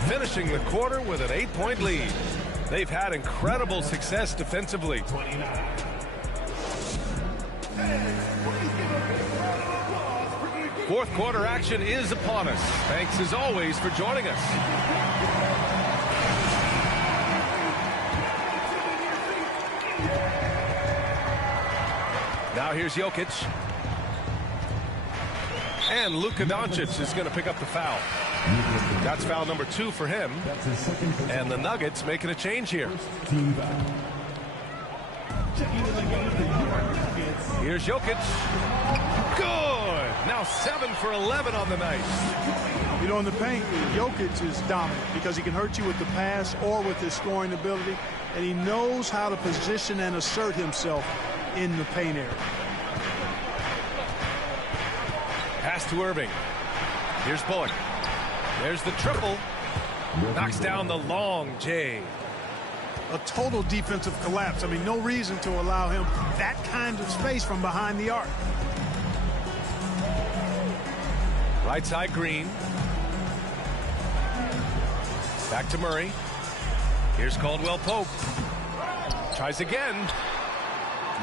finishing the quarter with an 8-point lead. They've had incredible success defensively. Fourth quarter action is upon us. Thanks as always for joining us. Now here's Jokic. And Luka Doncic is going to pick up the foul. That's foul number 2 for him. And the Nuggets making a change here. Here's Jokic. Good. Now 7 for 11 on the night. You know, in the paint, Jokic is dominant because he can hurt you with the pass or with his scoring ability, and he knows how to position and assert himself in the paint area. Pass to Irving. Here's Bullock. There's the triple. Knocks down the long J. A total defensive collapse. I mean, no reason to allow him that kind of space from behind the arc. Right side Green. Back to Murray. Here's Caldwell Pope. Tries again.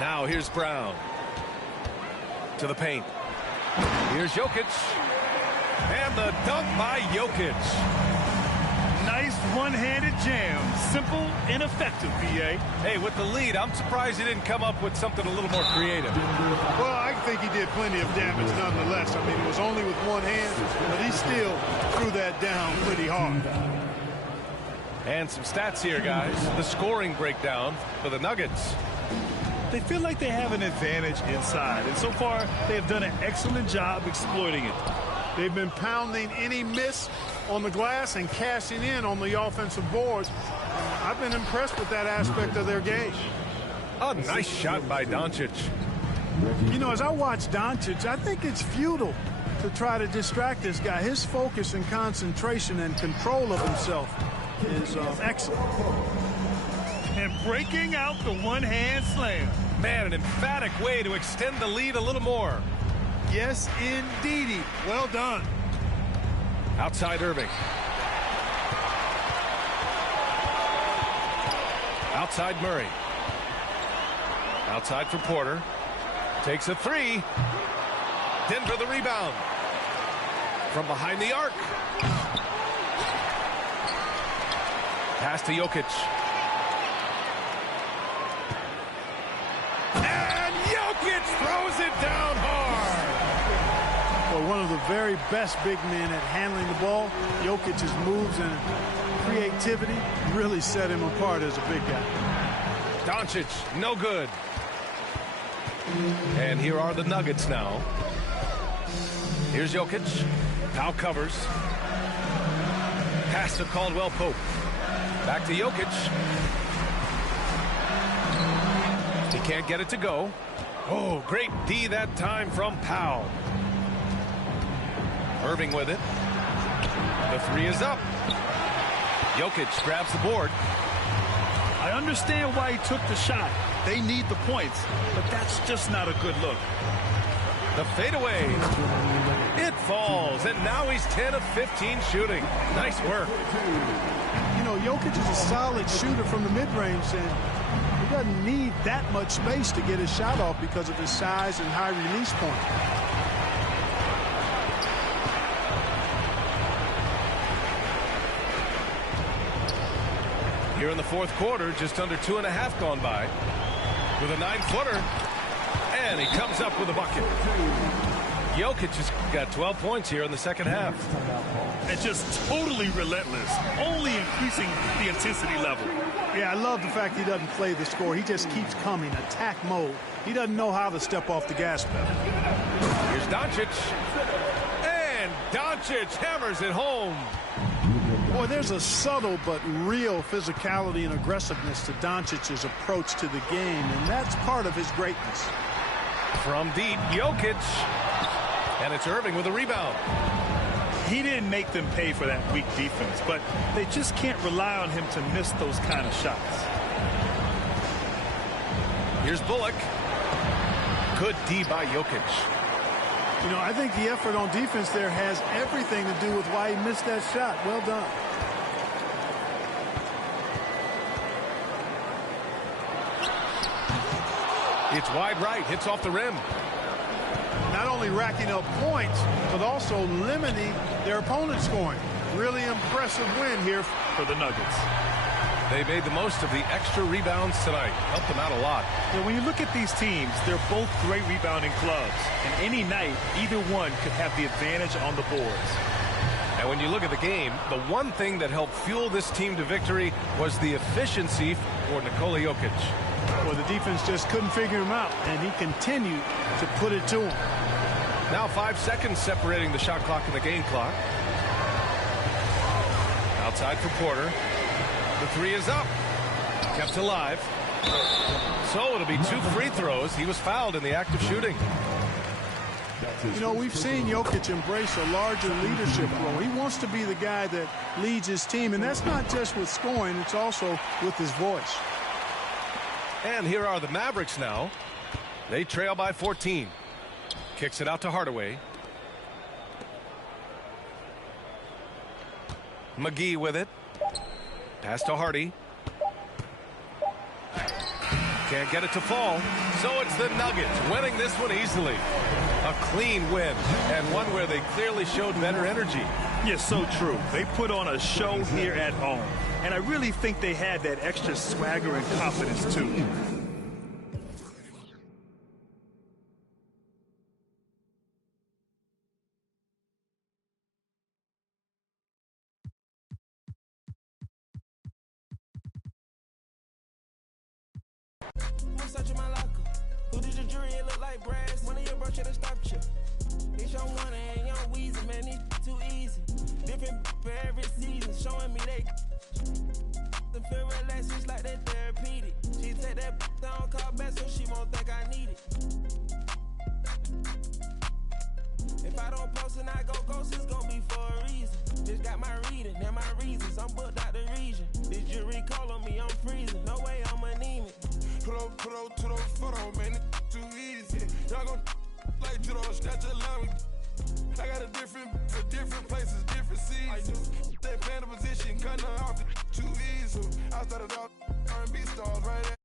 Now here's Brown. To the paint. Here's Jokic. And the dunk by Jokic. Nice one-handed jam. Simple and effective, B.A. Hey, with the lead, I'm surprised he didn't come up with something a little more creative. Well, I think he did plenty of damage nonetheless. I mean, it was only with one hand, but he still threw that down pretty hard. And some stats here, guys. The scoring breakdown for the Nuggets. They feel like they have an advantage inside, and so far they have done an excellent job exploiting it. They've been pounding any miss on the glass and cashing in on the offensive boards. I've been impressed with that aspect of their game. A nice shot by Doncic. You know, as I watch Doncic, I think it's futile to try to distract this guy. His focus and concentration and control of himself is excellent. And breaking out the one-hand slam. Man, an emphatic way to extend the lead a little more. Yes, indeedy. Well done. Outside Irving. Outside Murray. Outside for Porter. Takes a three. Denver the rebound. From behind the arc. Pass to Jokic. And Jokic throws it down hard. Well, one of the very best big men at handling the ball. Jokic's moves and creativity really set him apart as a big guy. Doncic, no good. And here are the Nuggets now. Here's Jokic. Foul covers. Pass to Caldwell Pope. Back to Jokic. He can't get it to go. Oh, great D that time from Powell. Irving with it. The three is up. Jokic grabs the board. I understand why he took the shot. They need the points, but that's just not a good look. The fadeaway. It falls, and now he's 10 of 15 shooting. Nice work. You know, Jokic is a solid shooter from the mid-range, and he doesn't need that much space to get his shot off because of his size and high release point. Here in the fourth quarter, just under 2.5 gone by. With a 9-footer. And he comes up with a bucket. Jokic has got 12 points here in the second half. And just totally relentless. Only increasing the intensity level. Yeah, I love the fact he doesn't play the score. He just keeps coming, attack mode. He doesn't know how to step off the gas pedal. Here's Doncic. And Doncic hammers it home. Boy, there's a subtle but real physicality and aggressiveness to Doncic's approach to the game, and that's part of his greatness. From deep, Jokic. And it's Irving with a rebound. He didn't make them pay for that weak defense, but they just can't rely on him to miss those kind of shots. Here's Bullock. Good D by Jokic. You know, I think the effort on defense there has everything to do with why he missed that shot. Well done. It's wide right. Hits off the rim. Not only racking up points, but also limiting their opponent's scoring. Really impressive win here for the Nuggets. They made the most of the extra rebounds tonight. Helped them out a lot. Yeah, when you look at these teams, they're both great rebounding clubs. And any night, either one could have the advantage on the boards. And when you look at the game, the one thing that helped fuel this team to victory was the efficiency for Nikola Jokic. Well, the defense just couldn't figure him out, and he continued to put it to him. Now 5 seconds separating the shot clock and the game clock. Outside for Porter. The three is up. Kept alive. So it'll be 2 free throws. He was fouled in the act of shooting. You know, we've seen Jokic embrace a larger leadership role. He wants to be the guy that leads his team, and that's not just with scoring, it's also with his voice. And here are the Mavericks now. They trail by 14. Kicks it out to Hardaway. McGee with it. Pass to Hardy. Can't get it to fall. So it's the Nuggets winning this one easily. A clean win, and one where they clearly showed better energy. Yes, so true. They put on a show here at home. And I really think they had that extra swagger and confidence, too. I'm searching my locker. Who did your jury? It look like brass. One of your bro should have stopped you. It's your one and young Weezy, man. It's too easy. Different for every season, showing me they the feel relaxed, it's like that therapeutic. She take that down, call back, so she won't think I need it. If I don't post and I go ghost, it's gonna be for a reason. Just got my reading and my reasons. I'm booked out the region. This jury call on me, I'm freezing. No way I'm anemic. Put up to those photos, man. Too easy. Y'all gon' like judo, snatch a line. I got a different for different places, different seasons. They playing the position, cutting her off too easy. I started off R&B stars right there.